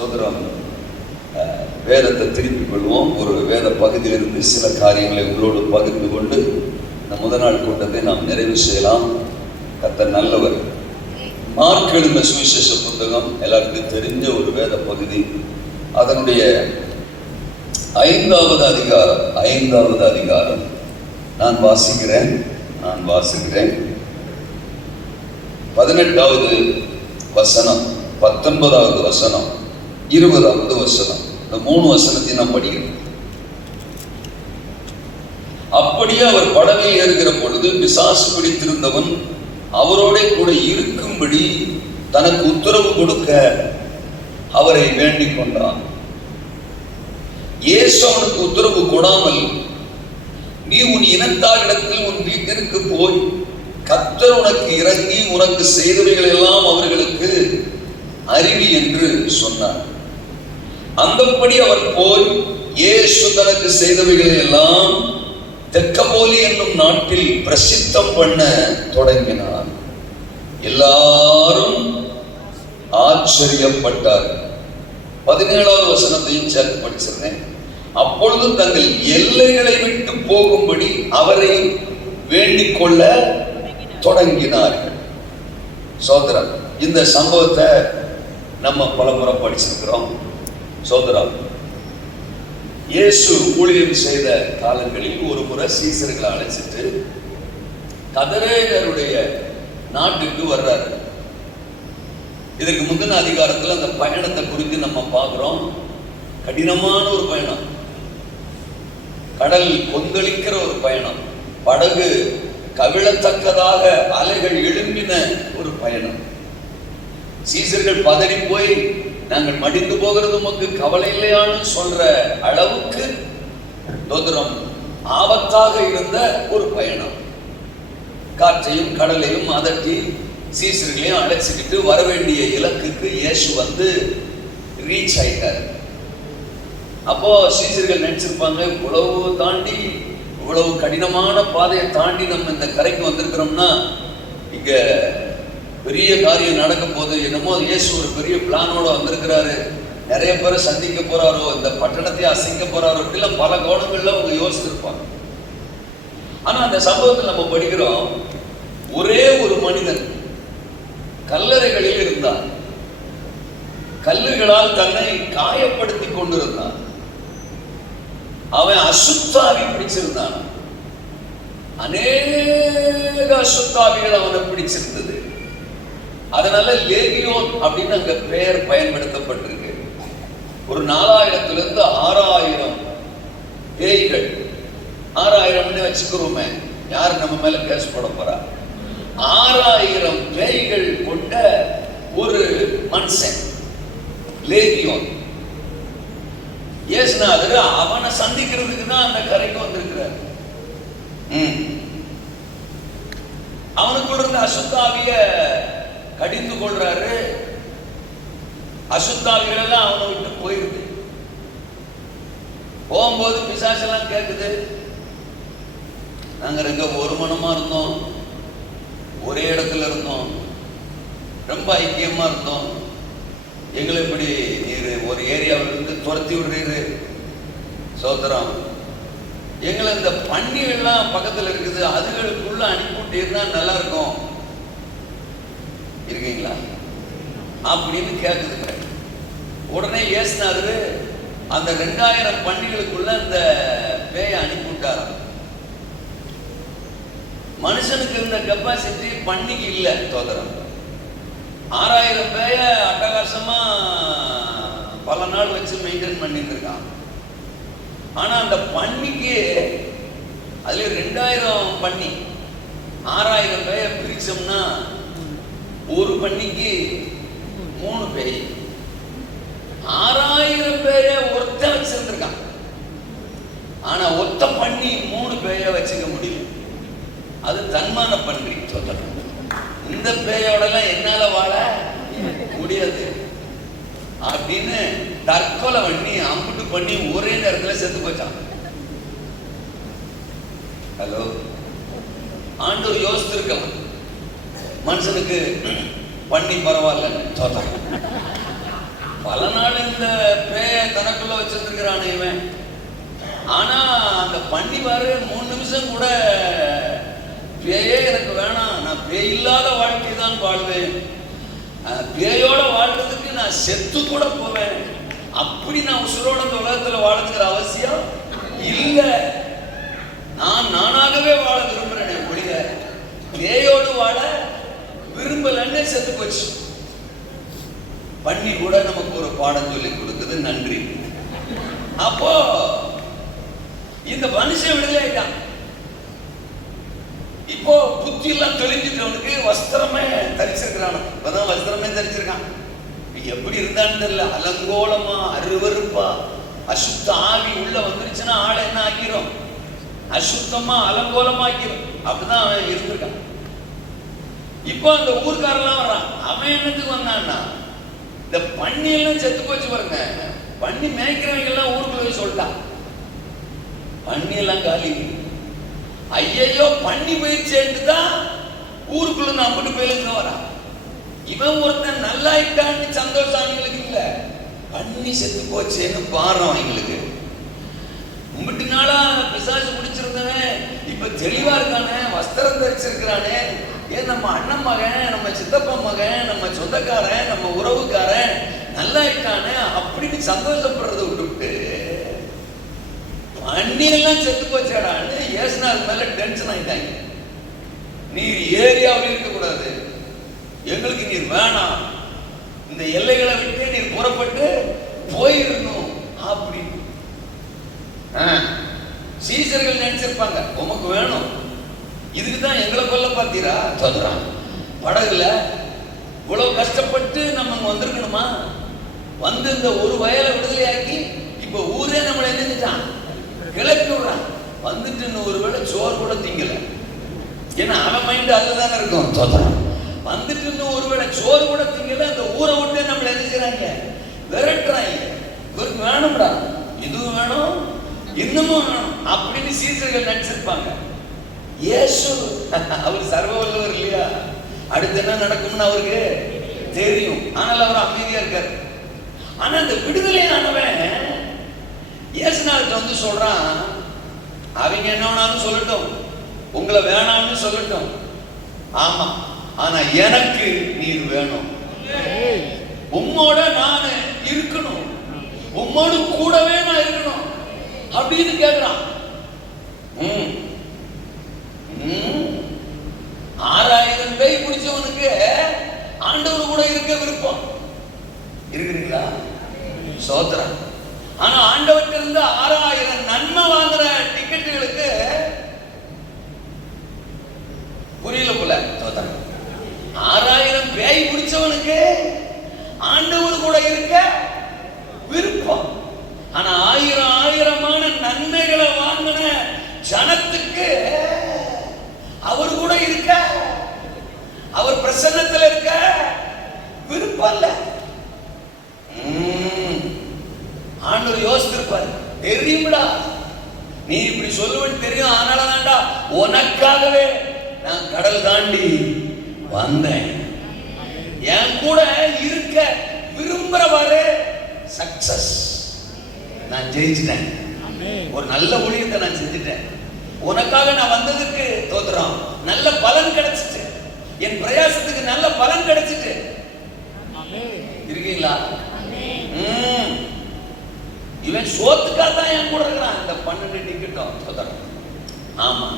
சோதரம் வேதத்தை திருப்பிக் கொள்வோம். ஒரு வேத பகுதியிலிருந்து சில காரியங்களை உங்களோடு பகிர்ந்து கொண்டு இந்த முதல் நாள் கூட்டத்தை நாம் நிறைவு செய்யலாம். கர்த்தர் நல்லவர். மார்க் எழுதின சுவிசேஷ புத்தகம் எல்லாருக்கும் தெரிஞ்ச ஒரு வேத பகுதி. அதனுடைய 5வது அதிகாரம் நான் வாசிக்கிறேன். 18வது வசனம், 19வது வசனம், 20வது வசனம், இந்த 3 வசனத்தையும் நாம் படிக்கிறோம். அப்படியே அவர் படகில் ஏறுகிற பொழுது பிசாசு பிடித்திருந்தவன் அவரோட கூட இருக்கும்படி தனக்கு உத்தரவு கொடுக்க அவரை வேண்டிக் கொண்டான். இயேசு அவனுக்கு உத்தரவு கொடாமல், நீ உன் இனத்தாரிடத்தில் உன் வீட்டிற்கு போய் கர்த்தர் உனக்கு இறங்கி உனக்கு செய்தவைகள் எல்லாம் அவர்களுக்கு அறிவி என்று சொன்னார். அந்தபடி அவர் போய் இயேசு தனக்கு செய்தவைகளை எல்லாம் தெக்கப்போலி என்னும் நாட்டில் பிரசித்தம் பண்ண தொடங்கினார். எல்லாரும் ஆச்சரியப்பட்டார். 17வது வசனத்தையும் சேர்த்து படிச்சிருந்தேன். அப்பொழுது தங்கள் எல்லைகளை விட்டு போகும்படி அவரை வேண்டிக் கொள்ள தொடங்கினார்கள். சோதரன், இந்த சம்பவத்தை நம்ம பலமுறை படிச்சிருக்கிறோம். சோதரன், இயேசு ஊழியம் செய்த காலங்களில் ஒரு முறை சீசர்களை அழைச்சிட்டு கதரேயருடைய நாட்டுக்கு வர்றாரு. இதற்கு முந்தின அதிகாரத்தில் அந்த பயணத்தை குறித்து நம்ம பார்க்கிறோம். கடினமான ஒரு பயணம், கடல் கொந்தளிக்கிற ஒரு பயணம், படகு கவிழத்தக்கதாக அலைகள் எழும்பின ஒரு பயணம். சீசர்கள் பதறி போய், நாங்கள் மடிந்து போகிறது உமக்கு கவலை இல்லையான்னு சொல்ற அளவுக்கு தோதரம் ஆபத்தாக இருந்த ஒரு பயணம். காற்றையும் கடலையும் அதட்டி சீசர்களையும் அழைச்சிக்கிட்டு வர வேண்டிய இலக்குக்கு இயேசு வந்து ரீச் ஆயிட்டார். அப்போ சீசர்கள் நினைச்சிருப்பாங்க, இவ்வளவு தாண்டி, இவ்வளவு கடினமான பாதையை தாண்டி நம்ம இந்த கரைக்கு வந்திருக்கிறோம்னா இங்க பெரிய காரியம் நடக்க போது, என்னமோ இயேசு ஒரு பெரிய பிளானோட வந்திருக்கிறாரு, நிறைய பேரை சந்திக்க போறாரோ, இந்த பட்டணத்தை அசைக்க போறாரோ, இப்படிலாம் பல கோணங்கள்ல அவங்க யோசிச்சிருப்பாங்க. ஆனா அந்த சம்பவத்தில் நம்ம படிக்கிறோம், ஒரே ஒரு மனிதன் கல்லறைகளில் இருந்தார். கல்லுகளால் தன்னை காயப்படுத்தி கொண்டிருந்தான். அவன் அசுத்தாவி பிடிச்சிருந்தான். அநேக அசுத்தாவிகள் அவனை பிடிச்சிருந்தது. அதனால லேகியோன் அப்படின்னு அங்க பெயர் பயன்படுத்தப்பட்டிருக்கு. ஒரு 4000 to 6000 பேய்கள், 6000 வச்சுக்கிறோமே, யாரு நம்ம மேல கேஸ் போட போறா? 6000 பேய்கள் கொண்ட ஒரு மனுஷன் லேகியோன். இயேசுநாதர் அவனை சந்திக்கிறதுக்கு தான் அந்த கரைக்கு வந்திருக்கிறார். அவனுக்குள்ள இருந்த அசுத்தாவிய கடிந்து கொள்றாரு. அசுத்தாவிகள் எல்லாம் அவனை விட்டு போயிருக்கு. போகும்போது பிசாசெல்லாம் கேட்குது, நாங்க ரெங்க ஒரு மனமா இருந்தோம், ஒரே இடத்துல இருந்தோம், ரொம்ப ஐக்கியமா இருந்தோம், எங்களை இப்படி நீர் ஒரு ஏரியாவில் இருந்து துரத்தி விடுறீரு. சோதரம், எங்களை இந்த பண்டிகைலாம் பக்கத்தில் இருக்குது, அதுகளுக்குள்ள அனுப்பிவிட்டீர்னா நல்லா இருக்கும், இருக்கீங்களா அப்படின்னு கேட்குதுங்க. உடனே இயேசுநாதர் அந்த 2000 பண்டிகைகளுக்குள்ள அந்த பேயை அனுப்பிவிட்டாராம். மனுஷனுக்கு இருந்த கெப்பாசிட்டி பண்டிகை இல்லை. சோதரம், 6000 பேய அட்டகாசமா பல நாள் வச்சு மெயின்டைன் பண்ணிட்டு இருக்கான். ஆனா அந்த பன்னிக்கு அதுல 2000 பன்னி, 6000 பேய பிரிச்சோம்னா ஒரு பன்னிக்கு 3 பேய். 6000 பேய ஒருத்த வச்சிருந்திருக்கான். ஆனா ஒத்த பன்னி 3 பேய வச்சுக்க முடியல. அது தன்மான பன்றி. இந்த பேயோட எல்லாம் என்னால வாழ முடியாது அப்படின்னு தற்கொலை பண்ணி அம்புட்டு பண்ணி ஒரே நேரத்துல செத்து போச்சான். ஹலோ, ஆண்டவர் யோசித்திருக்கலாம், மனுஷனுக்கு பண்ணி பரவாயில்ல, பல நாள் இந்த பேய தனக்குள்ள வச்சிருக்கிறான் இவன். ஆனா அந்த பண்ணி பாரு 3 நிமிஷம் கூட பேயே எனக்கு வேணாம், நான் பேய் இல்லாத வாழ்க்கை தான் வாழ்வேன், பேயோட வாழ்றதுக்கு நான் செத்து கூட போவேன், அப்படி நான் உசுரோட இந்த உலகத்துல வாழணுங்கிற அவசியம் இல்லை, நான் நானாகவே வாழ விரும்புறேன் ஒழிய பேயோடு வாழ விரும்பலன்னு செத்து போச்சு. பண்ணி கூட நமக்கு ஒரு பாடம் சொல்லி கொடுக்குது, நன்றி. அப்போ இந்த மனுஷன் விடுதலை ஆயிட்டான். இப்போ புத்தி எல்லாம் தெளிஞ்சிட்டவனுக்கு வஸ்திரமே தரிச்சிருக்கிறான். இப்பதான் வஸ்திரமே தரிச்சிருக்கான். எப்படி இருந்தான்னு தெரியல, அலங்கோலமா அருவருப்பா அசுத்த ஆவி உள்ள வந்துருச்சுன்னா ஆளை என்ன ஆக்கிரும், அசுத்தமா அலங்கோலமா ஆக்கிரும். அப்படிதான் அவன் இருந்திருக்கான். இப்போ அந்த ஊர்க்காரெல்லாம் வர்றான். அவன் என்னத்துக்கு வந்தான்னா, இந்த பண்ணி எல்லாம் செத்து போச்சு பாருங்க, பண்ணி மேய்க்கிறவங்க எல்லாம் ஊருக்குள்ள போய் சொல்லிட்டான், பண்ணி எல்லாம் காலி, ஐயோ பண்ணி போயிடுச்சேன்னு தான் ஊருக்குள்ள நம்பிட்டு போயிருந்து வரான். இவன் ஒருத்தன் நல்லாயிட்டான்னு சந்தோஷம் அவங்களுக்கு இல்ல, பண்ணி செத்து போச்சேன்னு பாரம் அவங்களுக்கு. மும்பிட்டு நாளா பிசாசு முடிச்சிருந்தவன் இப்ப தெளிவா இருக்கானே, வஸ்திரம் தரிச்சிருக்கிறானே, ஏன் நம்ம அண்ணன் மகன், நம்ம சித்தப்பா மகன், நம்ம சொந்தக்காரன், நம்ம உறவுக்காரன் நல்லா இருக்கானே அப்படின்னு சந்தோஷப்படுறதை விட்டுவிட்டு பண்ணி எல்லாம் செத்து போச்சாடான்னு ஏசுனார் மேல டென்ஷன் ஆயிட்டாங்க. நீர் ஏரியாவில் இருக்கக்கூடாது, எங்களுக்கு நீர் வேணாம், இந்த எல்லைகளை விட்டு நீர் புறப்பட்டு போயிடணும் அப்படின்னு சீசர்கள் நினைச்சிருப்பாங்க. உமக்கு வேணும், இதுக்கு தான் எங்களை கொல்ல பார்த்தீரா, சொல்றான் படகுல இவ்வளவு கஷ்டப்பட்டு நம்ம வந்திருக்கணுமா, வந்து இந்த ஒரு வயலை விடுதலையாக்கி இப்ப ஊரே நம்மளை என்னஞ்சிட்டான் கிளப்பி விடுறான். வந்துட்டு இன்னும் ஒரு வேளை சோறு கூட திங்கல, ஏன்னா அவன் மைண்ட் அதுதானே இருக்கும். சொல்றான் வந்துட்டு இன்னும் ஒரு வேளை சோறு கூட திங்கல, அந்த ஊரை விட்டு நம்மளை என்ன செய்றாங்க, விரட்டுறாங்க. இவருக்கு வேணும்டா, இதுவும் வேணும் இன்னமும் வேணும் அப்படின்னு சீசர்கள் நினைச்சிருப்பாங்க. இயேசு அவர் சர்வ வல்லவர் இல்லையா, அடுத்து என்ன நடக்கும்னு அவருக்கு தெரியும். ஆனால் அவர் அமைதியா இருக்காரு. ஆனா அந்த விடுதலையானவன் இயேசுநாதர் வந்து சொல்றான், அவங்க என்ன வேணாலும் சொல்லட்டும், உங்களை வேணாம்னு சொல்லட்டும், ஆமா, ஆனா எனக்கு நீர் வேணும், உம்மோட நான் இருக்கணும், உம்மோடு கூடவே நான் இருக்கணும் அப்படின்னு கேட்கிறான். 6000 பேய் பிடிச்சவனுக்கு ஆண்டவர் கூட இருக்க விருப்பம் இருக்கிறீங்களா, சோதரன். ஆனா ஆண்டவர்கிட்ட இருந்து 6000 நன்மை வாங்குற டிக்கெட்டுகளுக்கு புரியல போல. சோதரன் 6000 பேய் பிடிச்சவனுக்கு ஆண்டவர் கூட இருக்க விருப்பம். ஆனா 1000 நன்மைகளை வாங்கின ஜனத்துக்கு அவர் கூட இருக்க, அவர் பிரசன்னத்தில் இருக்க விருப்பம் இல்ல. ஆண்டவர் யோசித்திருப்பாரு, தெரியும்டா நீ இப்படி சொல்லுவேன்னு தெரியும், அதனால தான்டா உனக்காகவே நான் கடல் தாண்டி வந்தேன், என் கூட இருக்க விரும்புறவாறு சக்சஸ் நான் ஜெயிச்சிட்டேன், ஒரு நல்ல ஊழியத்தை நான் செஞ்சுட்டேன், உனக்காக நான் வந்ததுக்கு தோத்துறோம், நல்ல பலன் கிடைச்சிட்டு, என் பிரயாசத்துக்கு நல்ல பலன் கிடைச்சிட்டு இருக்கீங்களா. இவன் சோத்துக்காக தான் என் கூட இருக்கிறான், இந்த 12 டிக்கெட்டும் தோத்துறோம். ஆமா,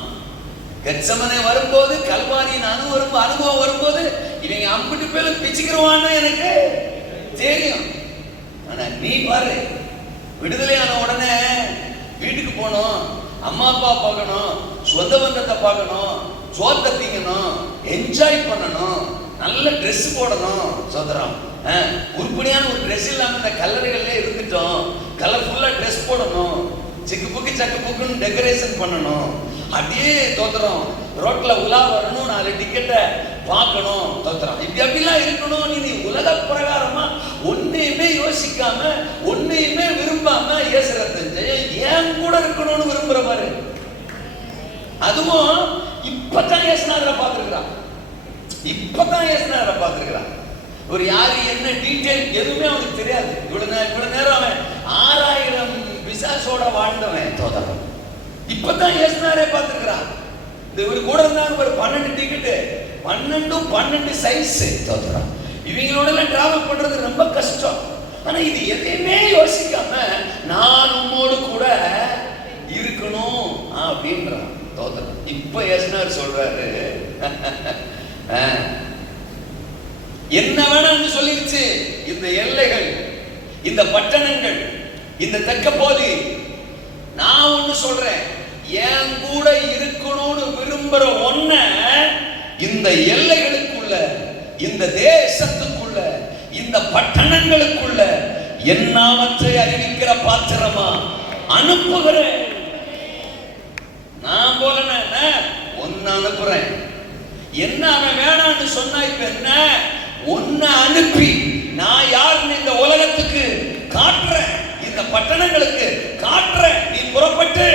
கெத்செமனே வரும்போது, கல்வாரியின் அனுபவம் வரும்போது இவங்க அம்பிட்டு பேரும் பிச்சுக்கிறவான்னு எனக்கு தெரியும். ஆனா நீ பாரு, விடுதலையான உடனே வீட்டுக்கு போகணும், அம்மா அப்பா பார்க்கணும், சொந்த பந்தத்தை பார்க்கணும், சோத்தை திங்கணும், என்ஜாய் பண்ணணும், நல்ல ட்ரெஸ் போடணும். சோதரம் உருப்படியான ஒரு ட்ரெஸ் இல்லாம இந்த கல்லறைகள்ல இருந்துட்டோம், கலர்ஃபுல்லா ட்ரெஸ் போடணும், சிக்கு புக்கு சக்கு புக்குன்னு டெக்கரேஷன் பண்ணணும், அப்படியே தோத்துறோம் ரோட்ல உலா வரணும், 4 டிக்கெட்டை பார்க்கணும், தோத்துறோம் இப்படி அப்படிலாம் இருக்கணும். நீ உலக பிரகாரமா ஒன்னையுமே யோசிக்காம ஒன்னையுமே விரும்பாம இயேசுரத்தன் ஏன் கூட இருக்கணும்னு விரும்புற மாதிரி. அதுவும் இப்பதான் இயேசுநாதரை பார்த்திருக்கிறான், இப்பதான் இயேசுநாதரை பார்த்திருக்கிறான். ஒரு யாரு என்ன டீடைல் எதுவுமே அவனுக்கு தெரியாது. இவ்வளவு நேரம் அவன் 6000 பிசாசோட வாழ்ந்தவன் தோதரம். இப்பதான் ஏசுனாரே பார்த்திருக்கிறான். இவரு கூட இருந்தாங்க ஒரு 12 டிக்கெட்டு, 12 சைஸ் தோதரம். இவங்களோட எல்லாம் டிராவல் பண்றது ரொம்ப கஷ்டம். ஆனா இது எதையுமே யோசிக்காம நான் உம்மோடு கூட இருக்கணும் அப்படின்றான் தோதரம். இப்ப ஏசுனார் சொல்றாரு, என்ன வேணும்னு சொல்லிருச்சு. இந்த எல்லைகள், இந்த பட்டணங்கள், இந்த தெக்கப்போலி, நான் ஒண்ணு சொல்றேன், என் கூட இருக்கணும்னு விரும்புற ஒன்ன இந்த எல்லைகளுக்குள்ள, இந்த தேசத்துக்குள்ள, இந்த பட்டணங்களுக்குள்ள என் நாமத்தை அறிவிக்கிற பாத்திரமா அனுப்புகிறேன். நான் போலன ஒன்னு அனுப்புறேன். என்ன அவன் வேணான்னு சொன்னா இப்ப என்ன, ஒன்ன அனுப்பி நான் யாருன்னு இந்த உலகத்துக்கு காட்டுறேன், இந்த பட்டணங்களுக்கு காட்டுறேன், நீ புறப்பட்டு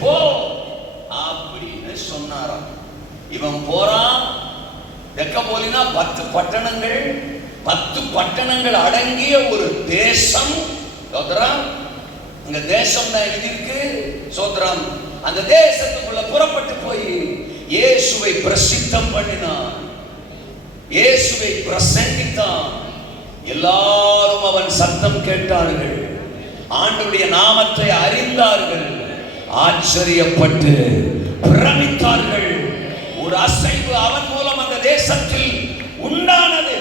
போ அப்படின்னு சொன்னாராம். இவன் போறான். தெக்கப்போலினா 10 பட்டணங்கள், 10 பட்டணங்கள் அடங்கிய ஒரு தேசம். சோதரம், அங்க தேசம் தான் இருக்கு. சோதரம், அந்த தேசத்துக்குள்ள புறப்பட்டு போய் இயேசுவை பிரசித்தம் பண்ணினான், இயேசுவை பிரசங்கித்தான். எல்லாரும் அவன் சத்தம் கேட்டார்கள், ஆண்டவருடைய நாமத்தை அறிந்தார்கள், ஆச்சரியப்பட்டு பிரமித்தார்கள். ஒரு அசைவு அவன் மூலம் அந்த தேசத்தில் உண்டானது.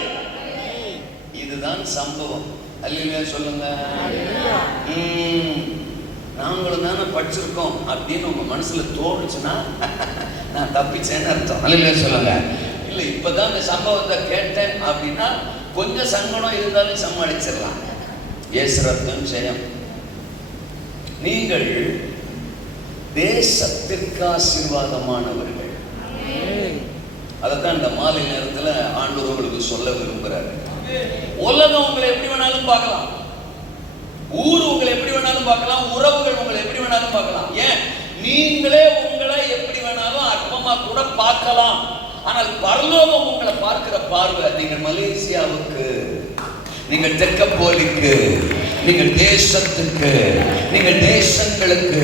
இதுதான் சம்பவம். அல்லேலூயா சொல்லுங்க. நாங்களும் தானே படிச்சிருக்கோம் அப்படின்னு உங்க மனசுல தோணுச்சுன்னா நான் தப்பிச்சேன்னு அர்த்தம். அல்லேலூயா சொல்லுங்க. இல்ல இப்பதான் இந்த சம்பவத்தை கேட்டேன் அப்படின்னா கொஞ்சம் சங்கடம் இருந்தாலும் சமாளிச்சிடலாம். இயேசு ரத்தம் ஜெயம். நீங்கள் தேசத்திற்கு ஆசீர்வாதமானவர்கள். அதைத்தான் இந்த மாலை நேரத்தில் ஆண்டவர் உங்களுக்கு சொல்ல விரும்புகிறார். உலகம் உங்களை எப்படி வேணாலும் பார்க்கலாம், ஊர் உங்களை எப்படி வேணாலும் பார்க்கலாம், உறவுகள் உங்களை எப்படி வேணாலும் பார்க்கலாம், ஏன் நீங்களே உங்களை எப்படி வேணாலும் அற்பமா கூட பார்க்கலாம். ஆனால் பரலோகம் உங்களை பார்க்கிற பார்வை, நீங்கள் மலேசியாவுக்கு, நீங்கள் தெக்கப்போலிக்கு, நீங்கள் தேசத்துக்கு, நீங்கள் தேசங்களுக்கு,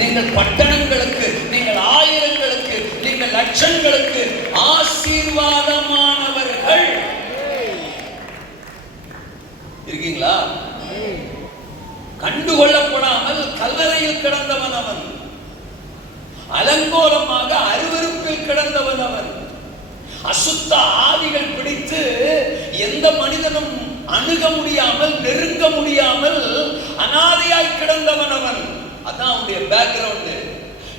நீங்கள் பட்டணங்களுக்கு, நீங்கள் ஆயிரங்களுக்கு, நீங்கள் லட்சங்களுக்கு ஆசீர்வாதமானவர்கள் இருக்கீங்களா? கண்டுகொள்ளப்படாமல் கல்லறையில் கிடந்தவன் அவன், அலங்கோலமாக அருவருப்பில் கிடந்தவன் அவன், அசுத்த ஆவிகள் பிடித்து எந்த மனிதனும் அணுக முடியாமல் நெருங்க முடியாமல் அனாதையாய் கிடந்தவன் அவன். அதான் அவனுடைய பேக்ரவுண்ட்.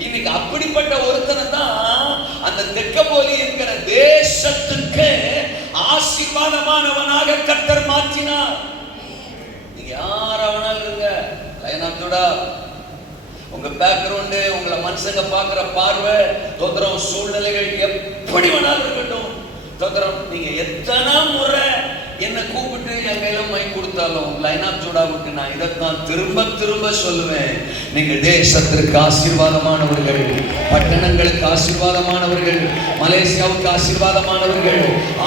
இன்னைக்கு அப்படிப்பட்ட ஒருத்தனை தான் அந்த தெக்கப்போலி என்கிற தேசத்துக்கு ஆசீர்வாதமானவனாக கர்த்தர் மாற்றினார். நீங்க யாராவனாலும் இருங்க, லைனாத்தோடா உங்க பேக்ரவுண்டு, உங்களை மனுஷங்க பார்க்கிற பார்வை, தோத்திரம் சூழ்நிலைகள் எப்படி வேணாலும் இருக்கட்டும், தோத்திரம் நீங்க எத்தனை முறை என்ன கூப்பிட்டு என் கையில மை கொடுத்தாலும் லைனா சூடாவுக்கு நான் இதைத்தான் திரும்ப திரும்ப சொல்லுவேன். நீங்க தேசத்திற்கு ஆசீர்வாதமானவர்கள், பட்டணங்களுக்கு ஆசீர்வாதமானவர்கள், மலேசியாவுக்கு ஆசீர்வாதமானவர்கள்,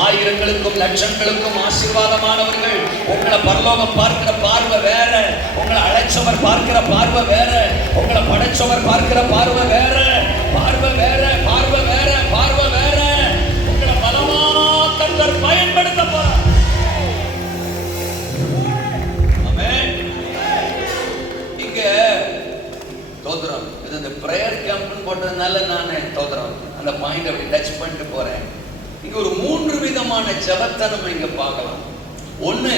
ஆயிரங்களுக்கும் லட்சங்களுக்கும் ஆசீர்வாதமானவர்கள். உங்களை பரலோகம் பார்க்கிற பார்வை வேற, உங்களை அழைச்சவர் பார்க்கிற பார்வை வேற, உங்களை படைச்சவர் பார்க்கிற பார்வை வேற, பார்வை வேற, பார்வை வேற, பார்வை வேற. உங்களை பலமா கர்த்தர் பயன்படுத்த போறார். தோத்திரம் இது இந்த பிரேயர் கேம்ப்னு போட்டதுனால நான் தோத்திரம் அந்த பாயிண்ட் அப்படி டச் பண்ணிட்டு போறேன். இங்க ஒரு 3 விதமான ஜெபத்தை நம்ம இங்க பார்க்கலாம். ஒண்ணு,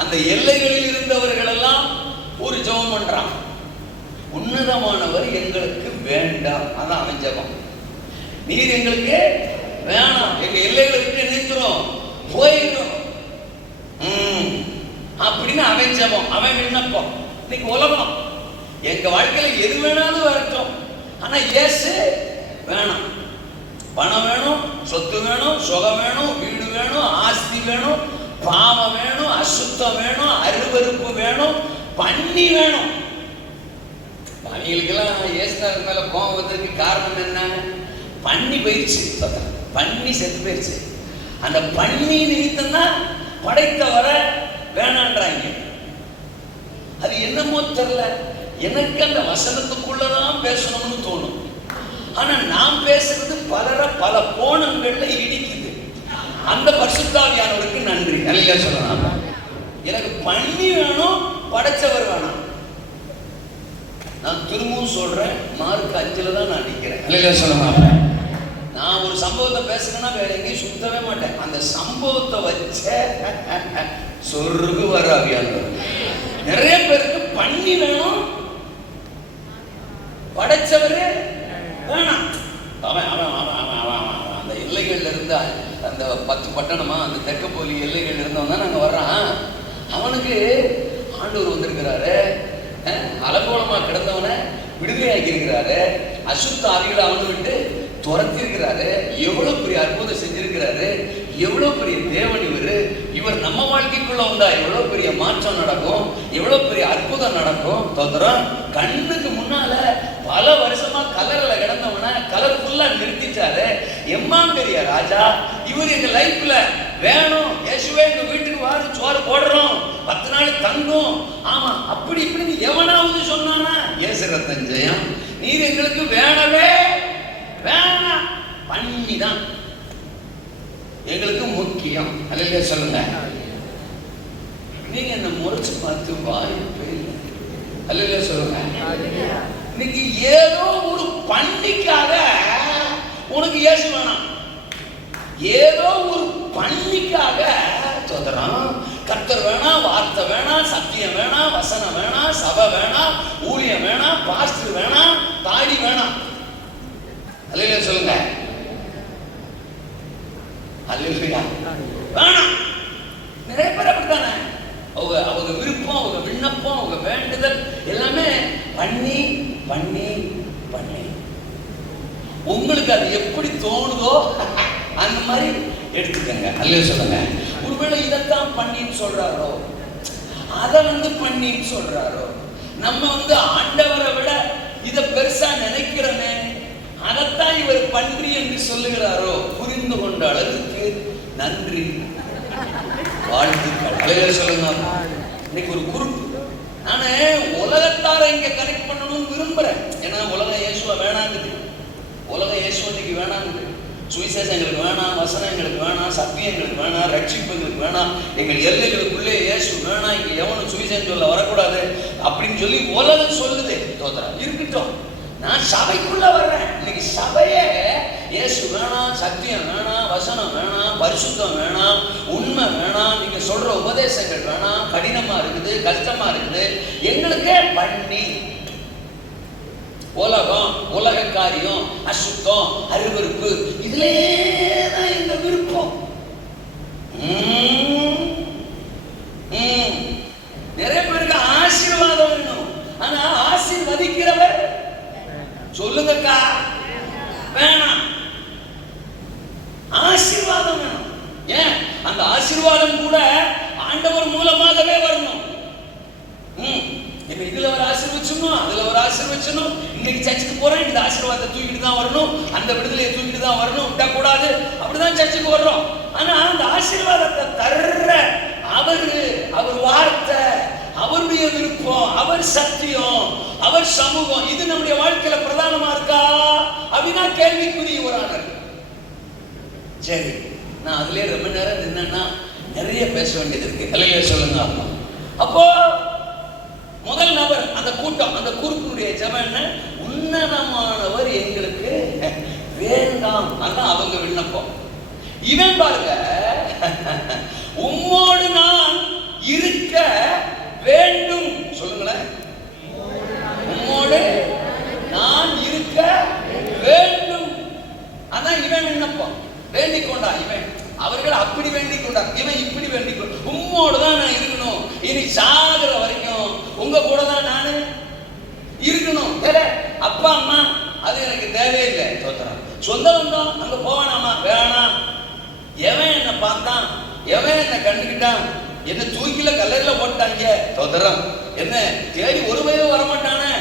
அந்த எல்லைகளில் இருந்தவர்கள் எல்லாம் ஒரு ஜெபம் பண்றான், உன்னதமானவர் எங்களுக்கு வேண்டாம். அதான் அவன் ஜெபம். நீர் எங்களுக்கு வேணாம், எங்க எல்லைகளுக்கு நினைக்கிறோம் போயிடும் அப்படின்னு அவன் ஜெபம், அவன் விண்ணப்பம். இன்னைக்கு உலகம் எங்க வாழ்க்கையில எது வேணாலும் வரட்டும், ஆனா இயேசு வேணாம். பணம் வேணும், சொத்து வேணும், சுகம் வேணும், வீடு வேணும், ஆஸ்தி வேணும், பாவம் வேணும், அசுத்தம் வேணும், அருவருப்பு வேணும், பண்ணி வேணும். அவங்களுக்கெல்லாம் இயேசுநாதர் மேல கோபம் வந்ததுக்கு காரணம் என்ன? பண்ணி போயிடுச்சு, பண்ணி செத்து போயிடுச்சு. அந்த பண்ணி நிமித்தம் தான் படைத்தவர வேணான்றாங்க. அது என்னமோ தெரியல, எனக்கு அந்த வசனத்துக்குள்ளதான் பேசணும்னு தோணும். ஆனா நான் பேசுறது பலரை பல கோணங்கள்ல இடிக்குது. அந்த பரிசுத்தாவியானவருக்கு நன்றி அல்லையா சொல்லலாம். எனக்கு பண்ணி வேணும், படைச்சவர் வேணாம். நான் திரும்பவும் சொல்றேன், மார்க் 5 தான் நான் நிற்கிறேன் அல்லையா சொல்லலாம். நான் ஒரு சம்பவத்தை பேசுறேன்னா வேற எங்கேயும் சுத்தவே மாட்டேன். அந்த சம்பவத்தை வச்ச சொர்க்கு வர அவியானவர். நிறைய பேருக்கு பண்ணி வேணும், படைச்சவரே வேணாம். அவன் அவன் அவன் அவன் அவன் அந்த எல்லைகள்ல இருந்த அந்த 10 பட்டணமா அந்த தெற்கப்போலி எல்லைகள் இருந்தவன் தான் நாங்கள் வர்றான். அவனுக்கு ஆண்டவர் வந்திருக்கிறாரு, அலங்கோலமா கிடந்தவனை விடுதலையாக்கி இருக்கிறாரு, அசுத்த ஆவிகளை அவனை விட்டு துரத்தி இருக்கிறாரு. எவ்வளவு பெரிய அற்புதம் செஞ்சிருக்கிறாரு, எவ்வளவு பெரிய தேவன் இவர் நம்ம வாழ்க்கைக்குள்ள வந்தா எவ்வளவு பெரிய மாற்றம் நடக்கும், எவ்வளவு பெரிய அற்புதம் நடக்கும். தோத்திரம் கண்ணுக்கு முன்னால பல வருஷமா கலர்ல கிடந்தவன கலர்ஃபுல்லா நிறுத்திட்டாரு. எம்மாம் பெரிய ராஜா, இவர் எங்க லைஃப்ல வேணும், இயேசுவே எங்க வீட்டுக்கு வாரு, சோறு போடுறோம், 10 நாள் தங்கும். ஆமா அப்படி இப்படின்னு எவனாவது சொன்னானா? இயேசு ரத்தன் ஜெயம், நீர் எங்களுக்கு வேணவே வேணாம், பண்ணிதான் எங்களுக்கு முக்கியம் அல்லையா சொல்லுங்க. நீங்க என்ன முறைச்சு பார்த்து வாய்ப்பே இல்லை அல்லையா சொல்லுங்க. இன்னைக்கு ஏதோ ஒரு பண்ணிக்காக உனக்கு இயேசு வேணாம், ஏதோ ஒரு பண்ணிக்காக தோதரம் கர்த்தர் வேணாம், வார்த்தை வேணாம், சத்தியம் வேணாம், வசனம் வேணாம், சபை வேணாம், ஊழியம் வேணாம், பாஸ்டர் வேணாம், தாடி வேணாம் அல்லையா சொல்லுங்க. அல்லேலூயா வேணாம். நிறைய பேர் அப்படித்தானே, அவங்க விருப்பம், அவங்க விண்ணப்பம், அவங்க வேண்டுதல் எல்லாமே பண்ணி பண்ணி பண்ணி. உங்களுக்கு அது எப்படி தோணுதோ அந்த மாதிரி எடுத்துக்கங்க அல்லேலூயா சொல்லுங்க. ஒருவேளை இதைத்தான் பண்ணின்னு சொல்றாரோ, அதை பண்ணின்னு சொல்றாரோ, நம்ம ஆண்டவரை விட இதை பெருசா நினைக்கிறோமே, அதைத்தான் இவர் பன்றி என்று சொல்லுகிறாரோ, புரிந்து கொண்ட அளவுக்கு நன்றி வாழ்த்துக்கள் அல்லேலூயா சொல்லுங்க. இன்னைக்கு ஒரு குரூப் நானே உலகத்தார இங்க கனெக்ட் பண்ணணும்னு விரும்புறேன். ஏன்னா உலகம் இயேசுவை வேணாங்குது, உலகம் இயேசுவை இன்னைக்கு வேணாங்குது. சுவிசேஷம் எங்களுக்கு வேணாம், வசனம் எங்களுக்கு வேணாம், சத்தியம் எங்களுக்கு வேணாம், ரட்சிப்பு எங்களுக்கு வேணாம், எங்கள் எல்லைகளுக்குள்ளே இயேசு வேணாம், இங்க எவனும் சுவிசேஷம் சொல்ல வரக்கூடாது அப்படின்னு சொல்லி உலகம் சொல்லுது. தோத்திரம் இருக்கட்டும், நான் சபைக்குள்ள வர்றேன். இன்னைக்கு சபையே இயேசு வேணாம், சத்தியம் வேணாம், வசனம் வேணாம், பரிசுத்தம் வேணாம், உண்மை வேணாம், நீங்க சொல்ற உபதேசங்கள் வேணாம், கடினமா இருக்குது, கஷ்டமா இருக்குது, எங்களுக்கே பண்ணி உலகம், உலக காரியம், அசுத்தம், அருவருப்பு, இதுலதான் எங்க விருப்பம். நிறைய பேருக்கு ஆசீர்வாதம் வேணும், ஆனா ஆசீர்வதிக்கிறவர் சொல்லுங்கக்கா வேணாம். ஆசீர்வாதம் வேணும். ஏன்? அந்த ஆசீர்வாதம் கூட ஆண்டவர் மூலமாகவே வரணும். இதுல ஒரு ஆசீர்வச்சணும், அதுல ஒரு ஆசீர்வச்சணும். இன்னைக்கு சர்ச்சுக்கு போறேன், இந்த ஆசீர்வாதத்தை தூக்கிட்டு தான் வரணும், அந்த விடுதலையை தூக்கிட்டு தான் வரணும், விடக்கூடாது, அப்படிதான் சர்ச்சுக்கு வர்றோம். ஆனா அந்த ஆசீர்வாதத்தை தர்ற அவர் வார்த்தை, அவருடைய விருப்பம், அவர் சத்தியம், அவர் சமூகம், இது நம்முடைய வாழ்க்கையில பிரதானமா இருக்கா அப்படின்னா கேள்விக்குரியவரான. சரி, நான் அதுலயே ரொம்ப நேரம் நின்னா நிறைய பேச வேண்டியது இருக்கு அல்லையா சொல்லுங்க. அப்போ முதல் நபர் அந்த கூட்டம், அந்த குறுக்குடைய ஜெபம் என்ன? உன்னதமானவர் எங்களுக்கு வேண்டாம், அதான் அவங்க விண்ணப்பம். இவன் பாருங்க, உம்மோடு நான் இருக்க வேண்டும். சொல்லுங்களேன், உம்மோடு நான் இருக்க வேண்டும். அதான் இவன் விண்ணப்பம். வேண்டிக் கொண்டா இவன், அவர்கள் அப்படி வேண்டிக் கொண்டா, இவன் இப்படி வேண்டிக் கொண்டா. உம்மோடு தான் நான் இருக்கணும், இனி சாகுற வரைக்கும் உங்க கூட தான் நான் இருக்கணும். அப்பா அம்மா அது எனக்கு தேவையில்லை. தோத்திரம். சொந்த பந்தம் அங்க போவானாமா? வேணாம். எவன் என்ன பார்த்தான், எவன் என்ன கண்டுக்கிட்டான், என்ன தூக்கில கல்லறையில போட்டாங்க. தோத்திரம். என்ன தேடி ஒரு வயது வரமாட்டானே,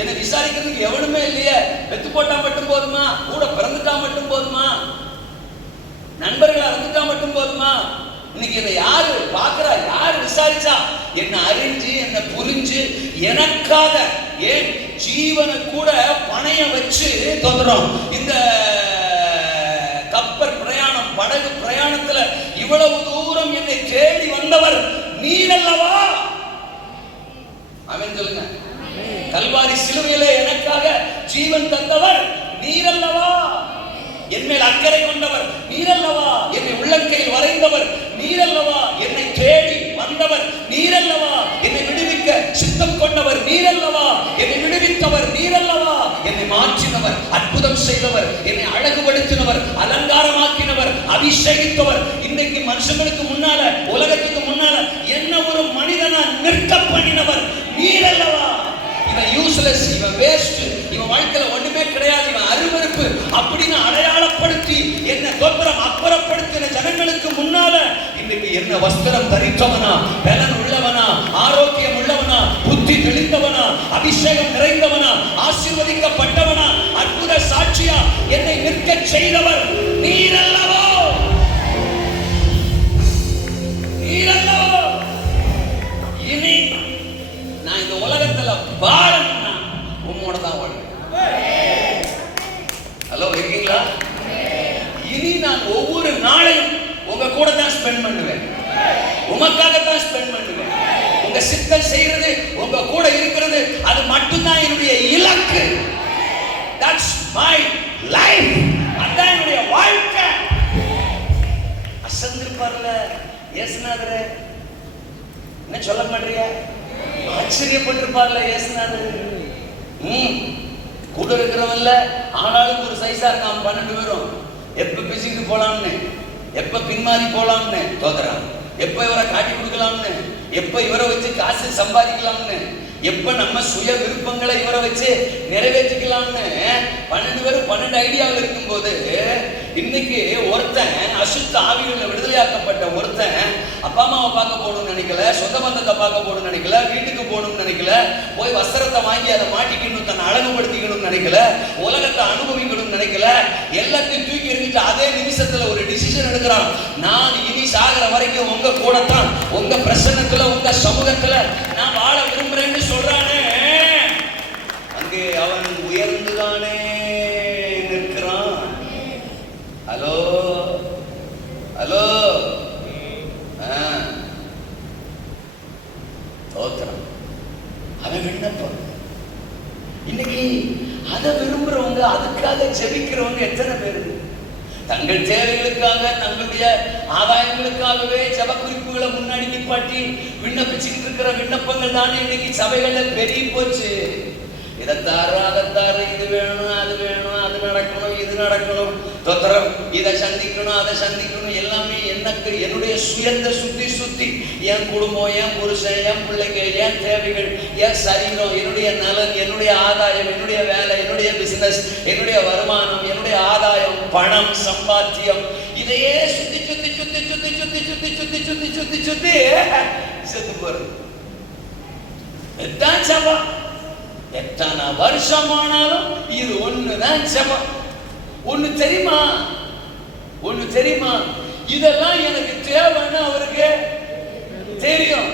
என்னை விசாரிக்கிறதுக்கு எவனுமே இல்லையே, வெத்து போட்டா மட்டும் போதுமா, கூட பிறந்துட்டா மட்டும் போதுமா? நண்பர்களா இருந்துட்டா மட்டும் போதுமா? இன்னைக்கு என்னை யாரு பாக்குறா, யாரு விசாரிச்சா, என்ன அறிஞ்சு என்ன புரிஞ்சு எனக்காக ஏன் ஜீவனை கூட பணைய வச்சு தோன்றோம். இந்த கப்பல் பிரயாணம், படகு பிரயாணத்துல இவ்வளவு தூரம் என்னை தேடி வந்தவர் நீர் அல்லவா? ஆமென் சொல்லுங்க. கல்வாரி சிலுவையிலே எனக்காக ஜீவன் தந்தவர் நீர் அல்லவா? என் மேல் அக்கறை கொண்டவர் நீரல்லவா? என்னை உள்ளங்கையில் வரைந்தவர் நீரல்லவா? என்னை தேடி வந்தவர் நீரல்லவா? என்னை விடுவிக்க சித்தம் கொண்டவர் நீரல்லவா? என்னை விடுவித்தவர் நீரல்லவா? என்னை மாற்றினவர், அற்புதம் செய்தவர், என்னை அழகுபடுத்தினவர், அலங்காரமாக்கினவர், அபிஷேகித்தவர், இன்றைக்கு மனுஷங்களுக்கு முன்னால, உலகத்துக்கு முன்னால என்ன ஒரு மனிதனா நிற்க பண்ணினவர் நீரல்லவா? இவன் யூஸ்லெஸ், இவன் வேஸ்ட், இவன் வாழ்க்கையில ஒண்ணுமே கிடையாது, இவன் அருவருப்பு அப்படின்னு அடையாளப்படுத்தி என்ன கோபுரம் அப்புறப்படுத்தின ஜனங்களுக்கு முன்னால இன்னைக்கு என்ன வஸ்திரம் தரித்தவனா, பலன் உள்ளவனா, ஆரோக்கியம் உள்ளவனா, புத்தி தெளிந்தவனா, அபிஷேகம் நிறைந்தவனா, ஆசீர்வதிக்கப்பட்டவனா, அற்புத சாட்சியா என்னை நிற்க செய்தவர் நீரல்லவோ? நீரல்லவோ? இனி நான் இந்த உலகத்துல வாழணும்னா உம்மோட தான் வாழுவேன். ஹலோ, இருக்கீங்களா? இனி நான் ஒவ்வொரு நாளையும் உங்க கூட தான் ஸ்பெண்ட் பண்ணுவேன், உமக்காக தான் ஸ்பெண்ட் பண்ணுவேன். உங்க சித்தம் செய்யறது, உங்க கூட இருக்கிறது, அது மட்டும்தான் என்னுடைய இலக்கு. That's my life. அதான் என்னுடைய வாழ்க்கை. அசந்திருப்பார்ல இயேசுநாதரே, என்ன சொல்ல மாட்டீங்க? ஆச்சரியப்பட்டிருப்பார்ல இயேசுநாதர். கூட இருக்கிறவன்ல ஆனாலும் ஒரு சைஸா இருக்கான். 12 பேரும் எப்ப பிசிக்கு போலாம்னு, எப்ப பின்மாறி போலாம்னு தோத்துறான், எப்ப இவரை காட்டி கொடுக்கலாம்னு, எப்ப இவரை வச்சு காசு சம்பாதிக்கலாம்னு, எப்ப நம்ம சுய விருப்பங்களை இவரை வச்சு நிறைவேற்றிக்கலாம்னு 12 பேரும் 12 ஐடியாவில் இருக்கும்போது, இன்னைக்கு ஒருத்தன் அசுத்த ஆவிகளில் விடுதலையாக்கப்பட்ட ஒருத்தன் அப்பா அம்மாவை பார்க்க போகணும்னு நினைக்கல, சொந்த பந்தத்தை பார்க்க போகணும்னு நினைக்கல, வீட்டுக்கு போகணும்னு நினைக்கல, போய் வஸ்திரத்தை வாங்கி அதை மாட்டிக்கணும், தன்னை அழகுபடுத்திக்கணும்னு நினைக்கல, உலகத்தை அனுபவிக்கணும்னு நினைக்கல, எல்லாத்தையும் தூக்கி எறிஞ்சிட்டு அதே நிமிஷத்துல ஒரு டிசிஷன் எடுக்கிறான். நான் இனி சாகிற வரைக்கும் உங்க கூட தான், உங்க பிரசன்னத்துல, உங்க சமூகத்துல நான் வாழ விரும்புறேன்னு சொல்றானே, அங்கே அவன் உயர்ந்துதானே நிற்கிறான். ஹலோ ஹலோ, தோத்திரம். அவன் விண்ணப்பம். இன்னைக்கு அதை விரும்புறவங்க, அதுக்காக ஜெபிக்கிறவங்க எத்தனை பேரு? தங்கள் தேவைகளுக்காக, தங்களுடைய ஆதாயங்களுக்காகவே ஜெப குறிப்புகளை முன்னாடி நிப்பாட்டி விண்ணப்பிச்சுட்டு இருக்கிற விண்ணப்பங்கள் தானே இன்னைக்கு சபைகள்ல பெருகி போச்சு. இதைத்தாரு, அதைத்தாரு, இது வேணும், அது வேணும், அது நடக்கணும், இது நடக்கணும், தோத்திரம், இதை சந்திக்கணும், அதை சந்திக்கணும், எல்லாமே எனக்கு என்னுடைய சுயத்தை சுத்தி என் குடும்பம், என் புருஷன், என் பிள்ளைங்க, என் தேவைகள், என் சரீரம், என்னுடைய நலன், என்னுடைய ஆதாயம், என்னுடைய வேலை, என்னுடைய பிசினஸ், என்னுடைய வருமானம், என்னுடைய ஆதாயம், பணம், சம்பாத்தியம், இதையே சுத்தி சுத்தி சுத்தி சுத்தி சுத்தி சுத்தி சுத்தி சுத்தி சுத்தி சுத்தி செத்து போறது. எத்தான் சபா, எத்தனை வருஷமானாலும் இது ஒண்ணுதான் ஜெபம். ஒண்ணு தெரியுமா, ஒண்ணு தெரியுமா, இதெல்லாம் எனக்கு தேவைன்னு அவருக்கு தெரியும்.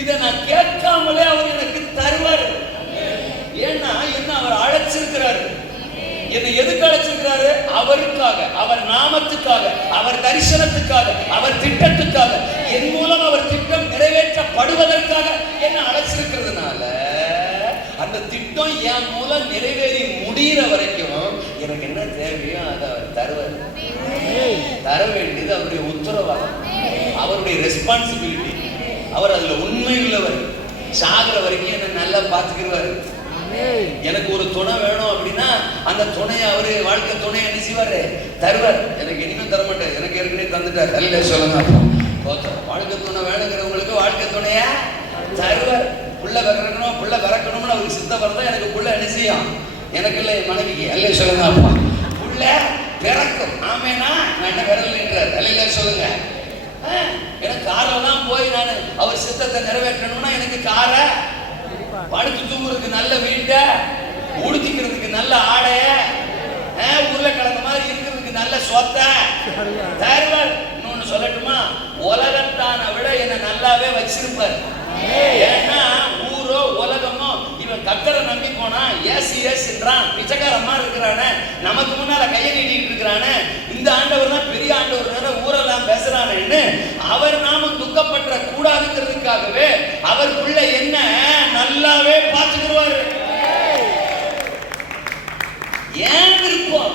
இதை நான் கேட்காமலே அவர் எனக்கு தருவாரு. ஏன்னா என்ன அவர் அழைச்சிருக்கிறாரு. என்னை எதுக்கு அழைச்சிருக்கிறாரு? அவருக்காக, அவர் நாமத்துக்காக, அவர் தரிசனத்துக்காக, அவர் திட்டத்துக்காக, என் மூலம் அவர் திட்டம் நிறைவேற்றப்படுவதற்காக என்ன அழைச்சிருக்கிறதுனால அந்த திட்டம் என் மூலம் நிறைவேறி முடிகிற வரைக்கும் எனக்கு என்ன தேவையோ அதை அவர் தருவார். தர வேண்டியது அவருடைய உத்தரவாதம், அவருடைய ரெஸ்பான்சிபிலிட்டி. அவர் அதுல உண்மை உள்ளவர். சாகிற வரைக்கும் என்ன நல்லா பார்த்துக்கிறாரு. எனக்கு ஒரு துணை வேணும் அப்படின்னா அந்த துணையை அவரு, வாழ்க்கை துணையை என்ன செய்வாரு? தருவார். எனக்கு இனிமேல் தர மாட்டார், எனக்கு ஏற்கனவே தந்துட்டார். அல்ல சொல்லுங்க. வாழ்க்கை துணை வேணுங்கிறவங்களுக்கு வாழ்க்கை துணைய தருவார். புள்ள பிறக்கணும், புள்ள பிறக்கணும்னு அவருக்கு சித்தம் வரதான் எனக்கு புள்ள என்ன செய்யும்? எனக்கு இல்லை, என் மனைவிக்கு. அல்ல சொல்லுங்க. அப்பா புள்ள பிறக்கும். ஆமேனா நான் என்ன விரல்ன்றார். அல்ல சொல்லுங்க. எனக்கு காரில் தான் போய் நான் அவர் சித்தத்தை நிறைவேற்றணும்னா எனக்கு காரை, படுத்து தூங்குறதுக்கு நல்ல வீட்டை, உடுத்திக்கிறதுக்கு நல்ல ஆடைய, உருளைக்கிழங்கு மாதிரி இருக்கிறதுக்கு நல்ல சொத்த தருவார். இன்னொன்னு சொல்லட்டுமா, உலகத்தான விட என்ன நல்லாவே வச்சிருப்பார். ஏன்னா ஊரோ உலகமோ இவன் கத்தரை நம்பி போனா ஏசுன்றான், பிச்சைக்காரமா இருக்கிறான, நமக்கு முன்னால கையை நீட்டிட்டு இருக்கிறான, இந்த ஆண்டவர் தான் பெரிய ஆண்டவர் ஊரெல்லாம் பேசுறானு அவர் நாமும் துக்கப்பற்ற கூடாதுங்கிறதுக்காகவே அவருக்குள்ள என்ன நல்லாவே பார்த்துக்குருவாரு. ஏன் விருப்பம்?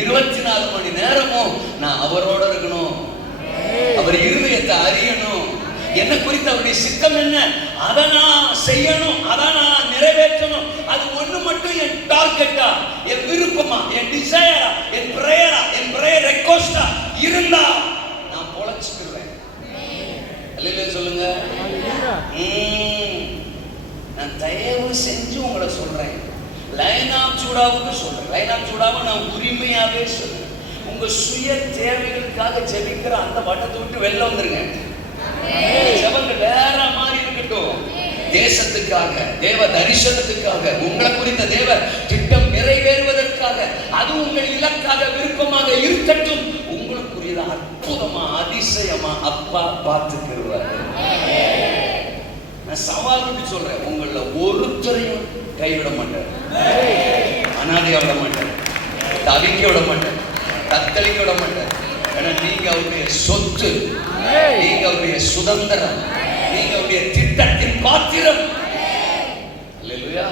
24 மணி நேரமும் நான் அவரோட இருக்கணும், அவர் இருதயத்தை அறியணும், என்ன குறித்து அவருடைய சித்தம் என்ன, அதை நான் செய்யணும், அதை நான் நிறைவேற்றணும். அது ஒண்ணு மட்டும் என் டார்கெட்டா, என் விருப்பமா, என் டிசைரா, என் பிரேயரா, என் பிரேயர் ரெக்வெஸ்டா இருந்தா நான் பொழைச்சுக்குவேன். அல்லேலூயா சொல்லுங்க. நான் தயவு செஞ்சு உங்களை சொல்றேன், லைன் ஆஃப் ஜூடாவுக்கு சொல்றேன். லைன் ஆஃப் ஜூடாவை நான் உரிமையாவே சொல்றேன். உங்க சுய தேவைகளுக்காக ஜெபிக்கிற அந்த வட்டத்தை விட்டு வெளில வந்துருங்க. ஜெபங்கள் வேற மாதிரி இருக்கட்டும். தேசத்துக்காக, தேவ தரிசனத்துக்காக, உங்களை குறித்த தேவ திட்டம் நிறைவேறுவதற்காக, அது உங்கள் இலக்காக விருப்பமாக இருக்கட்டும். உங்களுக்குரியத அற்புதமா அதிசயமா அப்பா பார்த்துக்கிறார். நான் சவால் விட்டு சொல்றேன், உங்கள ஒருத்தரையும் கைவிட மாட்டார், அனாதையா விட மாட்டார், தவிக்க விட மாட்டார், தத்தளிக்க விட மாட்டார். ஏன்னா நீங்க அவருடைய சொத்து, நீங்க அவருடைய சுதந்திரம், நீங்க அவருடைய திட்டத்தின் பாத்திரம். அல்லேலூயா.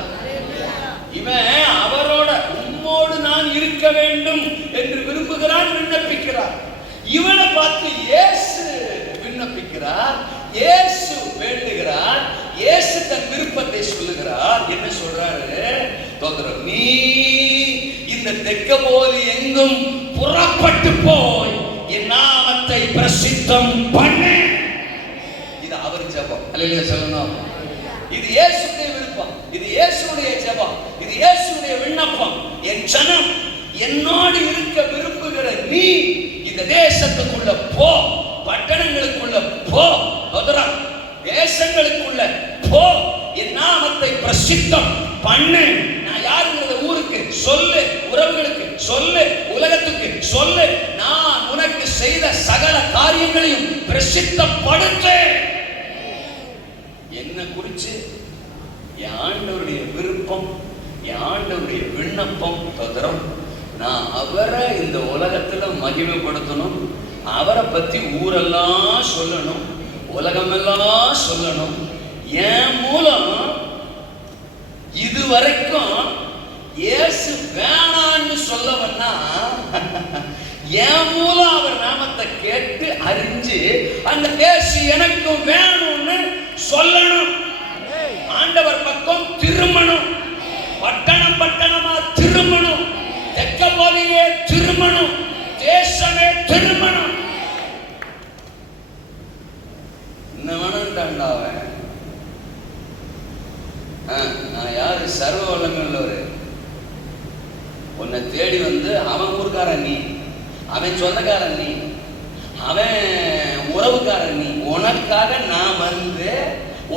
இவன் அவரோட உம்மோடு நான் இருக்க வேண்டும் என்று விரும்புகிறான், விண்ணப்பிக்கிறார். இவனை பார்த்து இயேசு விண்ணப்பிக்கிறார், இயேசு வேண்டுகிறார், இயேசு தன் விருப்பத்தை சொல்லுகிறார். என்ன சொல்றாரு? தோத்திரம், நீ இந்த தெக்கப்போலி எங்கும் புறப்பட்டு போய் என் நாமத்தை பிரசித்தம் பண்ணு. இது அவர் ஜெபம். அல்லேலூயா சொல்லணும். இது இயேசுவுடைய விருப்பம், இது இயேசுவுடைய ஜெபம், இது இயேசுவுடைய விண்ணப்பம். என் ஜனம் என்னோடு இருக்க விரும்புகிற நீ இந்த தேசத்துக்குள்ள போ, பட்டணங்களுக்குள்ள போ, தேசங்களுக்குள்ள போ, என் நாமத்தை பிரசித்தம் பண்ணு. நான் யாருங்கிறத ஊருக்கு சொல்லு, உறவுகளுக்கு சொல்லு, உலகத்துக்கு சொல்லு. நான் உனக்கு செய்த சகல காரியங்களையும் பிரசித்தப்படுத்து. என்ன குறிச்சு? என் ஆண்டவருடைய விருப்பம், என் ஆண்டவருடைய விண்ணப்பம். தோத்திரம், நான் அவரை இந்த உலகத்துல மகிமைப்படுத்தணும், அவரை பத்தி ஊரெல்லாம் சொல்லணும், உலகமெல்லாம் சொல்லணும். என் மூலம் இதுவரைக்கும் இயேசு வேணான்னு சொல்லவன்னா, என் மூலம் அவர் நாமத்தை கேட்டு அறிஞ்சு அந்த இயேசு எனக்கு வேணும்னு சொல்லணும். ஆண்டவர் பக்கம் திரும்பணும், பட்டணம் பட்டணமா திரும்பணும், தெக்கப்போலியே திரும்பணும், தேசமே திரும்பணும். என்ன வேணும்டாண்டாவன்? நான் யாரு? சர்வ வல்லமையுள்ளவர். உன்னை தேடி வந்து அவன் ஊர்க்காரன் நீ, அவன் சொந்தக்காரன் நீ, அவன் உறவுக்காரன் நீ. உனக்காக நான் வந்து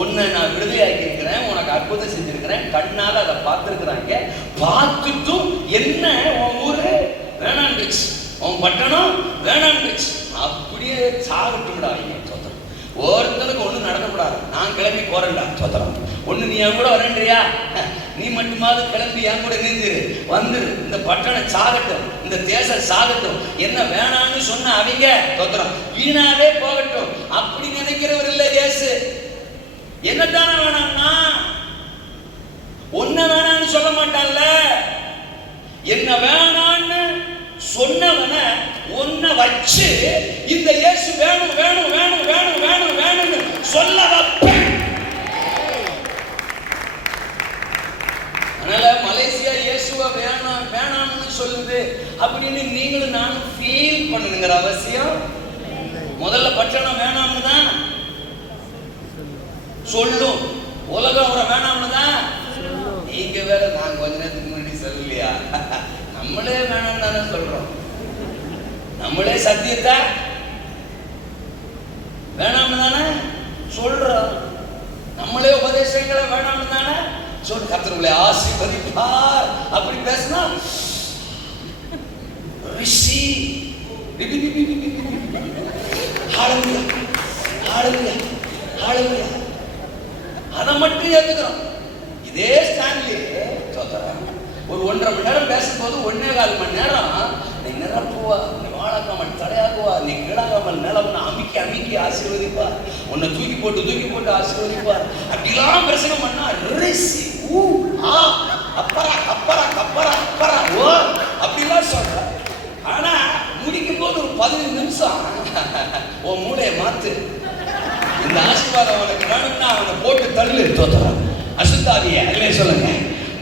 உன்னை நான் விடுதலையாக்கி இருக்கிறேன், உனக்கு அற்புதம் செஞ்சிருக்கிறேன், கண்ணால் அதை பார்த்துருக்குறாங்க. பார்த்துட்டும் என்ன உன் ஊரு வேணான்டுச்சு, உன் பட்டணம் வேணான்டுச்சு, அப்படியே சாகட்டும்டா. சொத்தம் ஒருத்தனுக்கு ஒண்ணு நடக்கக்கூடாது. நான் கிளம்பி போறேன்டா. சொத்தம் ஒண்ணு நீ என் கூட வரேன்றியா? நீ மட்டுமாவது கிளம்பி என் கூட நின்றுரு, வந்துரு. இந்த பட்டணம் சாகட்டும், இந்த தேசம் சாகட்டும், என்ன வேணான்னு சொன்ன அவங்க சொத்தம் வீணாவே போகட்டும். அப்படி நினைக்கிறவர் இல்லை இயேசு. என்னத்தான வேணாம்னா ஒன்ன வேணான்னு சொல்ல மாட்டான்ல. என்ன வேணான்னு சொன்னவன ஒன்ன வச்சு இந்த இயேசு வேணும் வேணும் வேணும் வேணும் வேணும் வேணும்னு சொல்ல வைப்பேன். அதனால மலேசியா இயேசுவ வேணாம் வேணாம்னு சொல்லுது அப்படின்னு நீங்களும் நானும் ஃபீல் பண்ணுங்கிற அவசியம். முதல்ல பட்டணம் வேணாம்னு தான் சொல்லும், உலகம் அவரை வேணாம்னு தான். நீங்க வேற நான் கொஞ்ச நேரத்துக்கு முன்னாடி சொல்லலையா, நம்மளே வேணாம்னு தானே சொல்றோம். நம்மளே சத்தியத்தை வேணாம்னு தானே சொல்றோம். நம்மளே உபதேசங்களை வேணாம்னு தானே சொல்ற. கர்த்தர் உங்களை ஆசீர்வதிப்பார் அப்படி பேசினா receive. Hallelujah. Hallelujah. Hallelujah. அதை மட்டும் ஏத்துக்கிறோம். இதே ஸ்டான்லி ஒரு 1.5 மணி நேரம் பேசும்போது 1.25 மணி நேரம் நீ நிரப்புவா, நீ வாழாக்காமல் தடையாக்குவா, நீ கீழாகாமல் நிலவனை அமுக்கி அமுக்கி ஆசீர்வதிப்பா, உன்னை தூக்கி போட்டு ஆசீர்வதிப்பா, அப்படிலாம் பிரசங்கம் பண்ணா ரிசி ஊ ஆ அப்பரா அப்பரா அப்பரா அப்பரா ஓ அப்படிலாம் சொல்ற. ஆனா முடிக்கும் போது ஒரு 15 நிமிஷம் உன் மூளையை மாத்து. இந்த ஆசீர்வாதம் உனக்கு வேணும்னா அவனை போட்டு தள்ளு. தோத்துறான் அசுத்தாவிய இல்லையே சொல்லுங்க.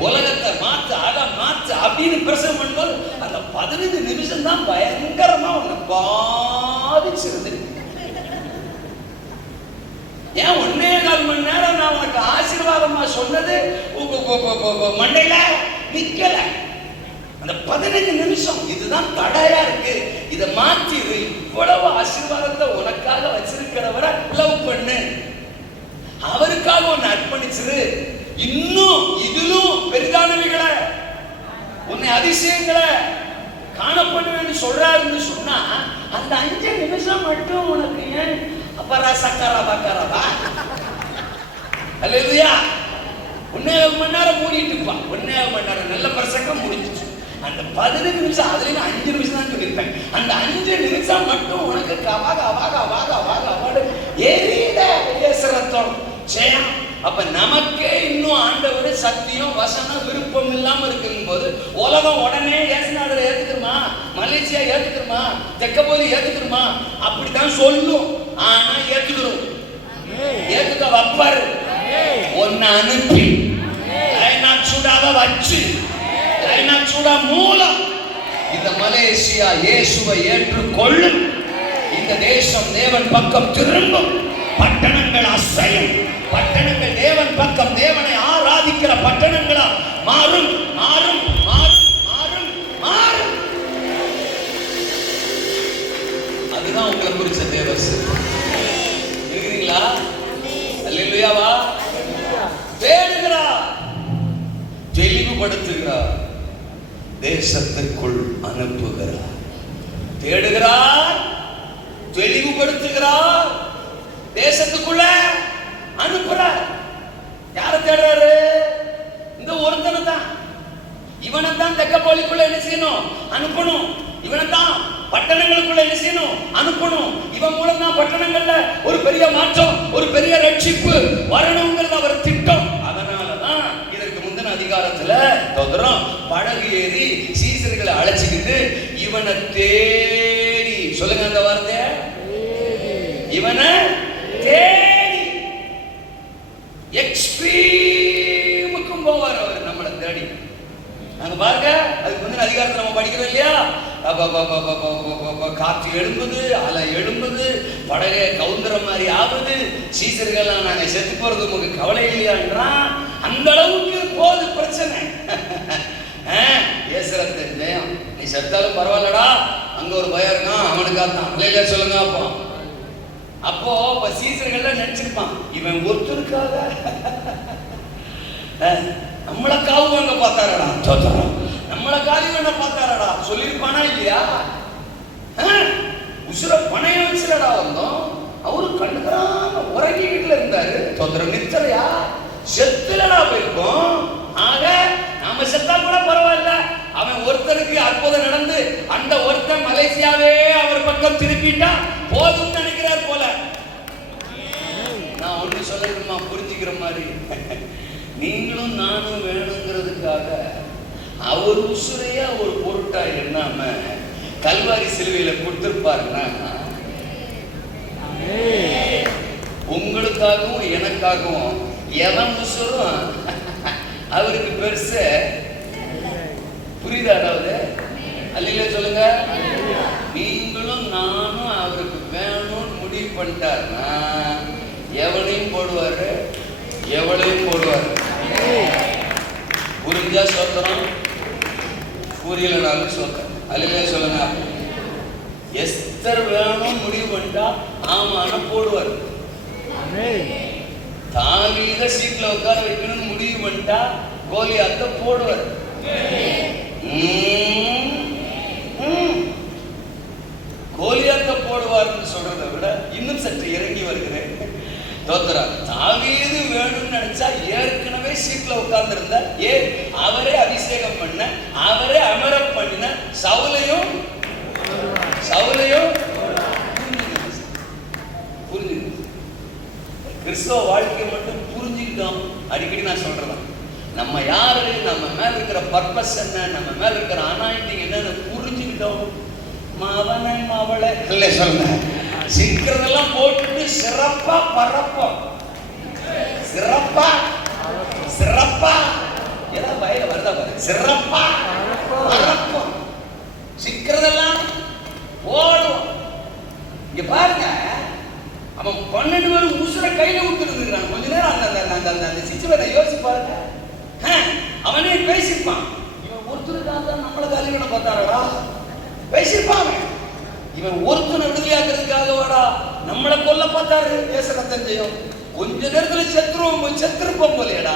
உலகத்தை மாத்து, அதை மாத்து அப்படின்னு பிரசவம் பண்ணும்போது அந்த 15 நிமிஷம் தான் பயங்கரமா உன்னை பாதிச்சிருது. ஏன் 1.25 மணி நேரம் நான் உனக்கு ஆசீர்வாதமா சொன்னது மண்டையில நிக்கல. அந்த 15 நிமிஷம் இதுதான் தடையா இருக்கு. இதை மாத்திரு. இவ்வளவு ஆசீர்வாதத்தை உனக்காக வச்சிருக்கிறவரை லவ் பண்ணு, அவருக்காக உன்னை அர்ப்பணிச்சிரு. இன்னும் இதிலும் பெரிதானவைகளை உன்னை அதிசயங்களை காணப்படுவேன்னு சொல்றாருன்னு சொன்னா அந்த 5 நிமிஷம் மட்டும் உனக்கு ஏன் அப்பரா சக்கரா பக்கரவா அல்லேலூயா. 1.25 மணி நேரம் மூடிட்டுப்பா. 1.25 மணி நேரம் நல்ல பிரசங்கம் முடிஞ்சிச்சு. அந்த 15 நிமிஷம் அதுல 5 நிமிஷம் தான் சொல்லியிருப்பேன். அந்த 5 நிமிஷம் மட்டும் உனக்கு கவாக அவாக அவாக அவாக அவாடு எரியிட பேசுறத்தோம் செய்யணும். அப்ப நமக்கே இன்னும் ஆண்டவர் சத்தியம் வசனம் விருப்பம் இல்லாம இருக்கும் போது உலகம் உடனே ஏசுநாதரை ஏத்துக்கிறமா, மலேசியா ஏத்துக்கிறமா, தெக்கப்போலி ஏத்துக்கிறமா அப்படித்தான் சொல்லும். ஆனா ஏத்துக்கிறோம். ஏத்துக்க வப்பாரு ஒன்னு அனுப்பி சூடாக வச்சு சூடா மூலம் இந்த மலேசியா இயேசுவை ஏற்றுக்கொள்ளும். இந்த தேசம் தேவன் பக்கம் திரும்பும். பட்டணங்கள் அசையும். பட்டணங்கள் தேவன் பக்கம் தேவனை ஆராதிக்கிற பட்டணங்களா மாறும் மாறும் மாறும் மாறும் மாறும். அதுதான் உங்களை குறிச்ச தேவசு. இருக்கிறீங்களா? அல்லேலூயாவா. தேடுகிறார், தெளிவுபடுத்துகிறார், தேசத்திற்குள் அனுப்புகிறார். தேடுகிறார், தெளிவுபடுத்துகிறார், தேசத்துக்குள்ள அனுப்புறார். யார தேடுறாரு? இந்த ஒருத்தனை தான். இவனை தான் தெக்கப்போலிக்குள்ள என்ன செய்யணும்? அனுப்பணும். இவனை தான் பட்டணங்களுக்குள்ள என்ன செய்யணும்? அனுப்பணும். இவன் மூலம் தான் பட்டணங்கள்ல ஒரு பெரிய மாற்றம், ஒரு பெரிய ரட்சிப்பு வரணுங்கிறது அவர் திட்டம். அதனாலதான் இதற்கு முந்தின அதிகாரத்துல தொடரும் படகு ஏறி சீசர்களை அழைச்சிக்கிட்டு இவனை தேடி, சொல்லுங்க அந்த வார்த்தை, இவனை தேடி எக்ஸ்ட்ரீமுக்கும் போவார் அவர் நம்மளை தேடி. நாங்க பாருங்க, அதுக்கு முந்தின அதிகாரத்தை நம்ம படிக்கிறோம் இல்லையா? காற்று எழும்புது, அலை எழும்புது, படகை கவுந்துற மாதிரி ஆகுது, சீசர்கள்லாம் நாங்க செத்து போறது உங்களுக்கு கவலை இல்லையான்றான். அந்த அளவுக்கு போகுது பிரச்சனை. ஏசுறத ஜெயம், நீ செத்தாலும் பரவாயில்லடா, அங்க ஒரு பயம் இருக்கான், அவனுக்காத்தான் இல்லையா சொல்லுங்க. அப்போ சீசர்கள் நினைச்சிருப்பான், இவன் ஒருத்தருக்காக நம்மளை காவுவாங்க பார்த்தாரடா, நம்மளை காலிவண்ண பார்த்தாரடா சொல்லியிருப்பானா இல்லையா? உசுர பணைய வச்சுலடா வந்தோம். அவரு கண்டுக்கிறாம உறங்கிக்கிட்டுல இருந்தாரு. தொந்தரம் நிச்சலையா செத்துலடா போயிருக்கோம். ஆக நாம செத்தா கூட பரவாயில்ல, அவன் ஒருத்தருக்கு அற்புதம் நடந்து அந்த ஒருத்தன் மலேசியாவே அவர் பக்கம் திருப்பிட்டா போதும் நினைக்கிறார் போல. நான் ஒண்ணு சொல்லணுமா, புரிஞ்சுக்கிற மாதிரி, நீங்களும் நானும் வேணுங்கிறதுக்காக அவர் உசுரையா ஒரு பொருட்டா எண்ணாம கல்வாரி சிலுவையில கொடுத்திருப்பாருன்னா உங்களுக்காகவும் எனக்காகவும் எவன் உசுரும் அவருக்கு பெருசு புரியுதா? அதாவது அல்ல சொல்லுங்க, நீங்களும் நானும் அவருக்கு வேணும்னு முடிவு பண்ணிட்டாருன்னா எவனையும் போடுவாரு, எவளையும் போடுவாரு. புரிஞ்சா சோத்திரம், புரியலனாலும் சோத்திரம். அல்ல சொல்லுங்க, எஸ்தர் வேணும் முடிவு பண்ணிட்டா ஆமான போடுவார். தாவீத சீட்ல உட்கார வைக்கணும்னு முடிவு பண்ணிட்டா கோலியாத்த போடுவார். கோலியாத்தை போடுவார்னு சொல்றதை விட இன்னும் சற்று இறங்கி வருகிறேன். தோத்தரா தாவீது வேணும்னு நினைச்சா ஏற்கனவே சீட்ல உட்கார்ந்து இருந்த அவரே அபிஷேகம் பண்ண, அவரே அமர பண்ணின சவுலையும் புரிஞ்சுக்கணும். கிறிஸ்தவ வாழ்க்கையை மட்டும் புரிஞ்சுக்கிட்டோம். அடிக்கடி நான் சொல்றேன், நம்ம யாரு, நம்ம மேல இருக்கிற பர்பஸ் என்ன, நம்ம மேல இருக்கிற அனாயிண்டிங் என்னன்னு புரிஞ்சுக்கிட்டோம். மவனை மவளை இல்லை சொல்லுங்க, சீக்கிரதெல்லாம் போட்டுட்டு சிறப்பா பரப்போம். சிறப்பா ஏதாவது வயல வருதா பாரு. சிறப்பா பரப்போம், சீக்கிரதெல்லாம் போடுவோம். இங்க பாருங்க, அவன் 12 பேரும் உசுரை கையில விட்டுருந்துக்கிறான். கொஞ்ச நேரம் அந்த சிச்சுவேஷனை யோசிச்சு பாருங்க. அவனே பேசிருப்பான், இவன் ஒருத்தருக்காக தான் நம்மளை காலிகளை பார்த்தாரடா பேசிருப்பாங்க. இவன் ஒருத்தனை விடுதலையாக்குறதுக்காக வாடா நம்மளை கொல்ல பார்த்தாரு. பேசுறதன் செய்யும். கொஞ்ச நேரத்துல செத்துருப்போம் போலையடா.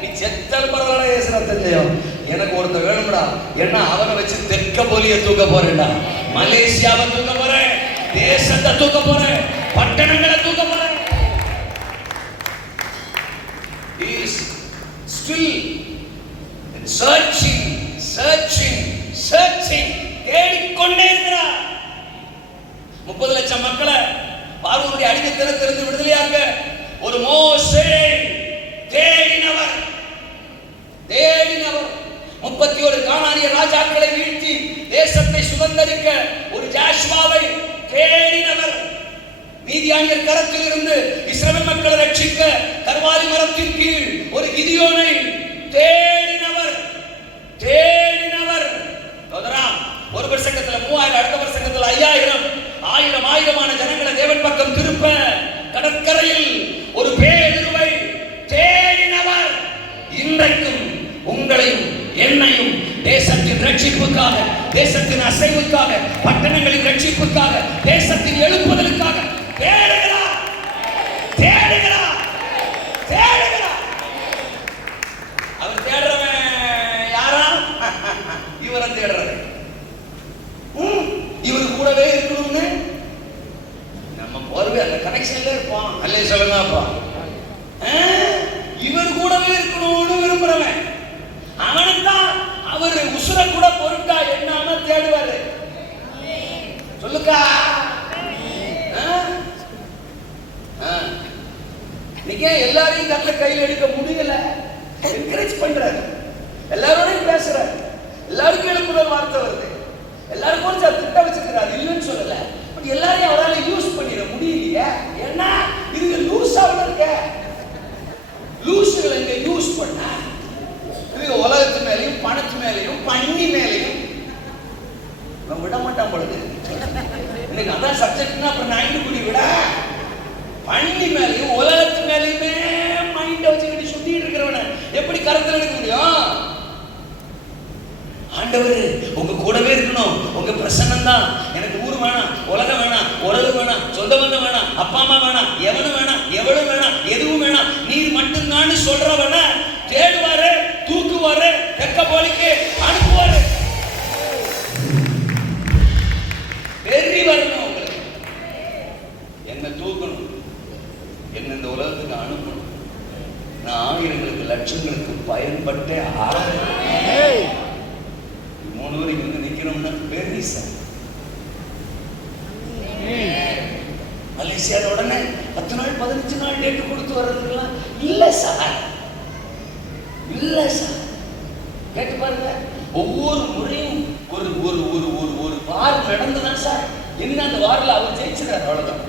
நீ செத்தால் பரவாயில்ல, ஏசுறதன் செய்யும். எனக்கு ஒருத்த வேணும்டா, ஏன்னா அவனை வச்சு தெற்க போலிய தூக்க போறேன்டா, மலேசியாவை தூக்க போறேன், தேசத்தை தூக்க போறேன், பட்டணங்களை தூக்க போறேன். Still searching தேடிக்கொண்டே இருக்கிறார். 30 லட்சம் மக்களை பார்வோனுடைய அடிமைத்தனத்திலிருந்து விடுதலையாக்க ஒரு மோசேயை தேடினவர். 31 கானானிய ராஜாக்களை வீழ்த்தி தேசத்தை சுதந்தரிக்க ஒரு ஜாஷுவாவை தேடினவர். மீதியானியர் கரத்தில் இருந்து இஸ்ரவேல் மக்களை ரட்சிக்க கர்வாலி மரத்தின் கீழ் ஒரு கிதியோனை தேடினவர். ஒரு பிரசங்கத்துல 3000, அடுத்த பிரசங்கத்துல 5000, ஆயிரமான ஜனங்களை தேவன் பக்கம் திருப்ப கடற்கரையில் ஒரு பேதுருவை தேடினவர். இன்றைக்கும் உங்களையும் என்னையும் தேசத்தின் ரட்சிப்புக்காக, தேசத்தின் அசைவுக்காக, பட்டணங்களின் ரட்சிப்புக்காக, தேசத்தின் எழுப்புதலுக்காக தேடுகிறார். அவர் தேடுறவன் யாரா? இவரை தேடுறவன். இவர் கூடவே இருக்கணும்னு நம்ம போறவே அந்த கனெக்ஷன்ல இருப்பான். அல்லே சொல்லுங்க அப்பா. இவர் கூடவே இருக்கணும்னு விரும்புறவன் அவனுக்குதான் அவர் உசுர கூட பொருட்டா என்னாம தேடுவாரு. சொல்லுக்கா. நீங்க எல்லாரையும் கட்ட கையில் எடுக்க முடியல, என்கரேஜ் பண்றாரு, எல்லாரோடையும் பேசுறாரு, எல்லாருக்கும் எழுப்புதல் வார்த்தை வருது, எல்லாருக்கும் ஒரு திட்டம் வச்சிருக்கிறாரு, இல்லைன்னு சொல்லல. பட் எல்லாரையும் அவரால் யூஸ் பண்ணிட முடியலையே. ஏன்னா இது லூஸா இருக்க லூசுகளை இங்க யூஸ் பண்ண இது உலகத்து மேலையும் பணத்து மேலையும் பண்ணி மேலையும் விட மாட்டான் பொழுது. இன்னைக்கு அதான் சப்ஜெக்ட்னா அப்புறம் நாயுடுக்குடி விட பண்ணி மேலையும் உலகத்து மேலையுமே மைண்ட வச்சுக்கிட்டு சுத்திட்டு இருக்கிறவன எப்படி கருத்துல எடுக்க முடியும்? ஆண்டவர் உங்க கூடவே இருக்கணும், உங்க பிரசன்னம் தான். எனக்கு ஊர் வேணாம், உலகம் வேணாம், உறவு வேணாம், சொந்த பந்தம் வேணாம், அப்பா அம்மா வேணாம், எவனும் வேணாம், எவ்வளவு வேணாம், எதுவும் வேணாம், நீர் மட்டும்தான் சொல்றவன தேடுவாரு, தூக்குவாரு, தெக்க போலிக்கு அனுப்புவாரு. வெறி வரணும் உங்களுக்கு. என்ன தூக்கணும், என்ன இந்த உலகத்துக்கு அனுப்பணும். நான் ஆயிரங்களுக்கு லட்சங்களுக்கு பயன்பட்டே ஆகிறேன். 3 வரைக்கும் வந்து நிக்கிறோம்னா வெரி சார். மலேசியால உடனே 10 நாள் 15 நாள் டேட் கொடுத்து வர்றதுக்கெல்லாம் இல்ல சார். கேட்டு பாருங்க. ஒவ்வொரு முறையும் ஒரு ஒரு ஒரு ஒரு ஒரு வாரம் நடந்துதான் சார். என்ன அந்த வாரில் அவர் ஜெயிச்சிடாரு, அவ்வளவுதான்.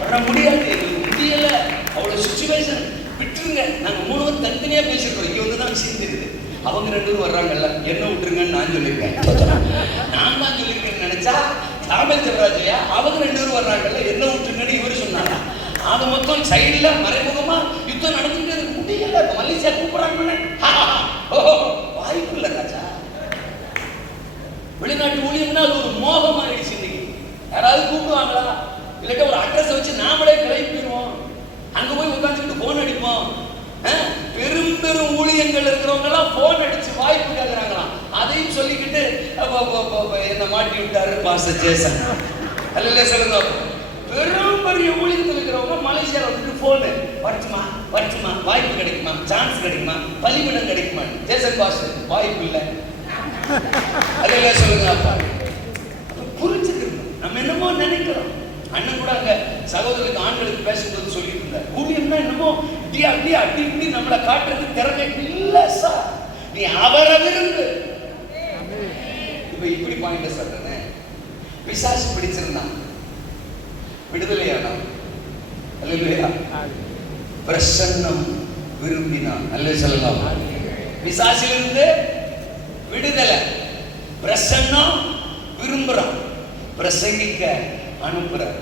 வர முடியாது, முடியல, அவ்வளவு சிச்சுவேஷன். விட்டுருங்க, நாங்க 3 பேரும் தனித்தனியா பேசிருக்கோம். இங்க வந்துதான் சேர்ந்துருது. அவங்க 2 பேரும் வர்றாங்கல்ல, என்ன விட்டுருங்கன்னு நான் சொல்லியிருக்கேன். நான் தான் சொல்லியிருக்கேன்னு நினைச்சா தாமல் சிவராஜையா அவங்க 2 பேரும் வர்றாங்கல்ல, என்ன விட்டுருங்கன்னு இவரு சொன்னாங்க. ஆக மொத்தம் சைடுல மறைமுகமா யுத்தம் நடந்துட்டு இருக்க முடியல. மலேசியா கூப்பிடுறாங்கன்னு வாய்ப்பு இல்லை ராஜா. வெளிநாட்டு ஊழியம்னா அது ஒரு மோகம் ஆயிடுச்சு. இன்னைக்கு யாராவது கூப்பிடுவாங்களா? இல்லாட்ட ஒரு அட்ரஸ் வச்சு நாமளே கிளம்பிடுவோம், அங்க போய் உட்காந்துக்கிட்டு போன் அடிப்போம். பெரும் பெரும் ஊழியங்கள் இருக்கிறவங்க எல்லாம் போன் அடிச்சு வாய்ப்பு கேட்கிறாங்களாம். அதை அதையும் சொல்லிக்கிட்டு என்ன மாட்டி விட்டாரு பாஸ்டர் ஜேசன். அல்ல சொல்லுங்க, பெரும் பெரிய ஊழியத்தில் இருக்கிறவங்க மலேசியாவில் வந்துட்டு போனு வரட்டுமா வரட்டுமா, வாய்ப்பு கிடைக்குமா, சான்ஸ் கிடைக்குமா, பலிமிடம் கிடைக்குமா. ஜேசன் பாஸ்டர் வாய்ப்பு இல்லை. அல்ல சொல்லுங்க. அப்பா புரிஞ்சுக்கணும், நம்ம என்னமோ நினைக்கிறோம். அண்ணன் கூட அங்க சகோதரருக்கு ஆண்களுக்கு பேசும்போது சொல்லிட்டு இருந்தார், ஊழியம்னா என்னமோ அப்படியே அடி இப்படி நம்மளை காட்டுறது திறமை இல்ல சார், நீ அவரை விரும்பு. இப்ப இப்படி பாயிண்ட் சொல்றேன், பிசாசு பிடிச்சிருந்தான் விடுதலையானா, அல்லேலூயா, பிரசன்னம் விரும்பினான். அல்லேலூயா சொல்லலாம். பிசாசிலிருந்து விடுதலை, பிரசன்னம் விரும்புறான், பிரசங்கிக்க அனுப்புறார்,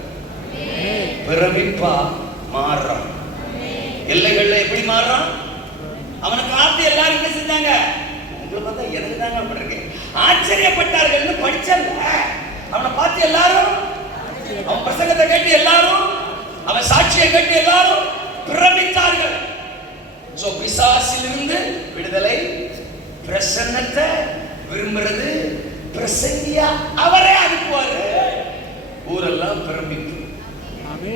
பிரமிப்பா மாறுறான். எல்லைகள்ல எப்படி மாறுறான்? அவனை பார்த்து எல்லாரும் என்ன செஞ்சாங்க? உங்களை பார்த்தா எனக்கு தாங்க பண்றீங்க ஆச்சரியப்பட்டார்கள். படிச்சல்ல, அவனை பார்த்து எல்லாரும், அவன் பிரசங்கத்தை கேட்டு எல்லாரும், அவன் சாட்சியை கேட்டு எல்லாரும் பிரமித்தார்கள். சோ பிசாசிலிருந்து விடுதலை, பிரசன்னத்தை விரும்புறது, பிரசங்கியா அவரே அனுப்புவாரு. ஊரெல்லாம் பிரமிப்பு.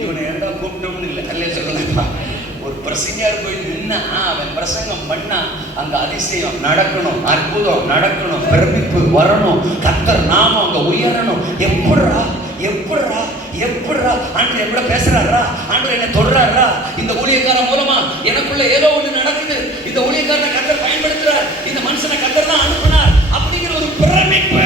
இவனை ஏண்டா கூப்பிட்டோம்னு இல்லை, அல்ல சொல்லலாம். ஒரு பிரசங்கியார் போய் நின்னா, அவன் பிரசங்கம் பண்ணா அங்க அதிசயம் நடக்கணும், அற்புதம் நடக்கணும், பிரமிப்பு வரணும், கர்த்தர் நாமம் அங்க உயரணும். எப்படிரா எப்படிரா எப்படிரா ஆண்டவர் எப்படி பேசுறாரா, ஆண்டவர் என்ன தொடுறாரா, இந்த ஊழியக்காரன் மூலமா எனக்குள்ள ஏதோ ஒண்ணு நடக்குது, இந்த ஊழியக்காரனை கர்த்தர் பயன்படுத்துறார், இந்த மனுஷனை கர்த்தர் தான் அனுப்பினார் அப்படிங்கிற ஒரு பிரமிப்பு.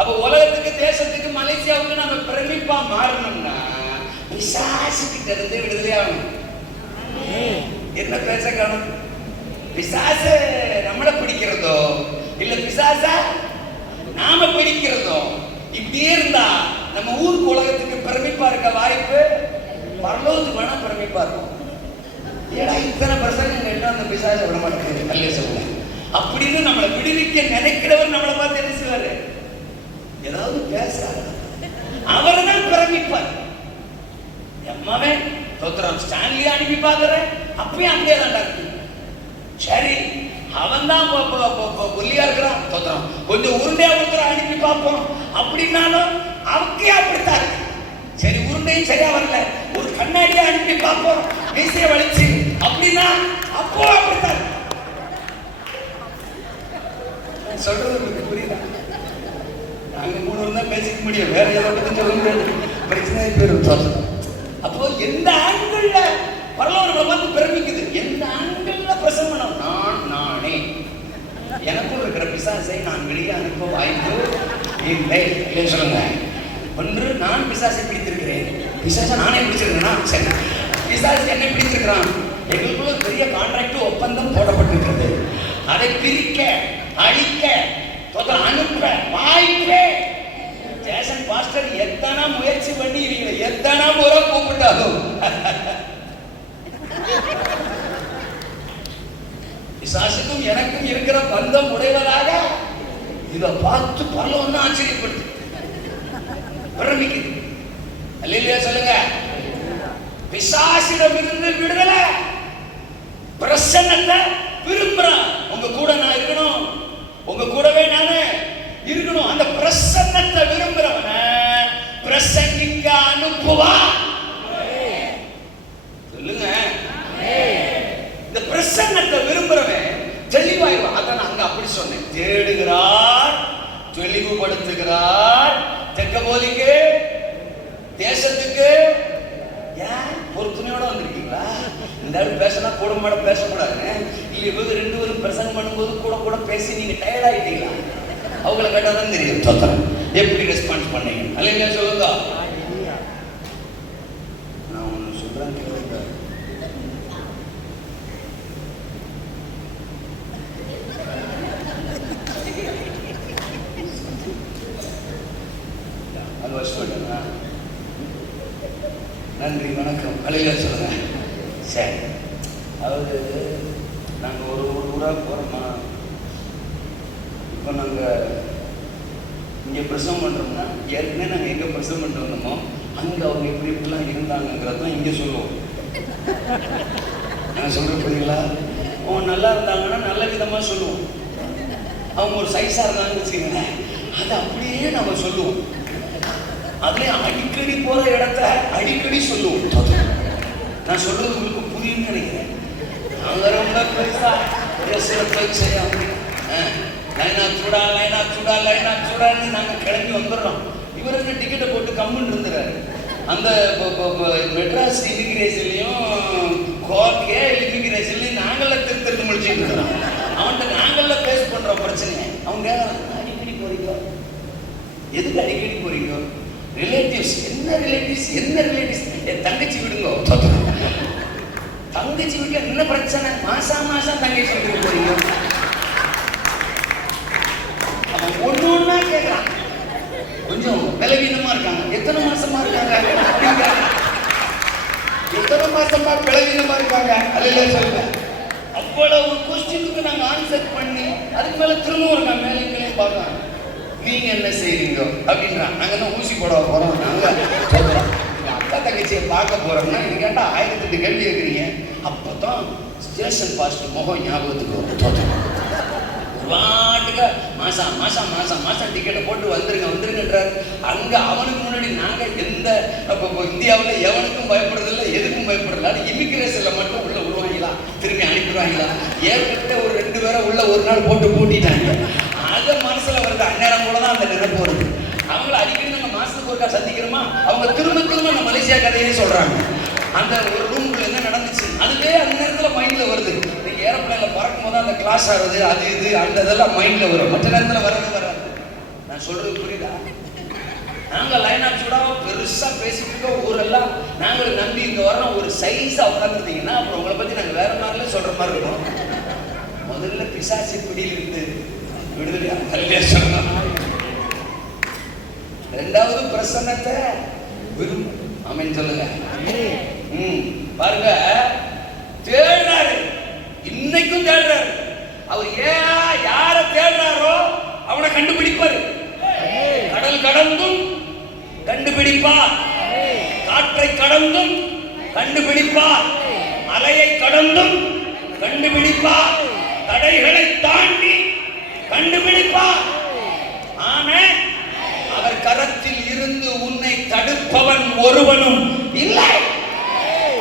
அப்ப உலகத்துக்கு, தேசத்துக்கு, மலேசியாவுக்கு நம்ம பிரமிப்பா மாறணும்னா பிசாசு கிட்ட இருந்து விடுதலையாகணும். என்ன பேச காணும்? பிசாசு நம்மளை பிடிக்கிறதோ இல்ல பிசாச நாம பிடிக்கிறதோ, இப்படியே இருந்தா நம்ம ஊருக்கு உலகத்துக்கு பிரமிப்பா இருக்க வாய்ப்பு, பரலோகத்துக்கு வேணா பிரமிப்பா இருக்கும். ஏடா இத்தனை பிரசங்கம் கேட்டா அந்த பிசாசை விட மாட்டேங்குது, அல்ல சொல்ல அப்படின்னு நம்மளை விடுவிக்க நினைக்கிறவர் நம்மளை பார்த்து என்ன செய்வாரு? ஏதாவது பேசுறாரு, அவர் தான் பிரமிப்பார். எம்மாவே தோத்திரம் ஸ்டான்லி அனுப்பி பார்க்கிறேன், அப்பயும் அப்படியே தான் இருக்கு. சரி, அவன் தான் ஒல்லியா இருக்கிறான், தோத்திரம் கொஞ்சம் உருண்டையா ஒருத்தர அனுப்பி பார்ப்போம் அப்படின்னாலும் அவக்கே அப்படித்தான் இருக்கு. சரி, உருண்டையும் சரியா வரல, ஒரு கண்ணாடியா அனுப்பி பார்ப்போம் மீசைய வலிச்சு அப்படின்னா அப்போ அப்படித்தான் சொல்றது. உங்களுக்கு புரியுதா? நாங்க 3 பேர் தான் பேசிக்க முடியும், வேற ஏதோ பத்தி சொல்ல முடியாது, பிரச்சனை பேர். அப்போ எந்த ஆண்கள்ல பரலோகம் வந்து பிரமிக்குது, எந்த ஆண்கள்ல பிரசன்னம் நானே எனக்குள் இருக்கிற பிசாசை நான் வெளியே அனுப்ப வாய்ப்பு இல்லை. இல்லை சொல்லுங்க. ஒன்று, நான் பிசாசை பிடித்திருக்கிறேன், பிசாசை நானே பிடிச்சிருக்கேன்னா சரி, பிசாசு என்னை பிடிச்சிருக்கிறான். எங்களுக்குள்ள பெரிய கான்ட்ராக்ட் ஒப்பந்தம் போடப்பட்டிருக்கிறது, அதை பிரிக்க அழிக்க அனுப்ப வாய்ப்பே. ஜேசன் பாஸ்டர் எத்தனை முயற்சி பண்ணி இருக்கீங்க, எத்தனை முறை கூப்பிட்டாலும் பிசாசுக்கும் எனக்கும் இருக்கிற பந்தம் உடைவதாக இதை பார்த்து பல ஒண்ணு ஆச்சரியப்படுது, பிரமிக்குது. அல்லேலூயா சொல்லுங்க. பிசாசிடம் இருந்து விடுதலை, பிரசன்னத்தை விரும்புறான். உங்க கூட நான் இருக்கணும், உங்க கூடவே நானு இருக்கணும். அந்த பிரசன்னத்தை விரும்புறவன பிரசங்கிக்க அனுப்புவா. சொல்லுங்க. இந்த பிரசன்னத்தை விரும்புறவன் தெளிவாயிடுவான். அதான் அங்க அப்படி சொன்னேன், தேடுகிறார், தெளிவுபடுத்துகிறார். தெற்கபோலிக்கு தேசத்துக்கு ஏன் ஒரு துணியோட வந்திருக்கீங்களா? இந்த பேசினா கூட மாட பேசக்கூடாதுங்க. இல்ல இவங்க 2 பேரும் பிரசங்கம் பண்ணும்போது கூட கூட பேசி நீங்க டயர்ட் ஆயிட்டீங்களா? அவங்கள கேட்டாதான் தெரியும் தோத்திரம் எப்படி ரெஸ்பான்ஸ் பண்ணீங்க. அல்ல சொல்லுங்க. நான் ஒண்ணு சொல்றேன் கேளுங்க. அது வச்சுட்டா நன்றி வணக்கம். அல்ல சொல்லுங்க. சரி, அதாவது நாங்கள் ஒரு ஊராக போகிறோமா, இப்போ நாங்கள் இங்கே பிரசவம் பண்ணுறோம்னா ஏற்கனவே நாங்கள் எங்கே பிரசவம் பண்ணிட்டு வந்தோமோ அங்கே அவங்க எப்படி இப்படிலாம் இருந்தாங்கிறதான் இங்கே சொல்லுவோம். நான் சொல்றேன் புரியுங்களா? அவங்க நல்லா இருந்தாங்கன்னா நல்ல விதமா சொல்லுவோம். அவங்க ஒரு சைஸா இருந்தாங்கன்னு வச்சுக்கோங்களேன், அதை அப்படியே நம்ம சொல்லுவோம். அதுலயே அடிக்கடி போற இடத்த அடிக்கடி சொல்லுவோம். நான் சொல்றது உங்களுக்கு புரியும்னு நினைக்கிறேன். அவங்க ரொம்ப பெருசா செய்யும். லைனா சூடா லைனா சூடா லைனா சூடான்னு நாங்க கிளம்பி வந்துடுறோம். இவருக்கு டிக்கெட்டை போட்டு கம்முன்னு இருந்துறாரு. அந்த மெட்ராஸ் இமிகிரேஷன்லையும் கோர்ட்கே இமிகிரேஷன்லையும் நாங்கள திருத்தட்டு முடிச்சுட்டு இருக்கிறோம். அவன்கிட்ட நாங்கள பேஸ் பண்ற பிரச்சனையை அவங்க அடிக்கடி போறீங்க. எதுக்கு அடிக்கடி போறீங்க? ரிலேட்டிவ்ஸ். என்ன ரிலேட்டிவ்ஸ்? என்ன ரிலேட்டிவ்ஸ்? என் தங்கச்சி விடுங்க. தங்கச்சி வீட்டுல என்ன பிரச்சனை? மாசம் தங்கச்சி வீட்டுக்கு போறீங்க. அவன் ஒண்ணு ஒண்ணா கேட்கறான். கொஞ்சம் பலவீனமா இருக்காங்க. எத்தனை மாசமா இருக்காங்க? எத்தனை மாசமா பலவீனமா இருக்காங்க? அல்ல சொல்லுங்க. அவ்வளவு கொஸ்டினுக்கு நாங்க ஆன்சர் பண்ணி அதுக்கு மேல திரும்ப ஒரு மேலே பார்க்கலாம். நீங்க என்ன செய்றீங்க அப்படின்றாங்க. நாங்க என்ன ஊசி போட போறோம்? நாங்க சொல்றோம் அக்கா தங்கச்சியை பார்க்க போறோம்னா இது கேட்டா 1008 கேள்வி கேட்குறீங்க. அப்பதான் ஸ்டேஷன் பாஸ்டர் முகம் ஞாபகத்துக்கு வரும். வாட்டுக்க மாசம் டிக்கெட்டை போட்டு வந்துருங்கன்றார். அங்க அவனுக்கு முன்னாடி நாங்க எந்த இந்தியாவில் எவனுக்கும் பயப்படுறதில்லை, எதுக்கும் பயப்படுறதில்ல. இமிகிரேஷன்ல மட்டும் உள்ள விடுவாங்களா, திரும்பி அனுப்பிடுவாங்களா? ஏற்கனவே ஒரு 2 பேரை உள்ள ஒரு நாள் போட்டு பூட்டிட்டாங்க. அது மனசுல வருது. அந்நேரம் கூட தான் அந்த நினைப்பு வருது. அவங்கள அடிக்கடி நம்ம மாசத்துக்கு ஒருக்கா சந்திக்கிறோமா, அவங்க திரும்ப நம்ம மலேசியா கதையே சொல்றாங்க. அந்த ஒரு ரூம்ல என்ன நடந்துச்சு அதுவே அந்த நேரத்துல மைண்ட்ல வருது. நீங்க ஏரோப்ளேன்ல பறக்கும் போது அந்த கிளாஸ் ஆகுது, அது இது அந்த இதெல்லாம் மைண்ட்ல வரும். மற்ற நேரத்துல வராது. நான் சொல்றது புரியுதா? நாங்க லைன் ஆஃப் சூடா பெருசா பேசிட்டு இருக்கோம். ஊரெல்லாம் நாங்களும் நம்பி இங்க வரோம். ஒரு சைஸா உட்காந்துருந்தீங்கன்னா அப்புறம் உங்களை பத்தி நாங்க வேற மாதிரில சொல்ற மாதிரி இருக்கும். முதல்ல பிசாசு பிடியில் இருந்து விடுதலையா சொல்லலாம். 2வது பிரசன்னத்தை விரும்பும். ஆமென் சொல்லுங்க. பாருங்க, தேடுறாரு. இன்னைக்கும் தேடுறாரு. அவர் யார தேடுறாரோ அவனை கண்டுபிடிப்பாரு. கடல் கடந்தும் கண்டுபிடிப்பார், காற்றை கடந்தும் கண்டுபிடிப்பார், மலையை கடந்தும் கண்டுபிடிப்பார், தடைகளை தாண்டி கண்டுபிடிப்பார். ஆமென். அவர் கரத்தில் இருந்து உன்னை தடுப்பவன் ஒருவனும் இல்லை.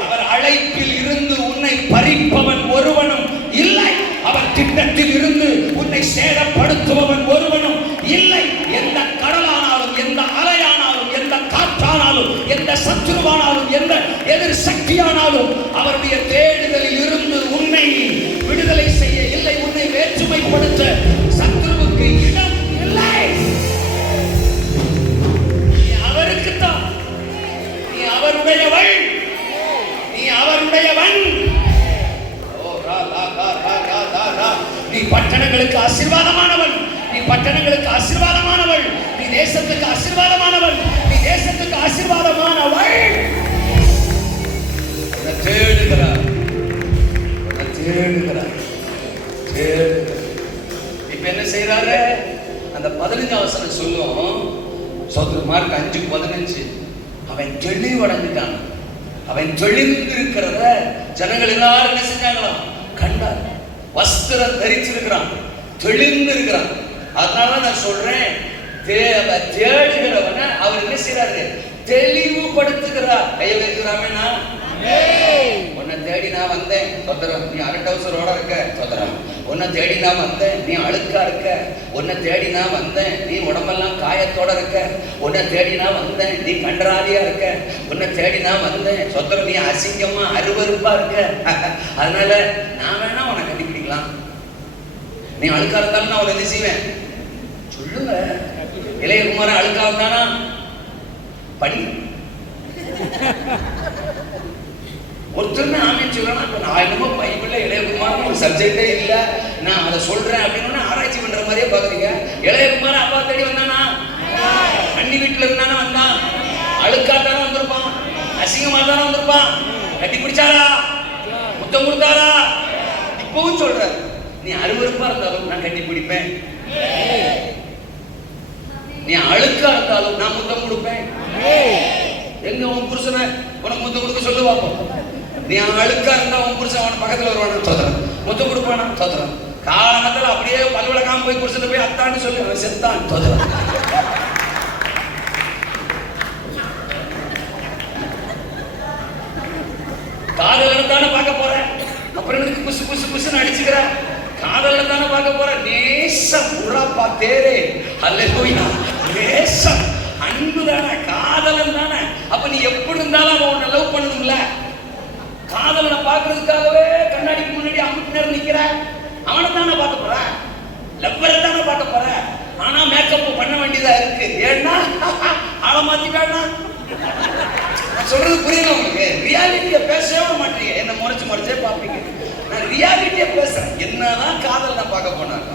அவர் அழைப்பில் இருந்து உன்னை பறிப்பவன் ஒருவனும் இல்லை. அவர் திட்டத்தில் இருந்து உன்னை சேதப்படுத்துபவன் ஒருவனும் இல்லை. எந்த கடலானாலும், எந்த அலையானாலும், எந்த காற்றானாலும், எந்த சத்துருவானாலும், எந்த எதிர் சக்தியானாலும் அவருடைய தேடுதலில் இருந்து உன்னை விடுதலை செய்ய இல்லை. உன்னை வேற்றுமைப்படுத்த சத்துருவுக்கு இடம் இல்லை. அவருக்குத்தான். நீ அவருடையவள், நீ அவருடையவன். நீ பட்டணங்களுக்கு ஆசீர்வாதமானவள், நீ பட்டணங்களுக்கு ஆசீர்வாதமானவள், நீ தேசத்துக்கு ஆசீர்வாதமானவள், நீ தேசத்துக்கு ஆசீர்வாதமானவள். தேடுகிறார். இப்ப என்ன செய்யறாரு? அந்த 15 வசனம் சொல்லும். மார்க் 5:15. அவன் தெளிவடைஞ்சிட்டான். அவன் தெளிந்திருக்கிறத ஜனங்கள் எல்லாரும் என்ன செஞ்சாங்களாம்? கண்டார். வஸ்திரம் தரிச்சிருக்கிறான், தெளிந்து இருக்கிறான். அதனால நான் சொல்றேன், தேடுகிறவன அவர் என்ன செய்யறாரு? தெளிவுபடுத்துகிறார். கையை வைக்கிறாமேனா உன்னை தேடி நான் வந்தேன் சொல்றேன். நீ அரட்டவசரோட இருக்க சொல்றேன். உன்னை தேடி நான் வந்தேன், நீ அழுக்கா இருக்க. உன்னை தேடி நான் வந்தேன், நீ உடம்பெல்லாம் காயத்தோட இருக்க. உன்னை தேடி நான் வந்தேன், நீ கண்டராதியா இருக்க. உன்னை தேடி நான் வந்தேன் சொல்றேன், நீ அசிங்கமா அருவருப்பா இருக்க. அதனால நான் வேணா உன்னை கண்டுபிடிக்கலாம். நீ அழுக்கா இருந்தாலும் நான் உன்னை என்ன செய்வேன் சொல்லுங்க. இளையகுமாரன் அழுக்கா இருந்தானா பண்ணி ஒருத்தருமே ஆமின்னு சொல்லணும். இப்போ நான் என்னமோ பைபிள்ல இளையகுமாரன் ஒரு சப்ஜெக்டே இல்லை, நான் அதை சொல்றேன் அப்படின்னு ஆராய்ச்சி பண்ற மாதிரியே பாக்குறீங்க. இளையகுமாரன் அப்பா தேடி வந்தானா? அண்ணி வீட்டுல இருந்தானா வந்தான்? அழுக்கா தானே வந்திருப்பான், அசிங்கமா தானே வந்திருப்பான். கட்டி பிடிச்சாரா? முத்தம் கொடுத்தாரா? இப்பவும் சொல்றாரு, நீ அருவருப்பா இருந்தாலும் நான் கட்டி பிடிப்பேன், நீ அழுக்கா இருந்தாலும் நான் முத்தம் கொடுப்பேன். எங்க உன் புருஷனை உனக்கு முத்தம் கொடுக்க சொல்லு பார்ப்போம். நீ அழுக்கா இருந்தா உன் புருஷன் அவன் பக்கத்துல வருவானு தோத்துறான், முத்தம் கொடுப்பானா தோத்துறான், காலங்கத்துல அப்படியே பல்வழக்காம போய் புருஷன் போய் அத்தான்னு சொல்லி அவன் செத்தான் தோத்துறான். காதல தானே பார்க்க போற, அப்புறம் எனக்கு குசு குசு குசுன்னு அடிச்சுக்கிற, காதல தானே பார்க்க போற, நேசம் உறப்பா தேரே அல்லேலூயா, நேசம் அன்பு தானே, காதலன் தானே. அப்ப நீ எப்படி இருந்தாலும் அவன் உன்னை லவ் பண்ணணும்ல. காதலனை பார்க்கறதுக்காகவே கண்ணாடிக்கு முன்னாடி 50 நேரம் நிக்கிற, அவனை தானே பார்க்க போற, லவ்வரை தானே பார்க்க போற. ஆனா மேக்கப் பண்ண வேண்டியதா இருக்கு. ஏன்னா ஆள மாத்திட்டானா. நான் சொல்றது புரியுது உங்களுக்கு? ரியாலிட்டியை பேசவே மாட்டீங்க, என்ன முறைச்சு முறைச்சே பார்ப்பீங்க. நான் ரியாலிட்டியை பேசுறேன். என்னதான் காதல் நான் பார்க்க போனாங்க,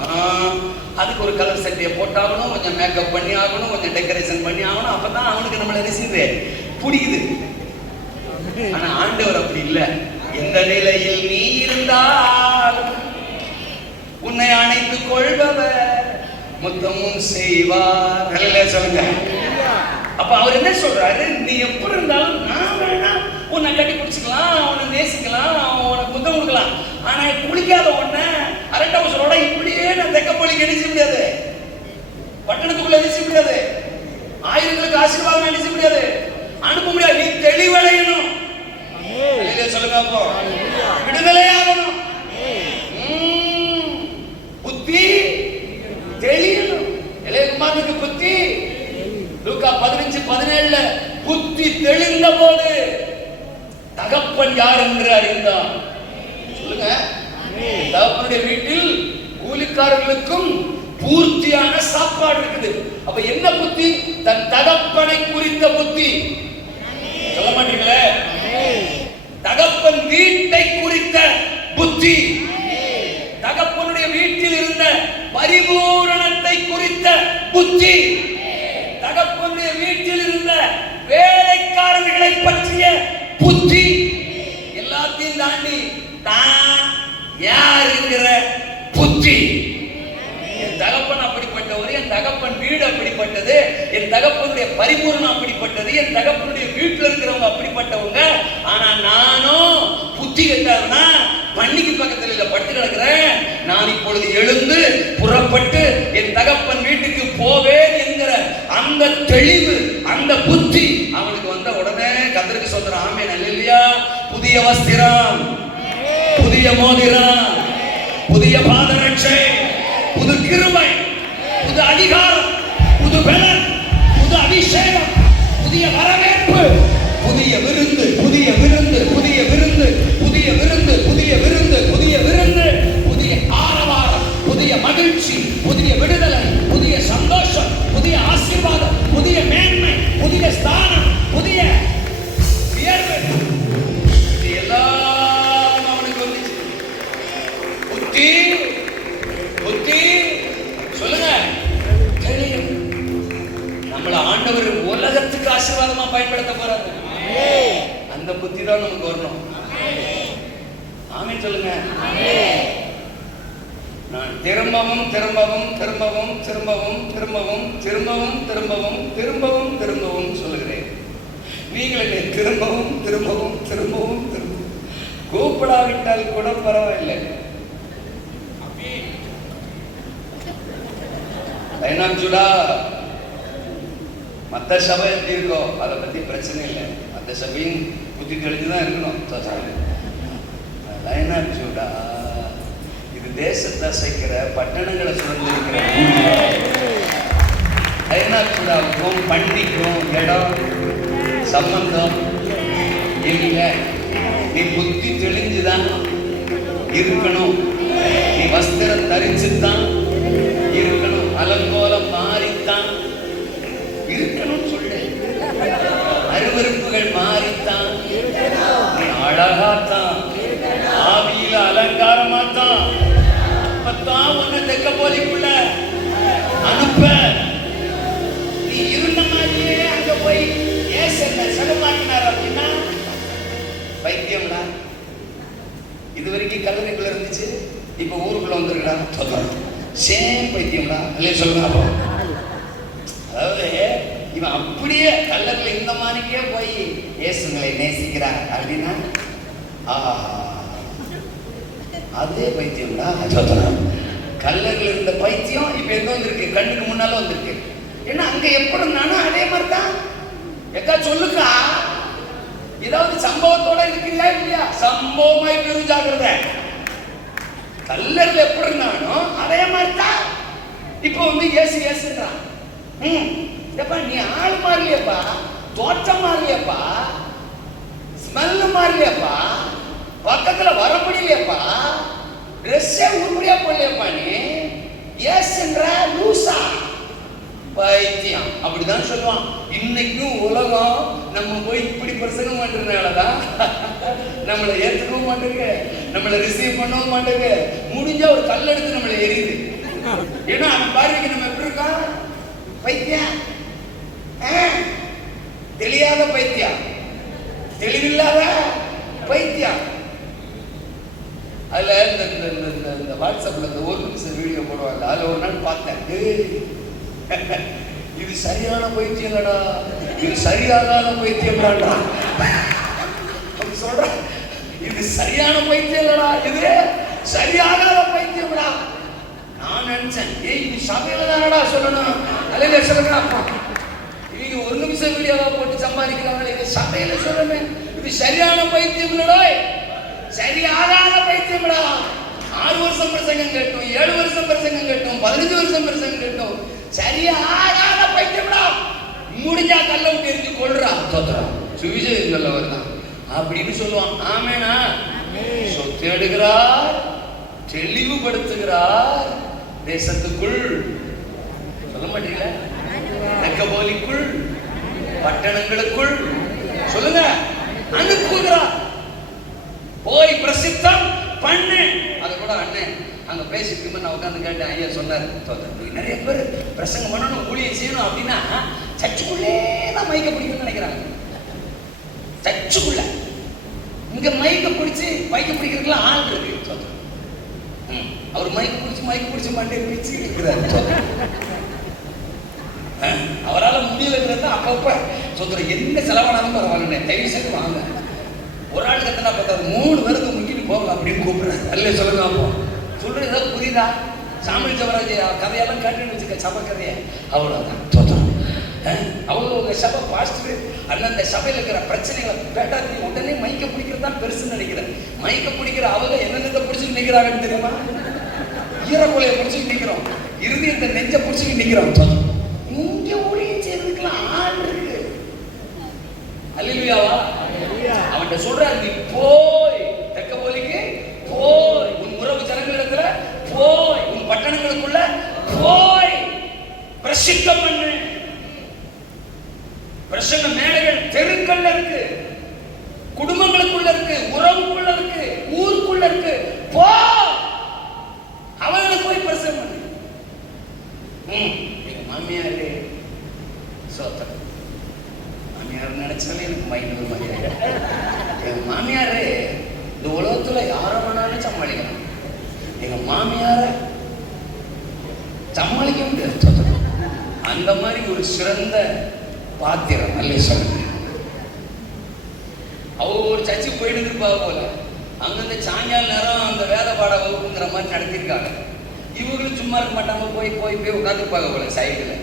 அதுக்கு ஒரு கலர் சட்டையை போட்டாகணும், கொஞ்சம் மேக்கப் பண்ணி ஆகணும், கொஞ்சம் டெக்கரேஷன் பண்ணி ஆகணும். அப்பதான் அவனுக்கு நம்மளை ரிசீவ் பிடிக்குது. ஆனா ஆண்டவர் அப்படி இல்லை. எந்த நிலையில் நீ இருந்தாலும் உன்னை அணைத்துக் கொள்பவர் முத்தமும் செய்வார். சொல்லுங்க. அப்ப அவர் என்ன சொல்றாரு, நீ எப்படி இருந்தாலும் நான் வேணா உன்னை கட்டி பிடிச்சிக்கலாம், உன்னை நேசிக்கலாம், உனக்கு முத்தம் கொடுக்கலாம். ஆனா குளிக்காத உன்னை அரட்டை அவசரோட இப்படியே நான் தெக்கப்பொழிக்கு அடிச்சு முடியாது, பட்டணத்துக்குள்ள அடிச்சு முடியாது, ஆயிரங்களுக்கு ஆசீர்வாதம் அடிச்சு முடியாது, அனுப்ப முடியாது. நீ தெளிவடையணும். சொல்லுங்க. அப்போ விடுதலையாகணும், புத்தி தெளியணும். இளையகுமாரனுக்கு புத்தி லூக்கா 15:17 புத்தி தெளிந்த போது தகப்பன் யார் என்று அறிந்தான். சொல்லுங்க. தகப்பனுடைய வீட்டில் கூலிக்காரர்களுக்கும் பூர்த்தியான சாப்பாடு இருக்குது. அப்ப என்ன புத்தி? தன் தகப்பனை குறித்த புத்தி. சொல்ல மாட்டீங்களே? தகப்பன் வீட்டை குறித்த புத்தி, தகப்பனுடைய வீட்டில் இருந்த பரிபூரணத்தை குறித்த புத்தி, தகப்பனுடைய வீட்டில் இருந்த வேலைக்காரர்களை பற்றிய புத்தி, எல்லாத்தையும் தாண்டி தான் யாருங்கிற புத்தி. என் தகப்பன் அப்படிப்பட்டவர், என் தகப்பன் வீடு அப்படிப்பட்டது, என் தகப்பனுடைய பரிபூரணம் அப்படிப்பட்டது, என் தகப்பனுடைய வீட்டில் இருக்கிறவங்க அப்படிப்பட்டவங்க. ஆனா நானும் புத்தி கட்டாதுன்னா பன்னிக்கு பக்கத்தில் இல்ல படுத்து கிடக்கிறேன். நான் இப்பொழுது எழுந்து புறப்பட்டு என் தகப்பன் வீட்டுக்கு போவேன் என்கிற அந்த தெளிவு, அந்த புத்தி அவனுக்கு வந்த உடனே கர்த்தருக்கு சொல்ற ஆமென் அல்லேலூயா. புதிய வஸ்திரம், புதிய மோதிரம், புதிய பாதரட்சை, புது கிருபை, புது அதிகாரம், புது பலன், புது அபிஷேகம், புதிய வரவேற்பு, புதிய விருந்து, புதிய விருந்து, புதிய விருந்து, புதிய விருந்து, புதிய விருந்து, புதிய விருந்து, புதிய ஆரவாரம், புதிய மகிழ்ச்சி, புதிய விடுதலை, புதிய சந்தோஷம், புதிய ஆசீர்வாதம், புதிய மேன்மை, புதிய ஸ்தானம், புதிய உயர்வு. இது எல்லாம் அவனுக்கு வந்துச்சு. புத்தி புத்தி சொல்லுங்க. நம்மள ஆண்டவர் உலகத்துக்கு ஆசீர்வாதமா பயன்படுத்த போறாரு. அந்த புத்தி தான் நமக்கு வரணும். ஆமென் சொல்லுங்க. நான் திரும்பவும் திரும்பவும் திரும்பவும் திரும்பவும் திரும்பவும் திரும்பவும் திரும்பவும் திரும்பவும் திரும்பவும் சொல்லுகிறேன். நீங்கள் என்னை திரும்பவும் திரும்பவும் திரும்பவும் திரும்பவும் கூப்பிடாவிட்டால் கூட பரவாயில்லை. ஜுடா மற்ற சபை எப்படி இருக்கோ அதை பத்தி பிரச்சனை இல்லை. மற்ற சபையும் புத்தி தெளிஞ்சுதான் இருக்கணும். ஜுடா இது தேசத்தை அசைக்கிற பட்டணங்களை சுரந்திருக்கிற ஜுடாவுக்கும் பண்டிக்கும் இடம் சம்பந்தம் இல்லை. நீ புத்தி தெளிஞ்சுதான் இருக்கணும். நீ வஸ்திரம் தரிச்சுதான் இருக்கணும். அலங்கோலம் மாறித்தான் இருக்கணும். சொல்லு. அருவருப்புகள் மாறித்தான் நீ அழகாத்தான் ஆவியில அலங்காரமாத்தான். அப்பத்தான் உன்னை தெக்க போலிக்குள்ள அனுப்ப. நீ இருந்த மாதிரியே அங்க போய் ஏசன்ன சகமாக்கினார் அப்படின்னா பைத்தியம்டா. இது வரைக்கும் கல்லறைக்குள்ள இருந்துச்சு, இப்ப ஊருக்குள்ள வந்துருக்கா சேம் பைத்தியம்டா இல்லையே சொல்லுங்க. அப்போ அதாவது இவன் அப்படியே கல்லறையில் இந்த மாதிரிக்கே போய் இயேசுங்களை நேசிக்கிறார் அப்படின்னா அதே பைத்தியம்டா சோத்திரம். கல்லறையில் இருந்த பைத்தியம் இப்ப எங்க வந்திருக்கு? கண்ணுக்கு முன்னால வந்திருக்கு. ஏன்னா அங்க எப்படி இருந்தானோ அதே மாதிரி தான். எக்கா சொல்லுக்கா, ஏதாவது சம்பவத்தோட இருக்கிறியா இல்லையா? சம்பவமாய் பெரும் ஜாக்கிரதை. கல்லறையில் எப்படி இருந்தானோ அதே மாதிரி தான் இப்போ வந்து ஏசு ஏசுன்றான். எப்பா நீ ஆள் மாறலையப்பா, தோற்றம் மாறலையப்பா, ஸ்மெல் மாறலையப்பா, பக்கத்துல வர முடியலையப்பா, ட்ரெஸ்ஸே உருப்படியா போடலையப்பா, நீ ஏசுன்ற லூசா பைத்தியம் அப்படிதான் சொல்லுவான். இன்னைக்கும் உலகம் நம்ம போய் இப்படி பிரசங்கம் பண்றதுனாலதான் நம்மளை ஏத்துக்கவும் மாட்டேங்க, நம்மளை ரிசீவ் பண்ணவும் மாட்டேங்க. முடிஞ்சா ஒரு கல் எடுத்து நம்மளை எரியுது. ஏன்னா அவன் பார்வைக்கு நம்ம எப்படி இருக்கோம்? பைத்தியம், தெரியாத பைத்தியம், தெளிவில்லாத பைத்தியம். அதுல இந்த வாட்ஸ்அப்ல இந்த ஒரு நிமிஷம் வீடியோ போடுவாங்க. அதுல ஒரு நாள் பார்த்தேன், இது சரியான பைத்தியம் இல்லடா, இது சரியாகாத பைத்தியம் சொல்ற. இது சரியான பைத்தியம் இல்லடா, இது சரியாகாத பைத்தியம்டா. நான் நினைச்சேன், இது சபையில தானடா சொல்லணும். அல்ல சொல்லுங்க, இவங்க ஒரு நிமிஷம் வீடியோவா போட்டு சம்பாதிக்கிறாங்க. இது சபையில சொல்லணும். இது சரியான பைத்தியம் இல்லடா, சரியாகாத பைத்தியம்டா. 6 வருஷம் பிரசங்கம் கேட்டோம், 7 வருஷம் பிரசங்கம் கேட்டோம், 15 வருஷம் பிரசங்கம் கேட்டோம், சரியாகாத பைத்தியம்டா. முடிஞ்சா கல்ல விட்டு எரிஞ்சு கொள்றா தோத்துறான். சுவிசேஷம் சொல்லவர் தான் அப்படின்னு சொல்லுவான். ஆமேனா? தேடுகிறார், தெளிவுபடுத்துகிறார், தேசத்துக்குள் சொல்ல மாட்டீங்களா, தெக்கப்போலிக்குள், பட்டணங்களுக்குள் சொல்லுங்க, அனுப்புகிறார். போய் பிரசித்தம் பண்ணு. அதை கூட அண்ணன் அங்க பேசிட்டு நான் உட்காந்து கேட்டேன். ஐயா சொன்னாரு, நிறைய பேர் பிரசங்கம் பண்ணணும், ஊழியம் செய்யணும் அப்படின்னா சர்ச்சுக்குள்ளே தான் மயக்க பிடிக்கணும்னு நினைக்கிறாங்க. சர்ச்சுக்குள்ள இங்க மயக்க பிடிச்சி மயக்க பிடிக்கிறதுக்குலாம் ஆள் இருக்கு. அவர் மயக்க பிடிச்சி மாட்டே பிடிச்சி இருக்கிறாரு. அவரால் முடியலைங்கிறது அப்பப்ப சொல்ற, எந்த செலவானாலும் பரவாயில்ல, தயவு செய்து வாங்க. ஒரு ஆள் கத்தனா பார்த்தா 3 பேருக்கு முக்கிட்டு போகலாம் அப்படின்னு கூப்பிடுறாரு. அல்ல சொல்லுங்க, அப்போ சொல்றது ஏதாவது புரியுதா? சாமியல் ஜெபராஜ் கதையெல்லாம் கேட்டுன்னு வச்சுக்க, சபை கதையை அவ்வளோதான் தோற்றம். அவங்க உங்க சபை பாஸ்டர் அந்தந்த சபையில் இருக்கிற பிரச்சனைகளை கேட்டா நீ உடனே மைக்க பிடிக்கிறது தான் பெருசுன்னு நினைக்கிறேன். மைக்க பிடிக்கிற அவங்க என்னென்ன பிடிச்சிட்டு நிற்கிறாங்கன்னு தெரியுமா? ஈரக்குலையை பிடிச்சிட்டு நிற்கிறோம், இருதயத்தை நெஞ்ச பிடிச்சிட்டு நிற்கிறோம். இங்க ஊழியம் செய்யறதுக்குலாம் ஆள் இருக்கு. அல்லேலூயாவா? அவன்கிட்ட சொல்றாரு, நீ போய் தெக்கப்போலிக்கு போய், உன் உறவு ஜனங்களிடத்துல போய், உன் பட்டணங்களுக்குள்ள போய் பிரசித்தம் பண்ணு. பிரசங்க மேடைகள் தெருக்கள்ல இருக்கு, குடும்பங்களுக்குள்ள இருக்கு, உறவுக்குள்ள இருக்கு, ஊருக்குள்ள இருக்கு. போ, அவங்களுக்கு போய் பிரசங்கம் பண்ணு. எங்க மாமியாரு சோத்திரம், மாமியார் நினைச்சாலே எனக்கு மைண்ட் ஒரு மாதிரி. எங்க மாமியாரு இந்த உலகத்துல யார வேணாலும் சமாளிக்கலாம், எங்க மாமியார சமாளிக்க முடியாது. அந்த மாதிரி ஒரு சிறந்த பாத்திரம். நல்ல சொல்லுங்க. அவங்க ஒரு சர்ச்சுக்கு போயிட்டு இருப்பாங்க போல, அங்கிருந்து சாயங்கால நேரம் அந்த வேத பாட வகுப்புங்கிற மாதிரி நடத்திருக்காங்க. இவங்களும் சும்மா இருக்க மாட்டாங்க, போய் உட்காந்துருப்பாங்க போல சைடுல.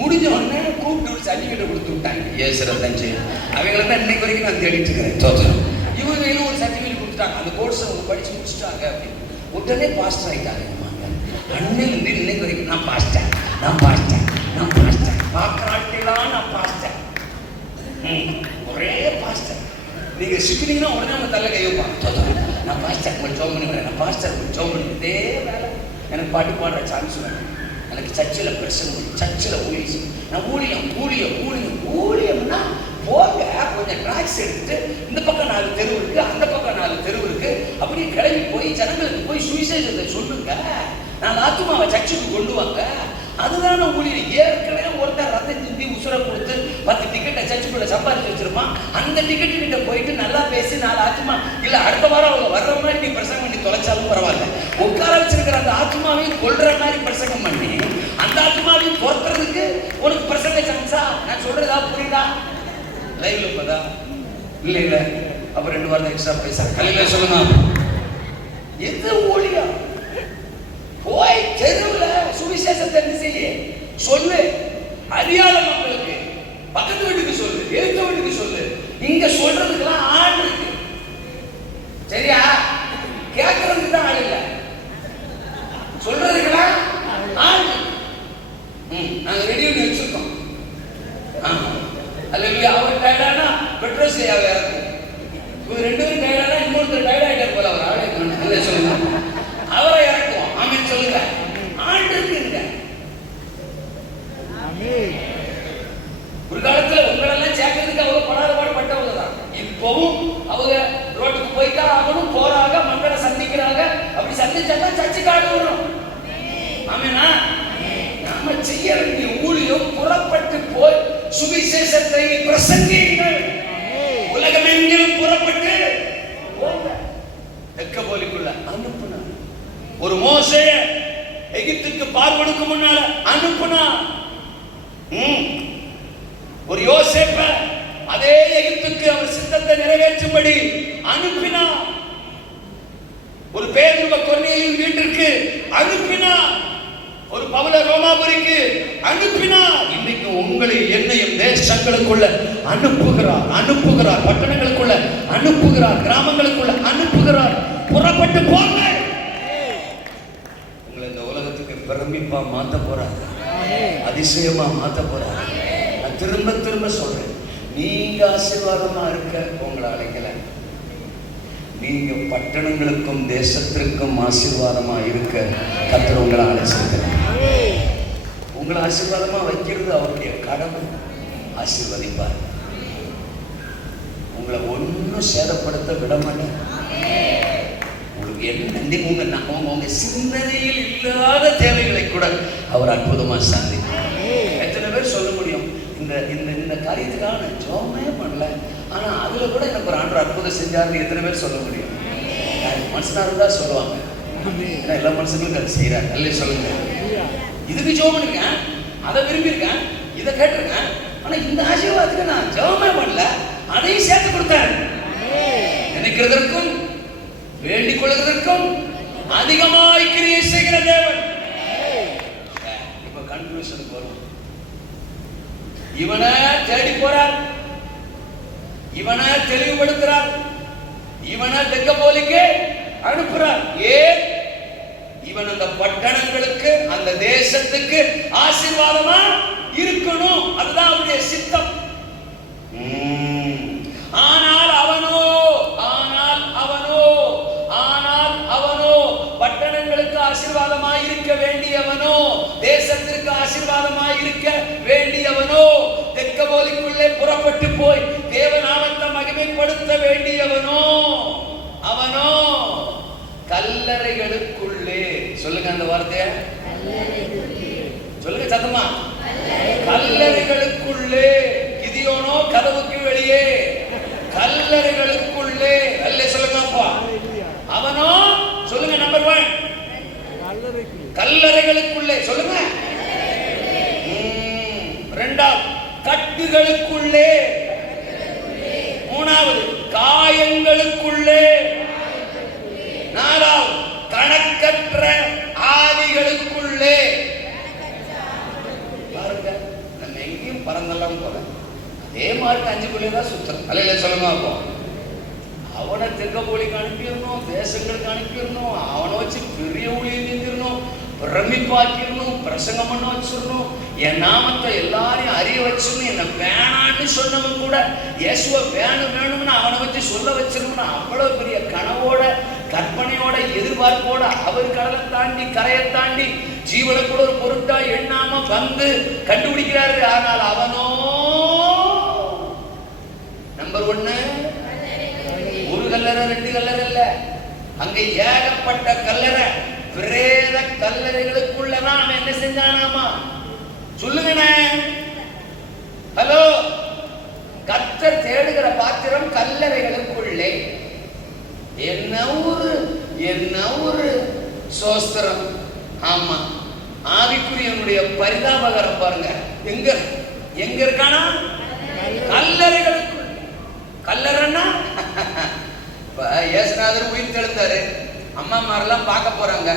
முடிஞ்ச உடனே கூப்பிட்டு ஒரு சர்டிஃபிகேட் கொடுத்து விட்டாங்க. ஏசுறதஞ்சு அவங்கள தான் இன்னைக்கு வரைக்கும் நான் தேடிட்டு இருக்கிறேன். தோற்றம் இவங்க இன்னும் ஒரு சர்டிஃபிகேட் கொடுத்துட்டாங்க, அந்த கோர்ஸ் அவங்க படிச்சு முடிச்சுட்டாங்க அப்படின்னு. உடனே பாஸ்டர் ஆகிட்டாங்க. அன்னையிலிருந்து இன்னைக்கு வரைக்கும் நான் பாஸ்டர், நான் பாஸ்டர், நான் பாஸ்டர், பார்க்கறாட்டெல்லாம் நான் பாஸ்டர், ஒரே பாஸ்டர். நீங்க சிக்கினீங்கன்னா உடனே நம்ம தள்ள கை வைப்பாங்க. நான் பாஸ்டர் கொஞ்சம் ஜோம் பண்ணி, நான் பாஸ்டர் கொஞ்சம் ஜோம் பண்ணி, இதே வேலை. எனக்கு பாட்டு பாடுற சான்ஸ் வேணும், எனக்கு சர்ச்சில் பிரச்சனை, சர்ச்சில் ஊழியம், நான் ஊழியம்னா போங்க, கொஞ்சம் ட்ராக்ஸ் எடுத்துட்டு இந்த பக்கம் 4 தெருவு இருக்கு, அந்த பக்கம் 4 தெருவு இருக்கு, அப்படியே கிளம்பி போய் ஜனங்களுக்கு போய் சுவிசேஷத்தை சொல்லுங்க, 4 ஆத்துமாவை சர்ச்சுக்கு கொண்டு வாங்க. அதுதான ஊழியம். ஏற்கனவே ஒருத்தர் ரத்தம் சிந்தி உசுரை கொடுத்து 10 டிக்கெட்டை சர்ச்சுக்குள்ள சம்பாதிச்சு வச்சிருப்பான். அந்த டிக்கெட்டு கிட்ட போயிட்டு நல்லா பேசி 4 ஆத்துமா இல்ல அடுத்த வாரம் அவங்க வர்ற மாதிரி நீ பிரசங்கம் பண்ணி தொலைச்சாலும் பரவாயில்ல, உட்கார வச்சிருக்கிற அந்த ஆத்மாவையும் கொள்ற மாதிரி பிரசங்கம் பண்ணி அந்த ஆத்மாவையும் பொறுக்கிறதுக்கு உனக்கு பிரசங்க சான்ஸா? நான் சொல்றதா புரியுதா? லைவ்ல இப்பதா இல்ல அப்ப 2 வாரம் எக்ஸ்ட்ரா பேசுறேன். கலையில சொல்லுங்க, எது ஒளியா போய் தெருவுல சுவிசேஷத்தை என்ன செய்ய சொல்லு. அறியாத மக்களுக்கு, பக்கத்து வீட்டுக்கு சொல்லு, எழுத்த வீட்டுக்கு சொல்லு. இங்க சொல்றதுக்கெல்லாம் ஆள் இருக்கு, சரியா? கேட்கறதுக்கு தான் ஆள் இல்ல, சொல்றதுக்கெல்லாம் ஆள். நாங்க ரெடி பண்ணி வச்சிருக்கோம். அல்ல அவர் டயர்டானா பெட்ரோல் செய்யாத இருக்கும். இவங்க 2 பேரும் டயர்டானா இன்னொருத்தர் டயர்ட் ஆகிட்டார் போல. அவர் ஆளே அல்ல சொல்லுங்க, அவரை இறக்குவோம். ஆமென் சொல்லுங்க. ஆள் இருக்குங்க. ஒரு காலத்துல உங்களெல்லாம் சேர்க்கறதுக்கு அவங்க படாத பாடுபட்டவங்க தான். இப்பவும் அவங்க ரோட்டுக்கு போய்தான் ஆகணும், போறாங்க, மக்களை சந்திக்கிறாங்க. அப்படி சந்திச்சாங்க சர்ச்சுக்கு ஆள் வரும். ஆமெனா? நாம செய்ய வேண்டிய ஊழியம் புறப்பட்டு போய் சுவிசேஷத்தை பிரசங்கியுங்கள். உலகமெங்கிலும் புறப்பட்டு போங்க. தெக்கப்போலிக்குள்ள அனுப்புனார். ஒரு மோசேய எகிப்துக்கு பார்வனுக்கு முன்னால அனுப்புனார். ஒரு யோசேப்ப அதே எகிப்துக்கு அவர் சித்தத்தை நிறைவேற்றும்படி அனுப்பினார். ஒரு பேதுருவ கொர்நேலியின் வீட்டிற்கு அனுப்பினார். ஒரு பவுல ரோமாபுரிக்கு அனுப்பினார். இன்னைக்கு உங்களை என்னையும் தேசங்களுக்குள்ள அனுப்புகிறார், அனுப்புகிறார். பட்டணங்களுக்குள்ள அனுப்புகிறார், கிராமங்களுக்குள்ள அனுப்புகிறார். புறப்பட்டு போங்க. உங்களை இந்த உலகத்துக்கு பிரமிப்பா மாத்த போறாங்க, அதிசயமா மாத்த போறாங்க. நான் திரும்ப திரும்ப சொல்றேன், நீங்க ஆசீர்வாதமா இருக்க உங்களை அழைக்கல. நீங்க பட்டணங்களுக்கும் தேசத்திற்கும் ஆசீர்வாதமா இருக்க கர்த்தர் உங்களை அழைச்சிருக்கிறார். உங்களை ஆசீர்வாதமா வைக்கிறது அவருடைய கடமை. ஆசீர்வதிப்பார். உங்களை ஒன்னும் சேதப்படுத்த விட மாட்டேன். உங்களுக்கு என்ன உங்க சிந்தனையில் இல்லாத தேவைகளை கூட அவர் அற்புதமா சந்திப்பார். எத்தனை பேர் சொல்ல முடியும், இந்த காரியத்துக்காக நான் ஜோமே பண்ணல, ஆனா அதுல கூட எனக்கு ஒரு ஆண்டவர் அற்புதம் செஞ்சாருன்னு எத்தனை பேர் சொல்ல முடியும்? மனுஷனா இருந்தா சொல்லுவாங்க. ஏன்னா எல்லா மனுஷங்களும் அதை செய்யறாங்க. அல்ல சொல்லுங்க, இதுக்கு ஜோம் பண்ணிருக்கேன், அதை விரும்பியிருக்கேன், இதை கேட்டிருக்கேன், ஆனா இந்த ஆசீர்வாதத்துக்கு நான் ஜோமே பண்ணல, அதையும் சேர்த்து கொடுத்தாரு. நினைக்கிறதற்கும் வேண்டிக் கொள்வதற்கும் அதிகமாய் கிரியை செய்கிற தேவன். இப்ப கன்க்ளூஷனுக்கு வரும். இவனை தேடி போறார், இவனை தெளிவுபடுத்துறார், இவனை தெக்கப்போலிக்கு அனுப்புறார். ஏன்? இவன் அந்த பட்டணங்களுக்கு, அந்த தேசத்துக்கு ஆசீர்வாதமா இருக்கணும். அதுதான் அவருடைய சித்தம். ஆனால் அவனோ பட்டணங்களுக்கு ஆசீர்வாதமாய் இருக்க வேண்டியவனோ, தேசத்திற்கு ஆசீர்வாதமாய் இருக்க வேண்டியவனோ, தெக்கப்போலிக்குள்ளே புறப்பட்டு போய் தேவநாமத்தை மகிமைப்படுத்த வேண்டியவனோ, அவனோ கல்லறைகளுக்குள்ளே. சொல்லுங்க அந்த வார்த்தைய, சொல்லுங்க சத்தமா. கல்லறைகளுக்குள்ளே. கிதியோனோ கதவுக்கு வெளியே, கல்லறைகளுக்குள்ளே. அல்ல சொல்லுங்க அப்பா. அவனோ சொல்லுங்க நம்பர் 1, கல்லறைகளுக்குள்ளே. சொல்லுங்க. 2வது கட்டுகளுக்குள்ளே. 3வது காயங்களுக்குள்ளே. 4வது கணக்கற்ற ஆவிகளுக்குள்ளே. பாருங்க, நம்ம எங்கேயும் பறந்தெல்லாம் போல, அதே மாதிரி 5 தான் சுத்தம். அல்ல சொல்லுங்க அப்போ. அவனை தெக்கப்போலிக்கு அனுப்பிடணும், தேசங்களுக்கு அனுப்பிடணும், அவனை வச்சு பெரிய ஊழியம் செஞ்சிடணும், பிரமிப்பாக்கிடணும், பிரசங்கம் பண்ண வச்சிடணும், என் நாமத்தை எல்லாரையும் அறிய வச்சிடணும். என்ன வேணான்னு சொன்னவன் கூட இயேசுவை வேணும்னு அவனை வச்சு சொல்ல வச்சிடணும்னு அவ்வளவு பெரிய கனவோட, கற்பனையோட, எதிர்பார்ப்போட அவர் கடலை தாண்டி, கரையை தாண்டி, ஜீவனை கூட ஒரு பொருட்டா எண்ணாம வந்து கண்டுபிடிக்கிறாரு. ஆனால் அவனோ நம்பர் 1, ஒரு கல்லறை 2 கல்லறை இல்ல, அங்க ஏகப்பட்ட கல்லறை, பிரேத கல்லறைகளுக்குள்ளதான் அவன் என்ன செஞ்சானாமா? சொல்லுங்க. ஹலோ, கர்த்தர் தேடுகிற பாத்திரம் கல்லறைகளுக்குள்ளே. என்ன ஒரு சோஸ்திரம். ஆமா, ஆவிக்குரியவனுடைய பரிதாபகரம் பாருங்க. எங்க இருக்கானா? கல்லறைகளுக்குள். கல்லறைன்னா லாசரு உயிர் தெழுந்தாரு. அம்மாமாரெல்லாம் பார்க்க போறாங்க.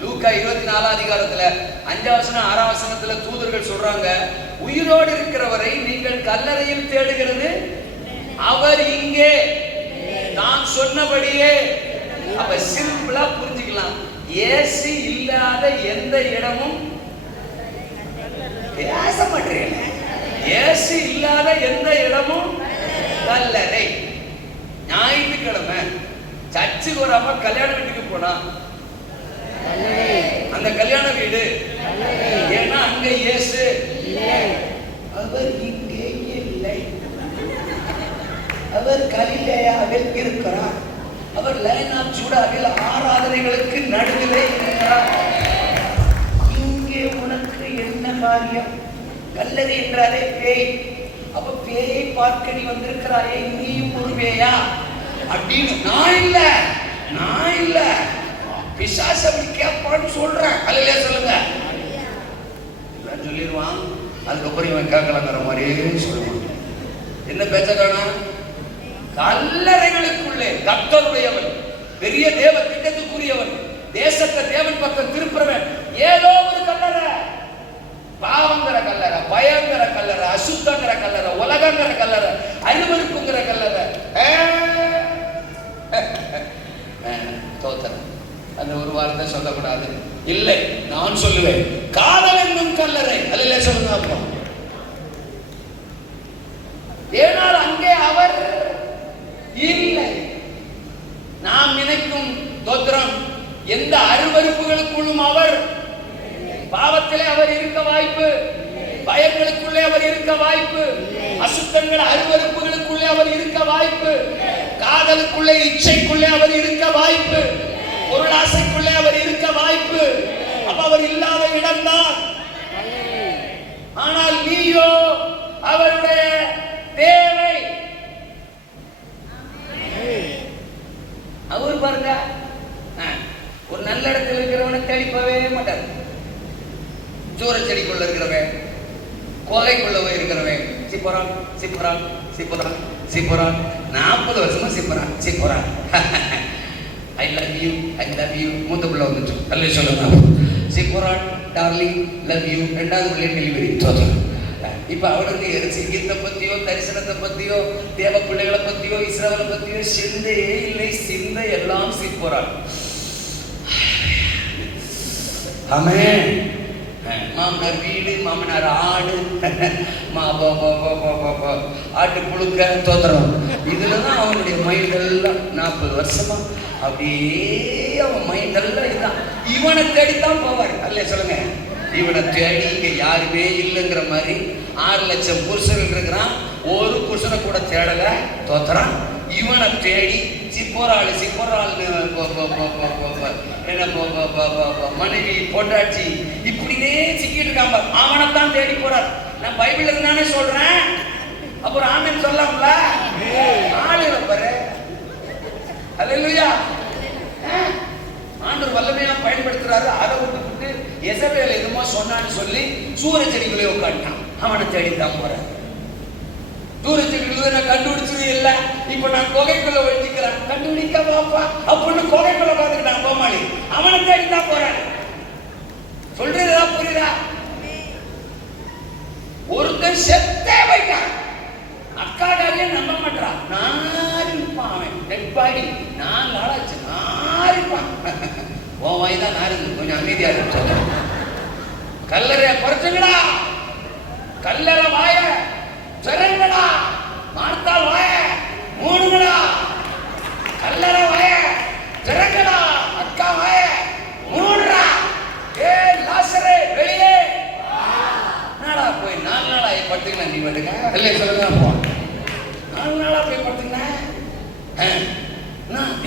லூக்கா 24 அதிகாரத்துல 5 6 தூதர்கள் சொல்றாங்க, உயிரோடு இருக்கிறவரை நீங்கள் கல்லறையில் தேடுகிறது அவர் இங்கே, நான் சொன்னபடியே. அப்ப சிம்பிளா புரிஞ்சுக்கலாம், இயேசு இல்லாத எந்த இடமும் பேச மாட்டேன். இயேசு இல்லாத எந்த இடமும் கல்லறை. ஞாயிற்றுக்கிழமை சர்ச்சுக்கு ஒரு அம்மா கல்யாண வீட்டுக்கு போனா அந்த கல்யாண வீடு, ஏன்னா அங்க இயேசு அவர் இங்கே இல்லை. அவர் கலிலேயாவில் இருக்கிறார். அவர் லைன் ஆஃப் ஜூடாவில் ஆராதனைகளுக்கு நடுவிலே இருக்கிறார். இங்கே உனக்கு என்ன காரியம்? கல்லறை என்றாலே பேய். அப்ப பேயை பார்க்க நீ வந்திருக்கிறாயே, நீயும் ஒரு பேயா அப்படின்னு. நான் இல்ல பிசாசு அப்படி கேட்பான்னு சொல்றேன். அல்லையா சொல்லுங்க சொல்லிடுவான். அதுக்கப்புறம் இவன் கேட்கலாங்கிற மாதிரியே சொல்லுவான். என்ன பேச்ச காணும்? கல்லறைகளுக்குள்ளே கர்த்தருடையவன், பெரிய தேவ திட்டத்துக்குரியவன், தேசத்தை தேவன் பக்கம் திருப்புறவன். ஏதோ ஒரு கல்லறை, பாவங்கிற கல்லறை, பயங்கிற கல்லறை, அசுத்தங்கிற கல்லறை, உலகங்கிற கல்லறை, அருவருப்புங்கிற கல்லறை. தோத்தன அந்த ஒரு வார்த்தை சொல்லக்கூடாது. இல்லை, நான் சொல்லுவேன், காதல் என்னும் கல்லறை. அல்ல சொல்லுங்க. அப்போ ஏனால் அங்கே அவர் இல்லை. நாம் நினைக்கும் தோத்திரம் எந்த அருவருப்புகளுக்குள்ளும் அவர், பாவத்திலே அவர் இருக்க வாய்ப்பு, பயங்களுக்குள்ளே அவர் இருக்க வாய்ப்பு, அசுத்தங்கள் அருவருப்புகளுக்குள்ளே அவர் இருக்க வாய்ப்பு, காதலுக்குள்ளே இச்சைக்குள்ளே அவர் இருக்க வாய்ப்பு, பொருள் ஆசைக்குள்ளே அவர் இருக்க வாய்ப்பு. அப்ப அவர் இல்லாத இடம்தான். ஆனால் நீயோ அவருடைய தேவை. அவர் பாருங்க, ஒரு நல்ல இடத்துல இருக்கிறவனை தேடிப்பவே மாட்டார். சூர செடிக்குள்ள இருக்கிறவன், கோகைக்குள்ள போய் இருக்கிறவன், சிப்பரான் சிப்பரான் சிப்பரான் சிப்பரான், 40 வருஷமா சிப்பரான் சிப்பரான். ஐ லவ் யூ மூத்த பிள்ளை வந்துட்டு அல்ல சொல்லுங்க. சிப்பரான் டார்லிங் லவ் யூ, 2வது பிள்ளை டெலிவரி தோற்றம். இப்ப அவனுக்கு சீக்கிரத்தை பத்தியோ, தரிசனத்தை பத்தியோ, தேவ பிள்ளைகளை பத்தியோ, இஸ்ரவேலை பத்தியோ சிந்தையே இல்லை. சிந்தை எல்லாம் சிப்பரான். ஆமென். மாமனார் வீடு, மாமனார் ஆடு, ஆட்டு புழுக்க தோத்திரம். இதுலதான் அவனுடைய மைண்ட் எல்லாம் 40 வருஷமா அப்படியே அவன் மைண்ட் எல்லாம் இதுதான். இவனை தேடித்தான் போவார். அல்ல சொல்லுங்க, இவனை தேடி இங்க யாருமே இல்லைங்கிற மாதிரி 6 லட்சம் புருஷர்கள் இருக்கிறான், ஒரு புருஷனை கூட தேடல தோத்துறான். இவனை தேடி சிப்போராள் என்ன மனைவி பொண்டாட்சி இப்படியே சிக்கிட்டு இருக்காங்க. அவனைத்தான் தேடி போறார். நான் பைபிள் இருந்தானே சொல்றேன், அப்புறம் ஆமென் சொல்லாமல ஆளு பாரு. அல்லேலூயா. ஆண்டவர் வல்லமையா பயன்படுத்துறாரு. அதை விட்டு எசபேல் எதுமோ சொன்னான்னு சொல்லி சூரிய செடிக்குள்ளே உட்காந்துட்டான். அவனை தேடித்தான் போறேன். தூரத்துக்கு கண்டுபிடிச்சது இல்லை. இப்ப நான் கொகைக்குள்ள ஒழிக்கிறேன், கண்டுபிடிக்க பாப்பா அப்படின்னு கொகைக்குள்ள பார்த்துக்கிட்டான் கோமாளி. அவனை தேடித்தான் போறேன். சொல்றதா புரியுதா? ஒருத்தன் செத்தே போயிட்டான். அக்காடாரியே நம்ப மாட்டான். நாரிப்பான் அவன், டெட் பாடி 4 நாளாச்சு. நாரிப்பான். ஓ வாய்தான் நாருது, கொஞ்சம் அமைதியா இருக்கு. கல்லறைய குறைச்சுங்கடா, கல்லறை வாய திறங்கடா, மார்த்தாள் வாய மூடுங்கடா, கல்லறை வாய திறங்கடா, அக்கா வாய மூடுறா. ஏ லாசரே வெளியே நாடா போய் 4 நாளா படுத்துக்கினா நீ வந்துங்க. இல்லை சொல்லுங்க, போ 4 நாளா போய் படுத்துக்கின.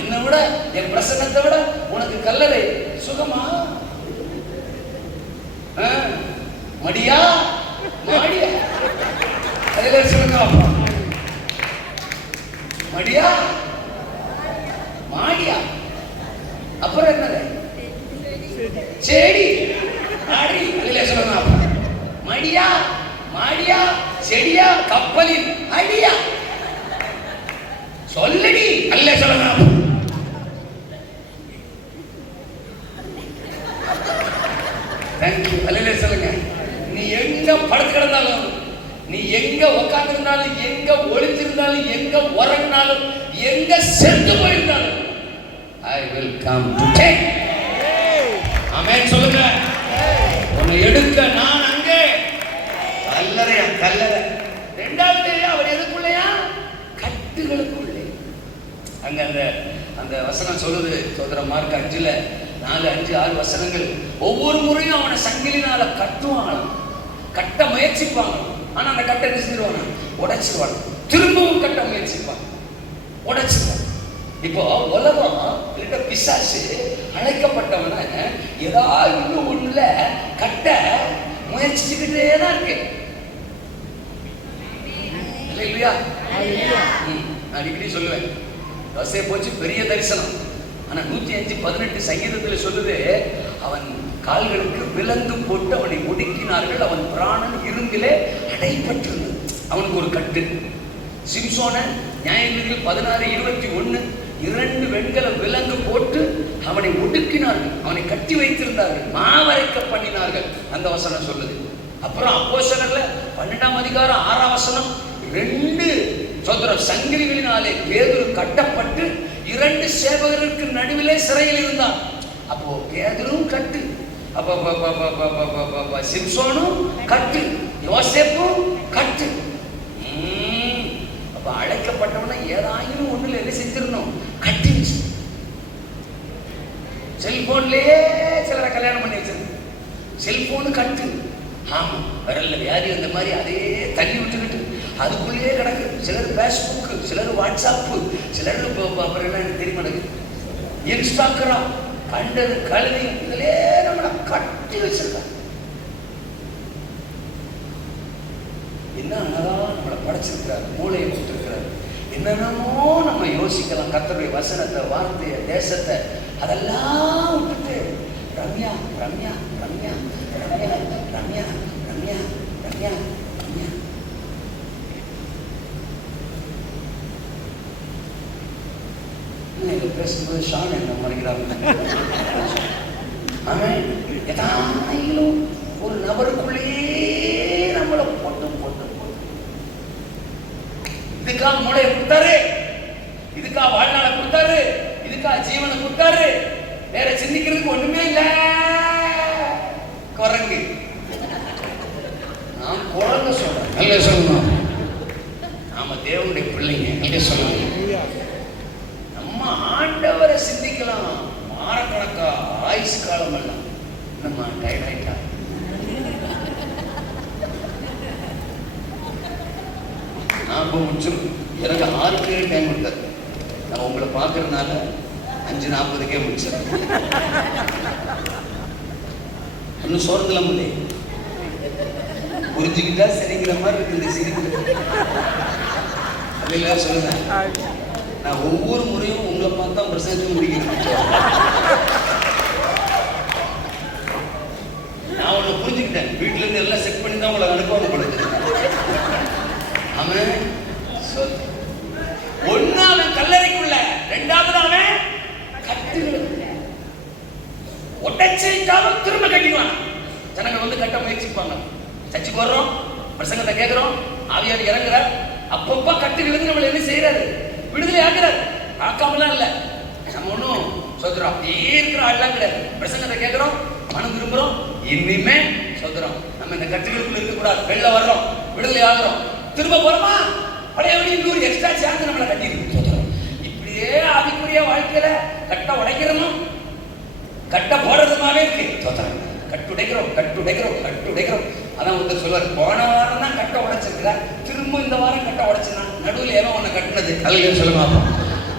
என்னை விட என் பிரசன்னத்தை விட உனக்கு கல்லறை சுகமா? மடியா மாடியா? அதில் சொல்லுங்க, மடியா மாடியா? அப்புறம் என்னது? செடி மாடி. அதில் சொல்லுங்க, மடியா மாடியா செடியா கப்பலின் அடியா? சொல்லடி. அல்ல சொல்லுங்க. படுத்திருந்தாலும், எங்க உறங்கினாலும், எங்க செத்து போயிருந்தாலும், I will come to take. ஆமென் சொல்லுங்க. உன்னை எடுக்க நான் அங்கே. கல்லறையா கல்லறை. இரண்டாவது அவர் எதுக்குள்ளயா? கட்டுகளுக்குள்ளே. அங்க அந்த வசனம் சொல்லுது சோதர மார்க் 5ல 4, 5, 6 வசனங்கள். ஒவ்வொரு முறையும் அவனை சங்கிலினால கட்டுவாங்க, கட்ட முயற்சிப்பாங்க. ஆனா அந்த கட்டை என்ன செஞ்சிருவாங்க? உடைச்சிருவாங்க. திரும்பவும் கட்ட முயற்சிப்பாங்க, உடைச்சிருவாங்க. இப்போ உலகம் கிட்ட பிசாசு அழைக்கப்பட்டவன ஏதாவது ஒண்ணுல கட்ட முயற்சிச்சுக்கிட்டே தான் இருக்கு. இல்லையா? நான் அடிக்கடி சொல்லுவேன், வசே போச்சு பெரிய தரிசனம். ஆனா 105:18 சங்கீதத்துல சொல்லுது, அவன் கால்களுக்கு விலங்கு போட்டு அவனை ஒடுக்கினார்கள், அவன் பிராணன் இரும்பிலே அடைபட்டிருந்தது. அவனுக்கு ஒரு கட்டு. சிம்சோன நியாயங்கள் 16:21 2 வெண்கல விலங்கு போட்டு அவனை ஒடுக்கினார்கள், அவனை கட்டி வைத்திருந்தார்கள், மாவரைக்க பண்ணினார்கள். அந்த வசனம் சொல்லுது. அப்புறம் அப்போஸ்தலர்ல 12ஆம் அதிகாரம் 6ஆம் வசனம், 2 சங்கிலிகளினாலே பேதுரு கட்டப்பட்டு 2 சேவகருக்கு நடுவிலே சிறையில் இருந்தான். அப்போ பேதுரும் கட்டு, அப்ப சிம்சோனும் கட்டு, யோசேப்பும் கட்டு. அப்ப அழைக்கப்பட்டவன ஏதாயிரம் ஒண்ணுல என்ன செஞ்சிடணும்? கட்டி. செல்போன்லயே சிலரை கல்யாணம் பண்ணி வச்சிருக்கு. செல்போனு கட்டு. ஆமா, வரல வியாதி வந்த மாதிரி அதே தண்ணி விட்டுக்கிட்டு அதுக்குள்ளேயே கிடக்கு. சிலர் பேஸ்புக்கு, சிலர் வாட்ஸ்அப்பு, சிலர் அப்புறம் என்ன எனக்கு தெரியுமா, இன்ஸ்டாகிராம், கண்டது கழுதி, இதுலயே நம்மளை கட்டி வச்சிருக்காங்க. என்ன அழகாக நம்மளை படைச்சிருக்கிறார், மூளையை கொடுத்துருக்கிறார். என்னென்னமோ நம்ம யோசிக்கலாம், கர்த்தருடைய வசனத்தை, வார்த்தையை, தேசத்தை, அதெல்லாம் விட்டுட்டு ரம்யா ரம்யா ரம்யா ரம்யா ரம்யா ரம்யா ரம்யா ரம்யா. பேசும்போது ஷான் என்ன மறைக்கிறாங்க. ஆமாம், ஏதாயிலும் ஒரு நபருக்குள்ளேயே நம்மளை போட்டு போட்டு போட்டு. இதுக்கா மூளையை கொடுத்தாரு, இதுக்கா வாழ்நாளை கொடுத்தாரு, இதுக்கா ஜீவனை கொடுத்தாரு. வேற சிந்திக்கிறதுக்கு ஒண்ணுமே இல்ல. குரங்கு. நான் குரங்கு சொல்றேன், நல்ல சொல்லணும். நாம தேவனுடைய பிள்ளைங்க, நல்ல சொல்லணும். நம்ம ஆண்டவரை சிந்திக்கலாம். மாறக்கணக்கா ஆயுசு காலம் எல்லாம் நம்ம டயர்ட் ஆயிட்டா. நான் இப்போ முடிச்சிடும். எனக்கு 6 டைம் கொடுத்தாரு. நான் உங்களை பார்க்கறதுனால 5:40 முடிச்சிடும். இன்னும் சோர்ந்துலாம் இல்லை, புரிஞ்சுக்கிட்டா சரிங்கிற மாதிரி இருக்கு இந்த சிரிப்பு. அதெல்லாம் சொல்லுங்க. நான் ஒவ்வொரு முறையும் உங்களை பார்த்தா பிரசங்கம் முடிக்கிறேன். நான் உங்களை புரிஞ்சுக்கிட்டேன். வீட்டுல இருந்து எல்லாம் செக் பண்ணி தான் உங்களை அனுப்ப படுது. அவன் ஒன்னாவன் கல்லறைக்குள்ள, 2வது அவன் கட்டுகளுக்குள்ள. ஒட்டச்சைக்காலும் திரும்ப கட்டிக்குவான். ஜனங்க வந்து கட்ட முயற்சிப்பாங்க. சர்ச்சுக்கு வர்றோம், பிரசங்கத்தை கேட்கிறோம், ஆவியார் இறங்குறார். அப்பப்ப கட்டுகளுக்கு நம்மள என்ன செய்யறாரு? விடுதலை ஆகிறார். ஆக்காமலாம் இல்ல. நம்ம ஒன்றும் சோதரம் அப்படியே இருக்கிற ஆள்லாம் கிடையாது. பிரசங்கத்தை கேட்கிறோம், மனம் திரும்புறோம், இனிமே சோதரம் நம்ம இந்த கட்டுகளுக்குள்ள இருக்கக்கூடாது. வெளில வர்றோம், விடுதலை ஆகிறோம், திரும்ப போறோமா, பழையபடி இன்னொரு எக்ஸ்ட்ரா சேர்ந்து நம்மளை கட்டிருக்கு. சோதரம் இப்படியே ஆவிக்குரிய வாழ்க்கையில கட்ட உடைக்கிறோம், கட்ட போடுறதுமாவே இருக்கு. சோதரம் கட்டுடைக்கிறோம் கட்டுடைக்கிறோம் கட்டுடைக்கிறோம். அதான் ஒருத்தர் சொல்லுவார், போன வாரம் தான் கட்ட உடைச்சிருக்கிறார், திரும்ப இந்த வாரம் கட்ட உடைச்சுனா நடுவில் ஏதோ ஒன்று கட்டினது கல்வின்னு சொல்லுவாங்க.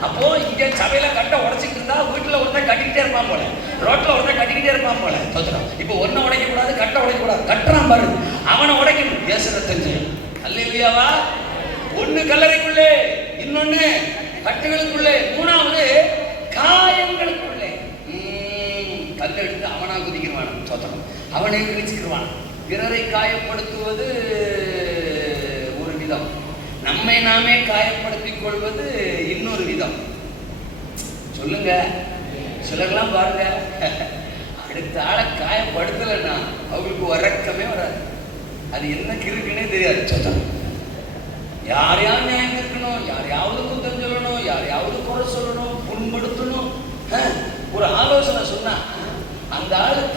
அப்போ இங்க சபையில கட்ட உடைச்சிட்டு இருந்தா வீட்டுல ஒருத்தர் கட்டிக்கிட்டே இருப்பான் போல, ரோட்ல ஒருத்தர் கட்டிக்கிட்டே இருப்பான் போல. தோத்துறோம். இப்போ ஒன்ன உடைக்க கூடாது, கட்ட உடைக்க கூடாது, கட்டுறான் பாரு, அவனை உடைக்கணும். தேசரத்தஞ்சு அல்லேலூயாவா. ஒண்ணு கல்லறைக்குள்ளே, இன்னொன்னு கட்டுகளுக்குள்ளே, 3வது காயங்களுக்குள்ளே. கல் எடுத்து அவனா குதிக்கிறான். தோத்துறோம். அவனே கிழிச்சுக்கிறான். பிறரை காயப்படுத்துவது ஒரு விதம், நம்மை நாமே காயப்படுத்திக் கொள்வது இன்னொரு விதம். சொல்லுங்க. சிலர்லாம் பாருங்க, அடுத்த ஆளை காயப்படுத்தலைன்னா அவங்களுக்கு வரக்கமே வராது. அது என்ன கிருக்குன்னே தெரியாது. யார் யார் நியாயம் இருக்கணும்,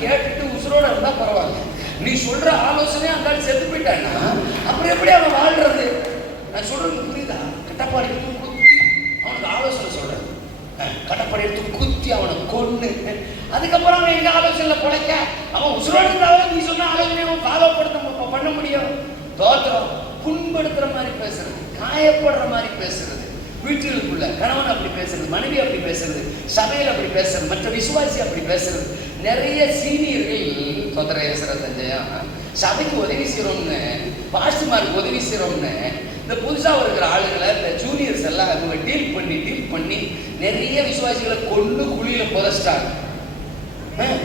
கேட்டுட்டு உசுரோட இருந்தா பரவாயில்ல. நீ சொல்ற ஆலோசனை அந்த ஆள் செத்து போயிட்டான்னா அப்புறம் எப்படி அவன் வாழ்றது? நான் சொல்றது புரியுதா? கட்டப்பாடி எடுத்து அவனுக்கு ஆலோசனை சொல்றேன், கட்டப்பாடி எடுத்து குத்தி அவனை கொன்னு அதுக்கப்புறம் அவன் எங்க ஆலோசனை பொழைக்க? அவன் உசுரோட இருந்தாலும் நீ சொன்ன ஆலோசனை அவன் ஃபாலோ பண்ண முடியும். தோத்திரம் புண்படுத்துற மாதிரி பேசுறது, காயப்படுற மாதிரி பேசுறது, வீட்டுக்குள்ள கணவன் அப்படி பேசுறது, மனைவி அப்படி பேசுறது, சபையில் அப்படி பேசுறது, மற்ற விசுவாசி அப்படி பேசுறது. நிறைய சீனியர்கள் சபைக்கு உதவி செய்யறோம்னு, பாஸ்டர்மாருக்கு உதவி செய்யறோம்னு இந்த புதுசா இருக்கிற ஆளுகளை இந்த ஜூனியர்ஸ் எல்லாம் இவங்க டீல் பண்ணி நிறைய விசுவாசிகளை கொண்டு குழியில புதைச்சிட்டாங்க.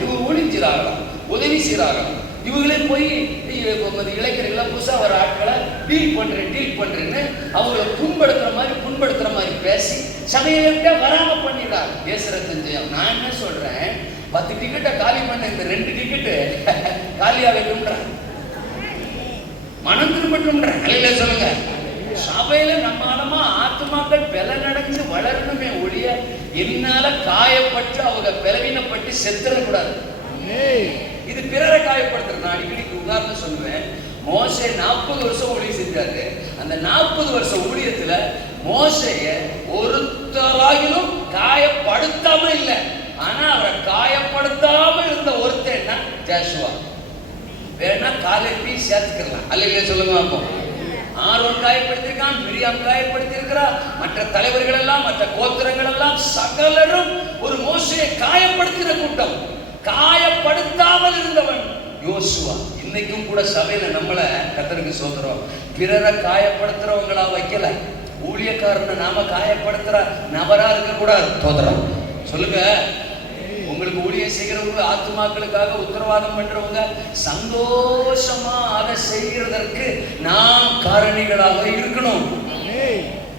இவங்க ஒளிஞ்சிராகலாம், உதவி செய்யறாங்களாம். இவங்களே போய் இளைஞர்கள்லாம் புதுசா வர ஆட்களை டீல் பண்றேன்னு அவங்களை புண்படுத்துற மாதிரி பேசி சபையில வராம பண்ணிடுறாங்க. ஏசுறேன். நான் என்ன சொல்றேன், 10 டிக்கெட்டை காலி பண்ண இந்த 2 டிக்கெட்டு காலியா வைக்கும்ன்றான், மனம் திரும்பட்டும்ன்றேன். அல்ல சொல்லுங்க. சபையில நம்மாலமா ஆத்துமாக்கள் பெலனடைஞ்சு வளரணுமே ஒழிய என்னால காயப்பட்டு அவங்க பலவீனப்பட்டு செத்துறக்கூடாது. இது பிறரை காயப்படுத்துறது. நான் அடிக்கடி உதாரணம் சொல்லுவேன். மோசே 40 வருஷம் ஊழியம் செஞ்சாரு. அந்த 40 வருஷம் ஊழியத்துல மோசைய ஒருத்தராகிலும் காயப்படுத்தாம இல்லை. ஆனா அவரை காயப்படுத்தாம இருந்த ஒருத்தன்னா ஜாஷுவா. வேணா காலைக்கு சேர்த்துக்கலாம். அல்ல சொல்லுங்க. அப்போ ஆரோன் காயப்படுத்திருக்கான், மிரியாம் காயப்படுத்தியிருக்கிறா, மற்ற தலைவர்கள் எல்லாம், மற்ற கோத்திரங்கள் எல்லாம், சகலரும் ஒரு மோசையை காயப்படுத்தின கூட்டம். காயப்படுத்தாமல் இருந்தவன் யோசுவா. இன்னைக்கும் கூட சபையில நம்மள கர்த்தருக்கு சோதரம் பிறரை காயப்படுத்துறவங்களா வைக்கல. ஊழியக்காரனை நாம காயப்படுத்துற நபரா இருக்க கூடாது. சோதரம் சொல்லுங்க. உங்களுக்கு ஊழியம் செய்கிறவங்க, ஆத்துமாக்களுக்காக உத்தரவாதம் பண்றவங்க சந்தோஷமா அதை செய்கிறதற்கு நாம் காரணிகளாக இருக்கணும்.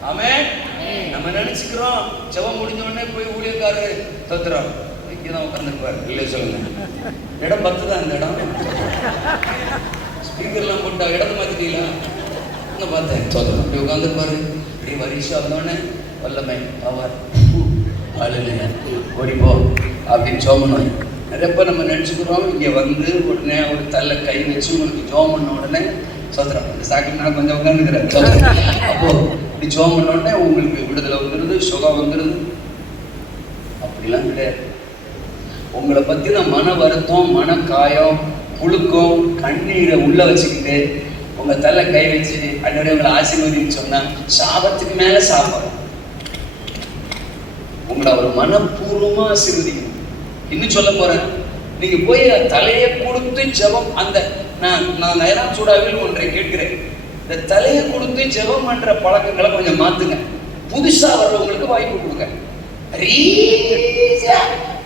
ஆமென். நம்ம நினைச்சுக்கிறோம் ஜெபம் முடிஞ்ச உடனே போய் ஊழியக்காரர் தோத்துறோம் இங்கதான் உட்கார்ந்துருப்பாரு. இல்லை சொல்லுங்க. இடம் 10 தான். இந்த இடம் ஸ்பீக்கர்லாம் போட்டா இடத்த மாத்திட்டீங்களா? பார்த்தேன் தோத்துறோம் அப்படி உட்காந்துருப்பாரு. இப்படி வரிசா வந்தோடனே வல்லமை பவர் ஆளுங்க ஓடிப்போ அப்படின்னு ஜோமனும். நிறையப்ப நம்ம நினச்சிக்கிறோம் இங்கே வந்து உடனே ஒரு தலை கை வச்சு உங்களுக்கு ஜோம் பண்ண உடனே சோத்திரம் இந்த சாக்கில் நான் கொஞ்சம் உட்காந்துக்கிறேன் சோத்திரம். அப்போ இப்படி ஜோம் பண்ண உடனே உங்களுக்கு விடுதலை வந்துடுது, சுகம் வந்துடுது. அப்படிலாம் கிடையாது. உங்களை பற்றின மன வருத்தம், மன காயம், புழுக்கம், கண்ணீரை உள்ள வச்சுக்கிட்டு உங்கள் தலை கை வச்சு அன்னோட உங்களை ஆசீர்வதின்னு சொன்னால் சாபத்துக்கு மேலே சாப்பிடும். உங்களை அவர் மனப்பூர்வமா ஆசீர்வதிக்கணும். இன்னும் சொல்ல போறேன், நீங்க போய் தலையை கொடுத்து ஜெபம், அந்த நான் நயனாம் சூடாவில் ஒன்றை கேட்கிறேன். இந்த தலையை கொடுத்து ஜெபம் பண்ற பழக்கங்களை கொஞ்சம் மாத்துங்க. புதுசா வர்றவங்களுக்கு வாய்ப்பு கொடுங்க.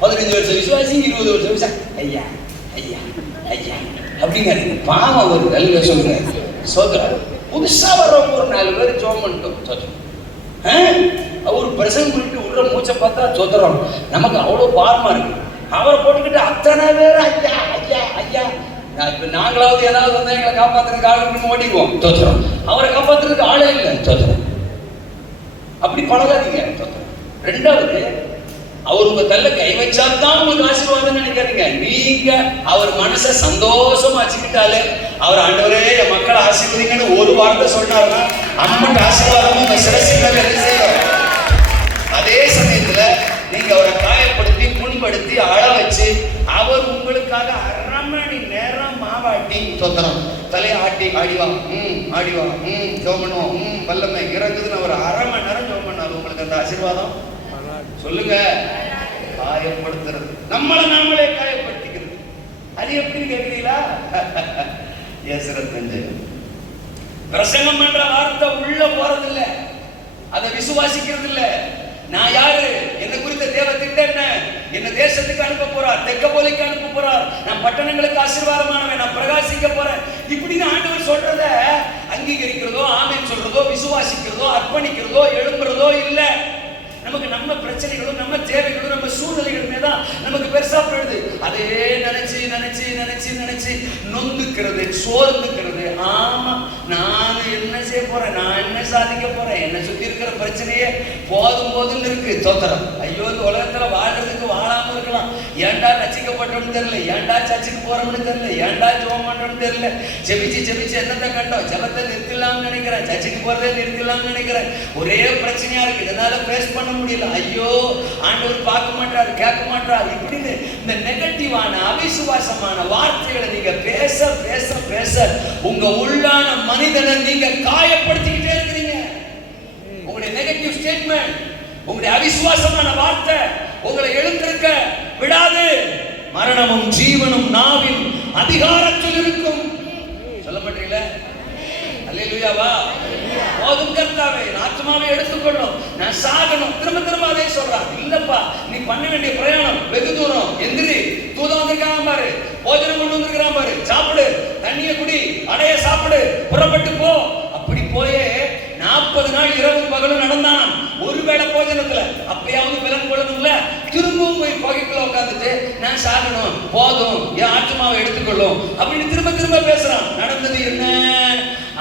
15 வருஷம் விசுவாசி, 20 வருஷம் விசுவாசி, ஐயா ஐயா ஐயா அப்படிங்க பாவம் வருது. அல்ல சொல்லுங்க. சோதரா புதுசா வர்றவங்க ஒரு 4 பேர் ஜெபம் பண்ணிட்டோம். சோதரா அவர் பிரசங்கம் பண்ணிட்டு உள்ள மூச்சை பார்த்தா சோத்திரம் நமக்கு அவ்வளவு பாரமா இருக்கு. அவரை போட்டுக்கிட்டு அத்தனை பேர் ஐயா ஐயா ஐயா. இப்ப நாங்களாவது ஏதாவது வந்தா எங்களை காப்பாத்துறதுக்கு ஆள் இருக்கு ஓடிக்குவோம். சோத்திரம் அவரை காப்பாத்துறதுக்கு ஆளே இல்லை. சோத்திரம் அப்படி பழகாதீங்க. சோத்திரம். 2வது, அவர் உங்க தள்ள கை வச்சாதான் உங்களுக்கு ஆசீர்வாதம் நினைக்காதீங்க. நீங்க அவர் மனசை சந்தோஷமா வச்சுக்கிட்டாலே அவர் ஆண்டவரே என் மக்களை ஆசீர்வதிங்கன்னு ஒரு வார்த்தை சொன்னார்னா அம்மன் ஆசீர்வாதமும் உங்க சிரசில் செய்யும். அதே சமயத்துல நீங்க அவரை காயப்படுத்தி புண்படுத்தி அழ வச்சு அவர் உங்களுக்காக 1/2 மணி நேரம் மாவாட்டி தோத்திரம் தலையை ஆடிவா ஆடிவா ஜோமனும் வல்லமை இறங்குதுன்னு அவர் 1/2 மணி நேரம் ஜோம் பண்ணாரு. உங்களுக்கு அந்த ஆசீர்வாதம் சொல்லுங்க. காயப்படுத்துறது, நம்மளை நாமளே காயப்படுத்திக்கிறது. அது எப்படி கேட்கிறீங்களா? பிரசங்கம் பண்ற வார்த்தை உள்ள போறது இல்ல, அதை விசுவாசிக்கிறது இல்ல. நான் யாரு, என்ன குறித்த தேவ திட்டம் என்ன, என்ன தேசத்துக்கு அனுப்ப போறார், தெக்கப்போலிக்கு அனுப்ப போறார், நான் பட்டணங்களுக்கு ஆசீர்வாதமானவன், நான் பிரகாசிக்க போறேன், இப்படின்னு ஆண்டவர் சொல்றத அங்கீகரிக்கிறதோ, ஆமென் சொல்றதோ, விசுவாசிக்கிறதோ, அர்ப்பணிக்கிறதோ, எழும்புறதோ இல்ல. நமக்கு நம்ம பிரச்சனைகளும் நம்ம தேவைகளும் நம்ம சூழ்நிலைகளுமே தான் நமக்கு பெருசா போயிடுது. அதே நினைச்சு நினைச்சு நினைச்சு நினைச்சு நொந்துக்கிறது, சோர்ந்துக்கிறது. ஆமா நான் என்ன செய்ய போறேன், நான் என்ன சாதிக்க போறேன், என்னை சுத்தி இருக்கிற பிரச்சனையே போதும் போதுன்னு இருக்கு. தோத்திரம். ஐயோ இந்த உலகத்துல வாழ்றதுக்கு வாழாம இருக்கலாம். ஏன்டா ரசிக்கப்பட்டோம்னு தெரியல, ஏன்டா சர்ச்சுக்கு போறோம்னு தெரியல, ஏன்டா ஜெபம் பண்றோம்னு தெரியல. செபிச்சு என்னத்தை கண்டோம், ஜெபத்தை நிறுத்தலாம்னு நினைக்கிறேன், சர்ச்சுக்கு போறதே நிறுத்தலாம்னு நினைக்கிறேன். ஒரே பிரச்சனையா இருக்கு, இதனால ஃபேஸ் பண்ண முடியல. ஐயோ ஆண்டவர் பார்க்க மாட்டாரு, கேட்க மாட்டாரு இப்படின்னு இந்த நெகட்டிவான அவிசுவாசமான வார்த்தைகளை நீங்க பேச பேச பேச உங்க உள்ளான மனிதனை நீங்க காயப்படுத்திக்கிட்டே இருக்கிறீங்க. உங்களுடைய நெகட்டிவ் ஸ்டேட்மெண்ட், உங்களுடைய அவிசுவாசமான வார்த்தை உங்களை எழுந்திருக்க விடாது. மரணமும் ஜீவனும் நாவின் அதிகாரத்தில் இருக்கும். சொல்ல மாட்டீங்களா? அல்லேலூயாவா? போதும் கர்த்தாவே, ஆத்துமாவை எடுத்துக்கொள்ளும், நான் சாகணும். திரும்ப திரும்ப அதே சொல்றான். இல்லப்பா, நீ பண்ண வேண்டிய பிரயாணம் வெகு தூரம். எந்திரி, தூதம் வந்திருக்காங்க பாரு, போஜனம் கொண்டு வந்திருக்கிறான் பாரு, சாப்பிடு, தண்ணிய குடி, அடைய சாப்பிடு, புறப்பட்டு போ. அப்படி போயே 40 நாள் இரவும் பகலும் நடந்தான். ஒருவேளை போஜனத்துல அப்பயாவது பலன் கொள்ளணும்ல. திரும்பவும் போய் புகைக்குள்ள உட்காந்துட்டு நான் சாகணும், போதும், என் ஆத்துமாவை எடுத்துக்கொள்ளும் அப்படின்னு திரும்ப திரும்ப பேசுறான். நடந்தது என்ன?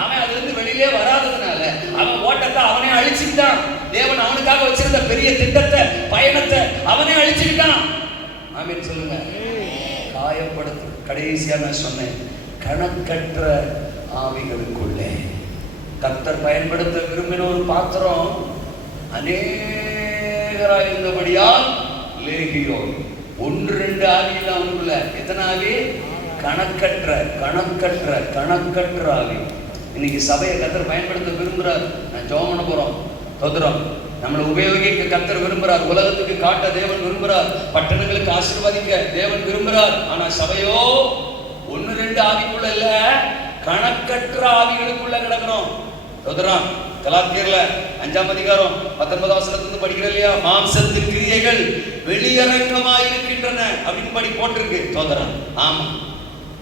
அவன் அதுல இருந்து வெளியே வராததுனால அவன் ஓட்டத்தை அவனே அழிச்சுக்கிட்டான். தேவன் அவனுக்காக வச்சிருந்த பெரிய திட்டத்தை, பயணத்தை அவனே அழிச்சுக்கிட்டான். ஆமென் சொல்லுங்க. காயப்படுத்து. கடைசியா நான் சொன்னேன், கணக்கற்ற ஆவிகளுக்குள்ளே கர்த்தர் பயன்படுத்த விரும்பின ஒரு பாத்திரம் அநேகராய் இருந்தபடியால் லேகியோன். 1-2 ஆவி இல்ல அவனுக்குள்ள. எத்தனை ஆவி? கணக்கற்ற கணக்கற்ற கணக்கற்ற ஆவி. இன்னைக்கு சபையை கர்த்தர் பயன்படுத்த விரும்புறார். நான் ஜெபம் பண்ண போறோம். தோத்திரம். நம்மளை உபயோகிக்க கர்த்தர் விரும்புறார். உலகத்துக்கு காட்ட தேவன் விரும்புறார். பட்டணங்களுக்கு ஆசீர்வதிக்க தேவன் விரும்புறார். ஆனா சபையோ 1-2 ஆவிக்குள்ள இல்ல, கணக்கற்ற ஆவிகளுக்குள்ள கிடக்கிறோம். தோத்திரம். கலாத்தியர்ல 5ஆம் அதிகாரம் 19ஆம் வசனத்திலிருந்து படிக்கிறோம் இல்லையா? மாம்சத்தின் கிரியைகள் வெளியரங்கமாயிருக்கின்றன அப்படின்னு படி போட்டிருக்கு. தோத்திரம். ஆமா,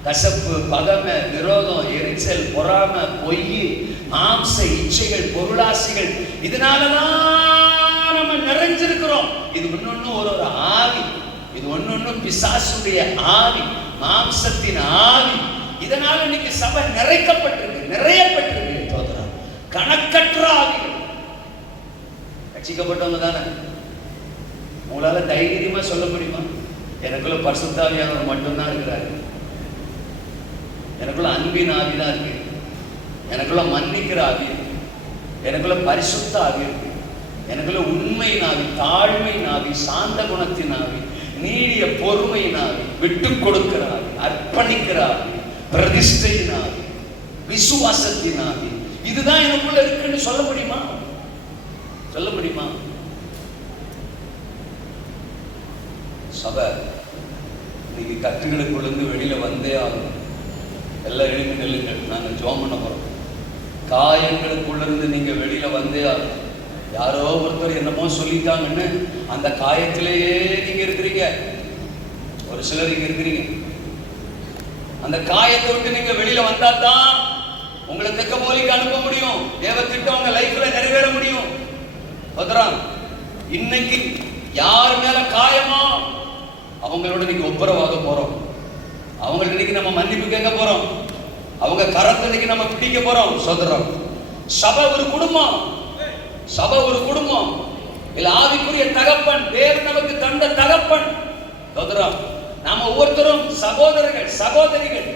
கசப்பு, பகமை, விரோதம், எரிச்சல், பொறாமை, பொய், மாம்ச இச்சைகள், பொருளாசைகள், இதனாலதான் நம்ம நிறைஞ்சிருக்கிறோம். இது ஒன்னொன்னு ஒரு ஆவி. இது ஒன்னொன்னு பிசாசுடைய ஆவி, மாம்சத்தின் ஆவி. இதனால இன்னைக்கு சபை நிறைக்கப்பட்டிருக்கு, நிறையப்பட்டிருக்கு. தோத்திரம். கணக்கற்ற ஆவிகள். ரட்சிக்கப்பட்டவங்க தானே. உங்களால தைரியமா சொல்ல முடியுமா? எனக்குள்ள பரிசுத்த ஆவியானவர் மட்டும்தான் இருக்கிறாரு. எனக்குள்ள அன்பின் ஆவி தான் இருக்கு, எனக்குள்ள மன்னிக்கிற ஆவி இருக்கு, எனக்குள்ள பரிசுத்த ஆவி இருக்கு, எனக்குள்ள உண்மையின் ஆவி, தாழ்மையின் ஆவி, சாந்த குணத்தின் ஆவி, நீடிய பொறுமையின் ஆவி, விட்டு கொடுக்கிற ஆவி, அர்ப்பணிக்கிற ஆவி, பிரதிஷ்டையின் ஆவி, விசுவாசத்தின் ஆவி. இதுதான் எனக்குள்ள இருக்குன்னு சொல்ல முடியுமா? சொல்ல முடியுமா? சபை இன்னைக்கு கட்டுகளுக்குள்ள இருந்து வெளியில வந்தே ஆகும். எல்லாம் எழுதி நெல்லுங்கள். நாங்கள் ஜெபம் பண்ண போறோம். காயங்களுக்குள்ள இருந்து நீங்க வெளியில வந்தே ஆகும். யாரோ ஒருத்தர் என்னமோ சொல்லிட்டாங்கன்னு அந்த காயத்திலேயே நீங்க இருக்கிறீங்க. ஒரு சிலர் இங்க இருக்கிறீங்க. அந்த காயத்தை விட்டு நீங்க வெளியில வந்தா தான் உங்களை தெக்கப்போலிக்கு அனுப்ப முடியும். தேவ திட்டம் உங்க லைஃப்ல நிறைவேற முடியும். பத்ரான், இன்னைக்கு யார் மேல காயமோ அவங்களோட இன்னைக்கு ஒப்புரவாக போறோம். அவங்களுக்கு இன்னைக்கு நம்ம மன்னிப்பு கேட்க போறோம். அவங்க கரத்தை இன்னைக்கு நம்ம பிடிக்க போறோம். சோதரம். சபை ஒரு குடும்பம். சபை ஒரு குடும்பம். இல்ல ஆவிக்குரிய தகப்பன், தேவன் நமக்கு தந்த தகப்பன். சோதரம். நாம ஒவ்வொருத்தரும் சகோதரர்கள், சகோதரிகள்.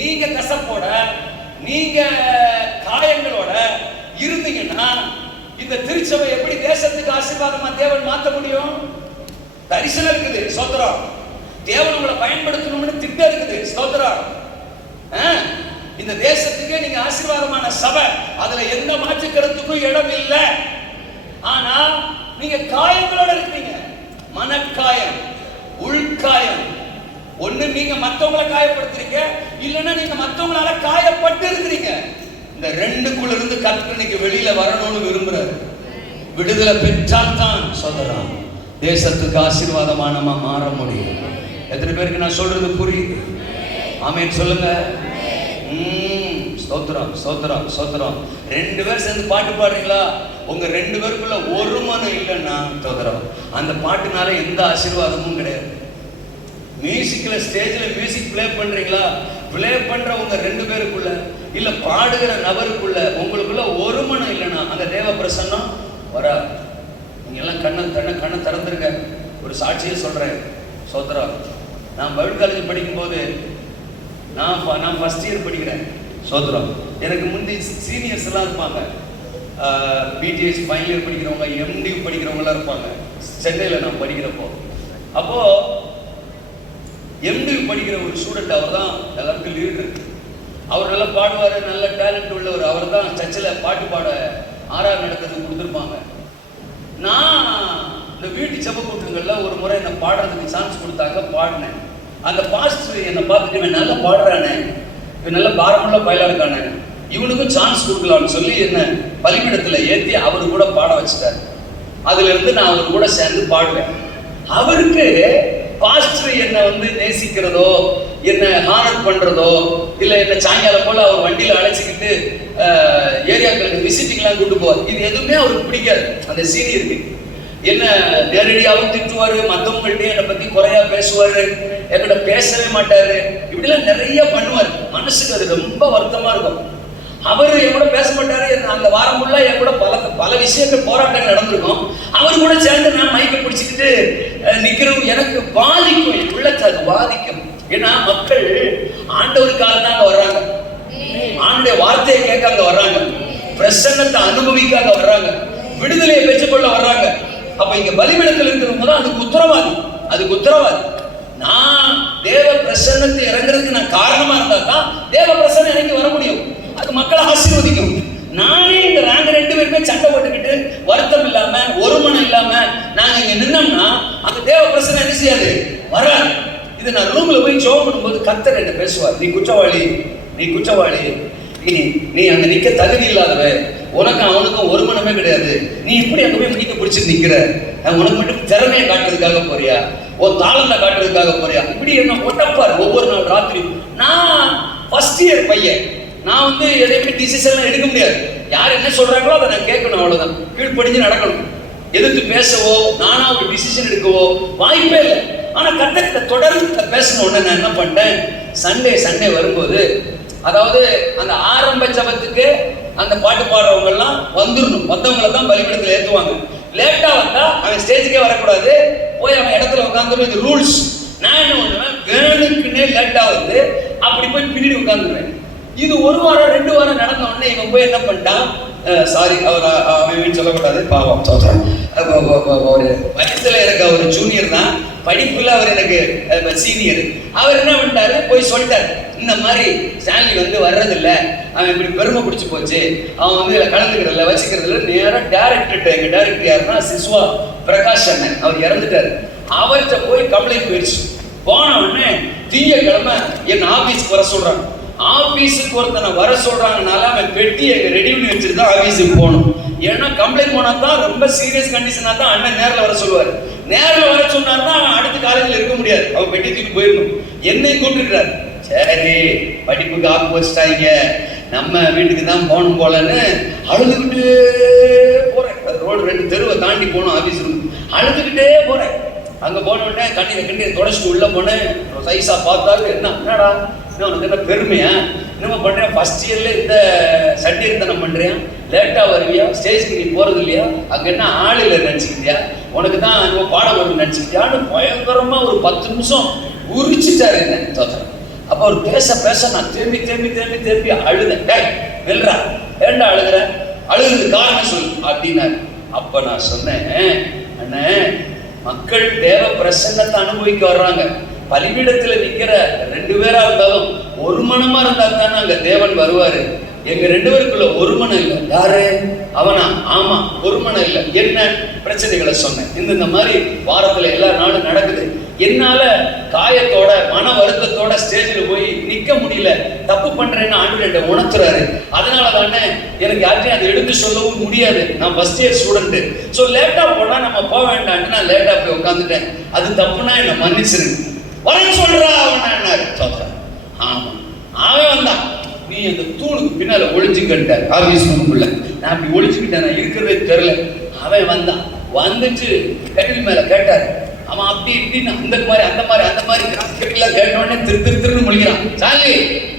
நீங்க கசப்போட, நீங்க காயங்களோட இருந்தீங்கன்னா இந்த திருச்சபை எப்படி தேசத்துக்கு ஆசீர்வாதமா தேவன் மாற்ற முடியும்? தரிசனம் இருக்குது. சோதரம். தேவன் உங்களை பயன்படுத்தணும்னு திட்டம் இருக்குது. ஸ்தோத்திரம். இந்த தேசத்துக்கே நீங்க ஆசீர்வாதமான சபை, அதுல எந்த மாற்று கருத்துக்கும் இடம் இல்லை. ஆனா நீங்க காயங்களோட இருக்கீங்க. மனக்காயம், உள்காயம். ஒண்ணு நீங்க மத்தவங்களை காயப்படுத்துறீங்க, இல்லைன்னா நீங்க மத்தவங்களால காயப்பட்டு இருக்கிறீங்க. இந்த ரெண்டுக்குள்ள இருந்து கர்த்தர் நீங்க வெளியில வரணும்னு விரும்புறாரு. விடுதலை பெற்றால் தான் சோதரம் தேசத்துக்கு ஆசீர்வாதமானமா மாற முடியும். எத்தனை பேருக்கு நான் சொல்றது புரியுது? ஆமென் சொல்லுங்க. ஸ்தோத்திரம், ஸ்தோத்திரம், ஸ்தோத்திரம். 2 பேர் சேர்ந்து பாட்டு பாடுறீங்களா? உங்க 2 பேருக்குள்ள ஒரு மனம் இல்லைன்னா ஸ்தோத்திரம், அந்த பாட்டுனால எந்த ஆசீர்வாதமும் கிடையாது. மியூசிக்ல ஸ்டேஜ்ல மியூசிக் பிளே பண்றீங்களா? பிளே பண்ற உங்க 2 பேருக்குள்ள இல்ல பாடுகிற நபருக்குள்ள உங்களுக்குள்ள ஒரு மனம் இல்லைன்னா அந்த தேவ பிரசன்னம் வரா. நீங்க எல்லாம் கண்ணை திறந்துருங்க. ஒரு சாட்சியை சொல்றேன். சோத்ரா, நான் பைபிள் காலேஜ் படிக்கும்போது நான் ஃபர்ஸ்ட் இயர் படிக்கிறேன். சோத்ரம், எனக்கு முந்தி சீனியர்ஸ் எல்லாம் இருப்பாங்க. பிடிஎஸ் ஃபைனல் இயர் படிக்கிறவங்க, எம்டி படிக்கிறவங்கலாம் இருப்பாங்க. சென்னையில் நான் படிக்கிறப்போ, அப்போ எம்டி படிக்கிற ஒரு ஸ்டூடெண்ட், அவர் தான் எல்லாருக்கும் லீடர். அவர் நல்லா பாடுவார், நல்ல டேலண்ட் உள்ளவர். அவர் தான் சர்ச்சில் பாட்டு பாட ஆறாவது நடக்கிறது கொடுத்துருப்பாங்க. நான் இந்த வீட்டு ஜெப கூட்டங்களில் ஒரு முறை என்னை பாடுறதுக்கு சான்ஸ் கொடுத்தாங்க, பாடினேன். அந்த பாஸ்டர் என்னை பார்த்துட்டு, இவன் நல்லா பாடுறானே, இவன் நல்ல பாரமுள்ள பயலா இருக்கானே, இவனுக்கும் சான்ஸ் கொடுக்கலாம்னு சொல்லி என்ன பலிபீடத்தில் ஏற்றி அவரு கூட பாட வச்சுட்டாரு. அதுல இருந்து நான் அவர் கூட சேர்ந்து பாடுவேன். அவருக்கு பாஸ்டர் என்னை நேசிக்கிறதோ, என்ன ஹானர் பண்றதோ, இல்ல என்ன சாயங்காலம் போல அவர் வண்டியில அழைச்சிக்கிட்டு ஏரியாக்களுக்கு விசிட்டிங்லாம் கூட்டு போவார், இது எதுவுமே அவருக்கு பிடிக்காது. அந்த சீனியருக்கு என்ன நேரடியாகவும் திட்டுவாரு, மற்றவங்கள்ட்டையும் என்னை பத்தி குறையா பேசுவாரு, என்கிட்ட பேசவே மாட்டாரு, இப்படிலாம் நிறைய பண்ணுவார். மனசுக்கு அது ரொம்ப வருத்தமா இருக்கும். அவரு என் கூட பேச மாட்டாரு. அந்த வாரம் ஃபுல்லா என் கூட பல விஷயங்கள் போராட்டங்கள் நடந்திருக்கும். அவர் கூட சேர்ந்து நான் மைக்கை பிடிச்சிக்கிட்டு நிக்கிறோம். எனக்கு பாதிக்கும், என் உள்ளத்தை அது பாதிக்கும். ஏன்னா மக்கள் ஆண்டவருக்காக தான் அங்க வர்றாங்க, ஆண்டுடைய வார்த்தையை கேட்க அங்க வர்றாங்க, பிரசன்னத்தை அனுபவிக்க அங்க வர்றாங்க, விடுதலையை பெற்றுக்கொள்ள வர்றாங்க. அப்ப இங்க பலிபீடத்தில் இருக்கிறவங்க தான் அதுக்கு உத்தரவாதி. நான் தேவ பிரசன்னத்தை இறங்குறதுக்கு நான் காரணமா இருந்தா தான் தேவ பிரசன்னம் இறங்கி வர முடியும். அது மக்களை ஆசீர்வதிக்கும். நானே இந்த நாங்க 2 பேருமே சண்டை போட்டுக்கிட்டு வருத்தம் இல்லாம ஒரு மனம் இல்லாம நாங்க இங்க நின்னோம்னா அந்த தேவ பிரசன்னம் என்ன செய்யாது, வராது. இது நான் ரூம்ல போய் ஜெபம் பண்ணும்போது கர்த்தர் என்ன பேசுவார், நீ குற்றவாளி, நீ அங்க நிக்க தகுதி இல்லாதவ, உனக்கு அவனுக்கும் ஒரு மனமே கிடையாது, நீ இப்படி அங்க போய் மைக்க பிடிச்சிட்டு நிக்கிற, உனக்கு மட்டும் திறமையை காட்டுறதுக்காக போறியா, ஒரு தாளத்தை காட்டுறதுக்காக போறியா, இப்படி என்ன ஒட்டப்பார் ஒவ்வொரு நாள் ராத்திரி. நான் ஃபர்ஸ்ட் இயர் பையன், நான் எதையுமே டிசிஷன் எடுக்க முடியாது. யார் என்ன சொல்றாங்களோ அதை நான் கேட்கணும், அவ்வளவுதான். கீழ்ப்படிஞ்சு நடக்கணும். எதிர்த்து பேசவோ நானா ஒரு டிசிஷன் எடுக்கவோ வாய்ப்பே இல்லை. ஆனா கர்த்தர்கிட்ட தொடர்ந்து பேசணும். உடனே நான் என்ன பண்ணேன், சண்டே வரும்போது, அதாவது அந்த ஆரம்ப ஜபத்துக்கு அந்த பாட்டு பாடுறவங்க எல்லாம் வந்துடணும், வந்தவங்களை தான் பலிபீடத்தில் ஏற்றுவாங்க. லேட்டா வந்தா அவன் ஸ்டேஜுக்கே வரக்கூடாது, போய் அவன் இடத்துல உட்காந்துருவேன். இது ரூல்ஸ். நான் என்ன பண்ணுவேன், வேணுக்குன்னே லேட்டா அப்படி போய் பின்னாடி உட்காந்துருவேன். இது 1 வாரம் 2 வாரம் நடந்த உடனே இவன் போய் என்ன பண்ணிட்டான், சாரி அவன் சொல்லக்கூடாது, பாவம் ஒரு வயசுல எனக்கு அவர் ஜூனியர் தான், படிப்புல அவர் எனக்கு சீனியர். அவர் என்ன பண்ணிட்டாரு, போய் சொல்லிட்டாரு, இந்த மாதிரி ஸ்டான்லி வர்றதில்ல, அவன் இப்படி பெருமை பிடிச்சி போச்சு, அவன் கலந்துக்கிறதில்ல வச்சுக்கிறதில்ல. நேரம் டேரக்டர், எங்க டேரக்டர் யாருன்னா சிஸ்வா பிரகாஷ் அண்ணன், அவர் இறந்துட்டாரு. அவர்கிட்ட போய் கம்ப்ளைண்ட் போயிடுச்சு. போன உடனே திங்கட்கிழமை என் ஆபீஸ்க்கு வர சொல்றாங்க. ஆபீஸுக்கு ஒருத்தனை வர சொல்றாங்கனால அவன் பெட்டி எங்க ரெடி பண்ணி வச்சிருந்தா ஆபீஸுக்கு போகணும். ஏன்னா கம்ப்ளைண்ட் போனா தான் ரொம்ப சீரியஸ் கண்டிஷனா தான் அண்ணன் நேரில் வர சொல்லுவார். நேரில் வர சொன்னார்னா அவன் அடுத்த காலேஜில் இருக்க முடியாது, அவன் பெட்டி தூக்கி போயிடணும். என்னை கூப்பிட்டுருக்காரு. சரி, படிப்புக்கு ஆப்பு வச்சுட்டாங்க, நம்ம வீட்டுக்கு தான் போகணும் போலன்னு அழுதுகிட்டே போறேன். ரோடு 2 தெருவை தாண்டி போகணும் ஆபீஸ் ரூம். அழுதுகிட்டே போறேன். அங்க போன உடனே கண்ணீரை தொடச்சிட்டு உள்ள போனேன். சைஸா பார்த்தாலும் என்னடா உனக்கு என்ன பெருமையா, என்னமா பண்றேன், ஃபர்ஸ்ட் இயர்ல இந்த சட்டியர்த்தனம் பண்றியா, லேட்டா வருவியா, ஸ்டேஜ்க்கு நீ போறது இல்லையா, அங்க என்ன ஆள் இல்லை நினைச்சுக்கிட்டியா, உனக்கு தான் பாடம் வரும்னு நினைச்சுக்கிட்டியான்னு பயங்கரமா ஒரு 10 நிமிஷம் உரிச்சிட்டாரு என்ன தோற்றம். அப்ப அவர் பேச நான் தேம்பி அழுதேன். வெல்றா, ஏண்டா அழுகுறது காரணம் சொல்லு அப்படின்னாரு. அப்ப நான் சொன்னேன், அண்ணே, மக்கள் தேவ பிரசன்னத்தை அனுபவிக்க வர்றாங்க. பலிபீடத்தில் நிக்கிற 2 பேரா இருந்தாலும் ஒரு மனமா இருந்தா தானே அங்க தேவன் வருவாரு. எங்க 2 பேருக்குள்ள ஒரு மனம் இல்லை. யாரு? அவனா? ஆமா, ஒரு மனம் இல்லை. என்ன பிரச்சனைகளை சொன்னேன். இந்த மாதிரி வாரத்துல எல்லா நாளும் நடக்குது. என்னால காயத்தோட மன வருத்தத்தோட ஸ்டேஜில் போய் நிக்க முடியல, தப்பு பண்றேன்னு ஆண்டு உணர்த்துறாரு. அதனால தானே எனக்கு யார்ட்டையும் அதை எடுத்து சொல்லவும் முடியாது. நான் ஃபர்ஸ்ட் இயர் ஸ்டூடெண்ட். ஸோ லேட்டா போனா நம்ம போக வேண்டாம்னு நான் லேட்டா போய் உட்காந்துட்டேன். அது தப்புனா என்ன மன்னிச்சிருங்க. வர சொல்றா அவன். ஆமா, அவன் வந்தான். நீ அந்த தூணுக்கு பின்னால ஒளிஞ்சுக்கிட்டார் ஆபீஸ் ரூமுக்குள்ள. நான் அப்படி ஒளிஞ்சுக்கிட்டேன், நான் இருக்கிறதே தெரியல. அவன் வந்தான். வந்துட்டு கட்டில் மேல கேட்டாரு. அவன் அப்படி இப்படின்னு அந்த மாதிரி கேட்டோடனே திரு முழிக்கிறான். சாலி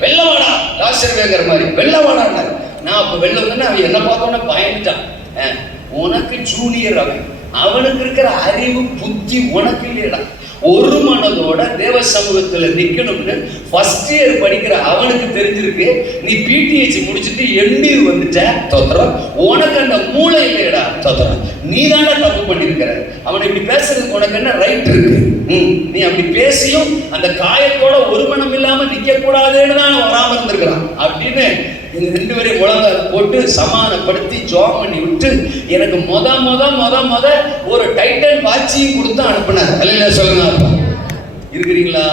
வெள்ள வாடா, லாஸ்டர் வேங்கிற மாதிரி வெள்ள வாடான்னாரு. நான் அப்ப வெளில வந்து அவன் என்ன பார்த்தோன்னே பயந்துட்டான். உனக்கு ஜூனியர் அவன். அவனுக்கு இருக்கிற அறிவு புத்தி உனக்கு இல்லையடா. ஒரு மனதோட தேவ சமூகத்துல நிக்கணும்னு ஃபர்ஸ்ட் இயர் படிக்கிற அவனுக்கு தெரிஞ்சிருக்கு. நீ பிடிஹெச் முடிச்சுட்டு எம்டி வந்துட்ட தோத்திரம். உனக்கு அந்த மூளை இல்லையடா தோத்திரம். நீ தானே தப்பு பண்ணிருக்கிற. அவனை இப்படி பேசுறதுக்கு உனக்கு என்ன ரைட் இருக்கு? நீ அப்படி பேசியும் அந்த காயத்தோட ஒரு மனம் இல்லாம நிக்க கூடாதுன்னு தான் வராம இருந்திருக்கிறான் அப்படின்னு இந்த 2 பேரையும் முழங்கால் போட்டு சமாதானப்படுத்தி ஜாம் பண்ணி விட்டு எனக்கு மொத ஒரு டைட்டன் வாட்சியும் கொடுத்து அனுப்புனார். அல்லையா சொல்லுங்க. இருக்கிறீங்களா?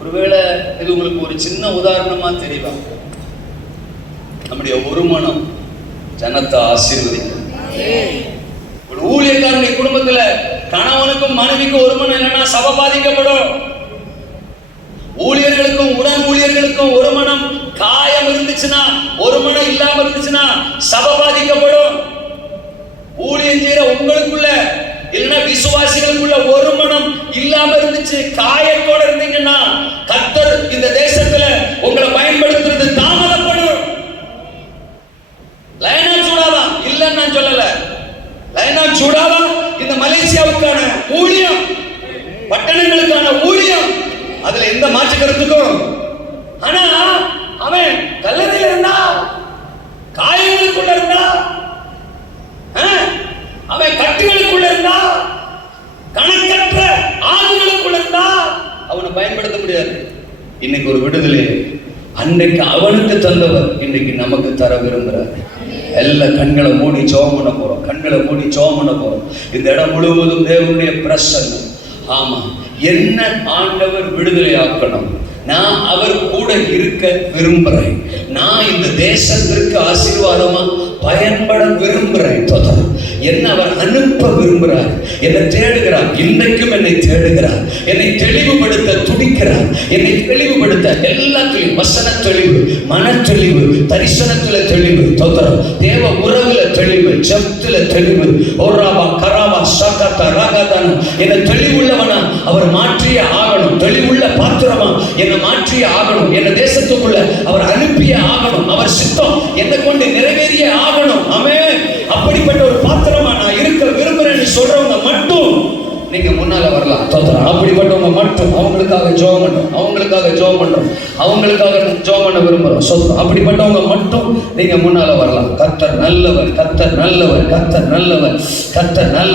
ஒருவேளை இது உங்களுக்கு ஒரு சின்ன உதாரணமா தெரியவா? நம்முடைய ஒரு மனம் ஜனத்தை ஆசீர்வதிக்கும். ஒரு ஊழியக்காரனுடைய குடும்பத்துல கணவனுக்கும் மனைவிக்கும் ஒரு மனம் இல்லைன்னா சபை பாதிக்கப்படும். ஊழியர்களுக்கும் உடன் ஊழியர்களுக்கும் ஒரு மனம் காயம் இருந்துச்சுன்னா, ஒரு மனம் இல்லாம இருந்துச்சுன்னா சபை பாதிக்கப்படும். ஊழியம் செய்யற உங்களுக்குள்ள இல்லைன்னா விசுவாசிகளுக்குள்ள ஒரு மனம் இல்லாம இருந்துச்சு, காயத்தோட இருந்தீங்கன்னா கர்த்தர் இந்த தேசத்துல உங்களை பயன்படுத்துறது தாமதப்படும். லைனா சூடாதான் இல்லன்னு நான் சொல்லல. லைனா சூடாதான் இந்த மலேசியாவுக்கான ஊழியம், பட்டணங்களுக்கான ஊழியம், அதுல எந்த மாற்று கருத்துக்கும். ஆனா அவன் கல்லறையில இருந்தா, காயங்களுக்குள்ள இருந்தா, அவன் கட்டுகளுக்குள்ள இருந்தா, கணக்கற்ற ஆளுகளுக்குள்ள இருந்தா அவனை பயன்படுத்த முடியாது. இன்னைக்கு ஒரு விடுதலை அன்னைக்கு அவனுக்கு தந்தவர் இன்னைக்கு நமக்கு தர விரும்புறார். எல்லா கண்களை மூடி ஜெபம் பண்ண போறோம். கண்களை மூடி ஜெபம் பண்ண போறோம். இந்த இடம் முழுவதும் தேவனுடைய பிரசன்னம். ஆமா, என்ன ஆண்டவர் விடுதலை ஆக்கணும். நான் அவர் கூட இருக்க விரும்புறேன். நான் இந்த தேசத்திற்கு ஆசீர்வாதமா பயன்பட விரும்புறேன். என்ன அவர் அனுப்ப விரும்புகிறார். என்னை தேடுகிறார். இன்றைக்கும் என்னை தேடுகிறார். என்னை தெளிவுபடுத்த துடிக்கிறார். என்னை தெளிவுபடுத்த எல்லாத்திலும் வசன தெளிவு, மன தெளிவு, தரிசனத்துல தெளிவு, தோத்திரம், தேவ உறவுல தெளிவு, ஜெபத்துல தெளிவு, ஓராபா கராபா சகதா ராகதான என்னை தெளிவுள்ளவனா அவர் மாற்றியே ஆகணும். தெளிவுள்ள பாத்திரமா என்னை மாற்றியே ஆகணும். என்ன தேசத்துக்குள்ள அவர் அனுப்பியே ஆகணும். அவர் சித்தம் என்னை கொண்டு நிறைவேறியே ஆகணும். ஆமென். அப்படிப்பட்ட ஒரு பாத்திரமா நான் இருக்க விரும்புறேன்னு சொல்றவங்க மட்டும் நீங்க முன்னால வரலாம். தோத்திரம். அப்படிப்பட்டவங்க மட்டும் அவங்களுக்காக ஜெபம் பண்றோம். அவங்களுக்காக ஜெபம் பண்றோம். அவங்களுக்காக ஜெபம் பண்ண விரும்புறோம். சொல்றோம். அப்படிப்பட்டவங்க மட்டும் நீங்க முன்னால வரலாம். கர்த்தர் நல்லவர், கர்த்தர் நல்லவர், கர்த்தர் நல்லவர், கர்த்தர் நல்லவர்.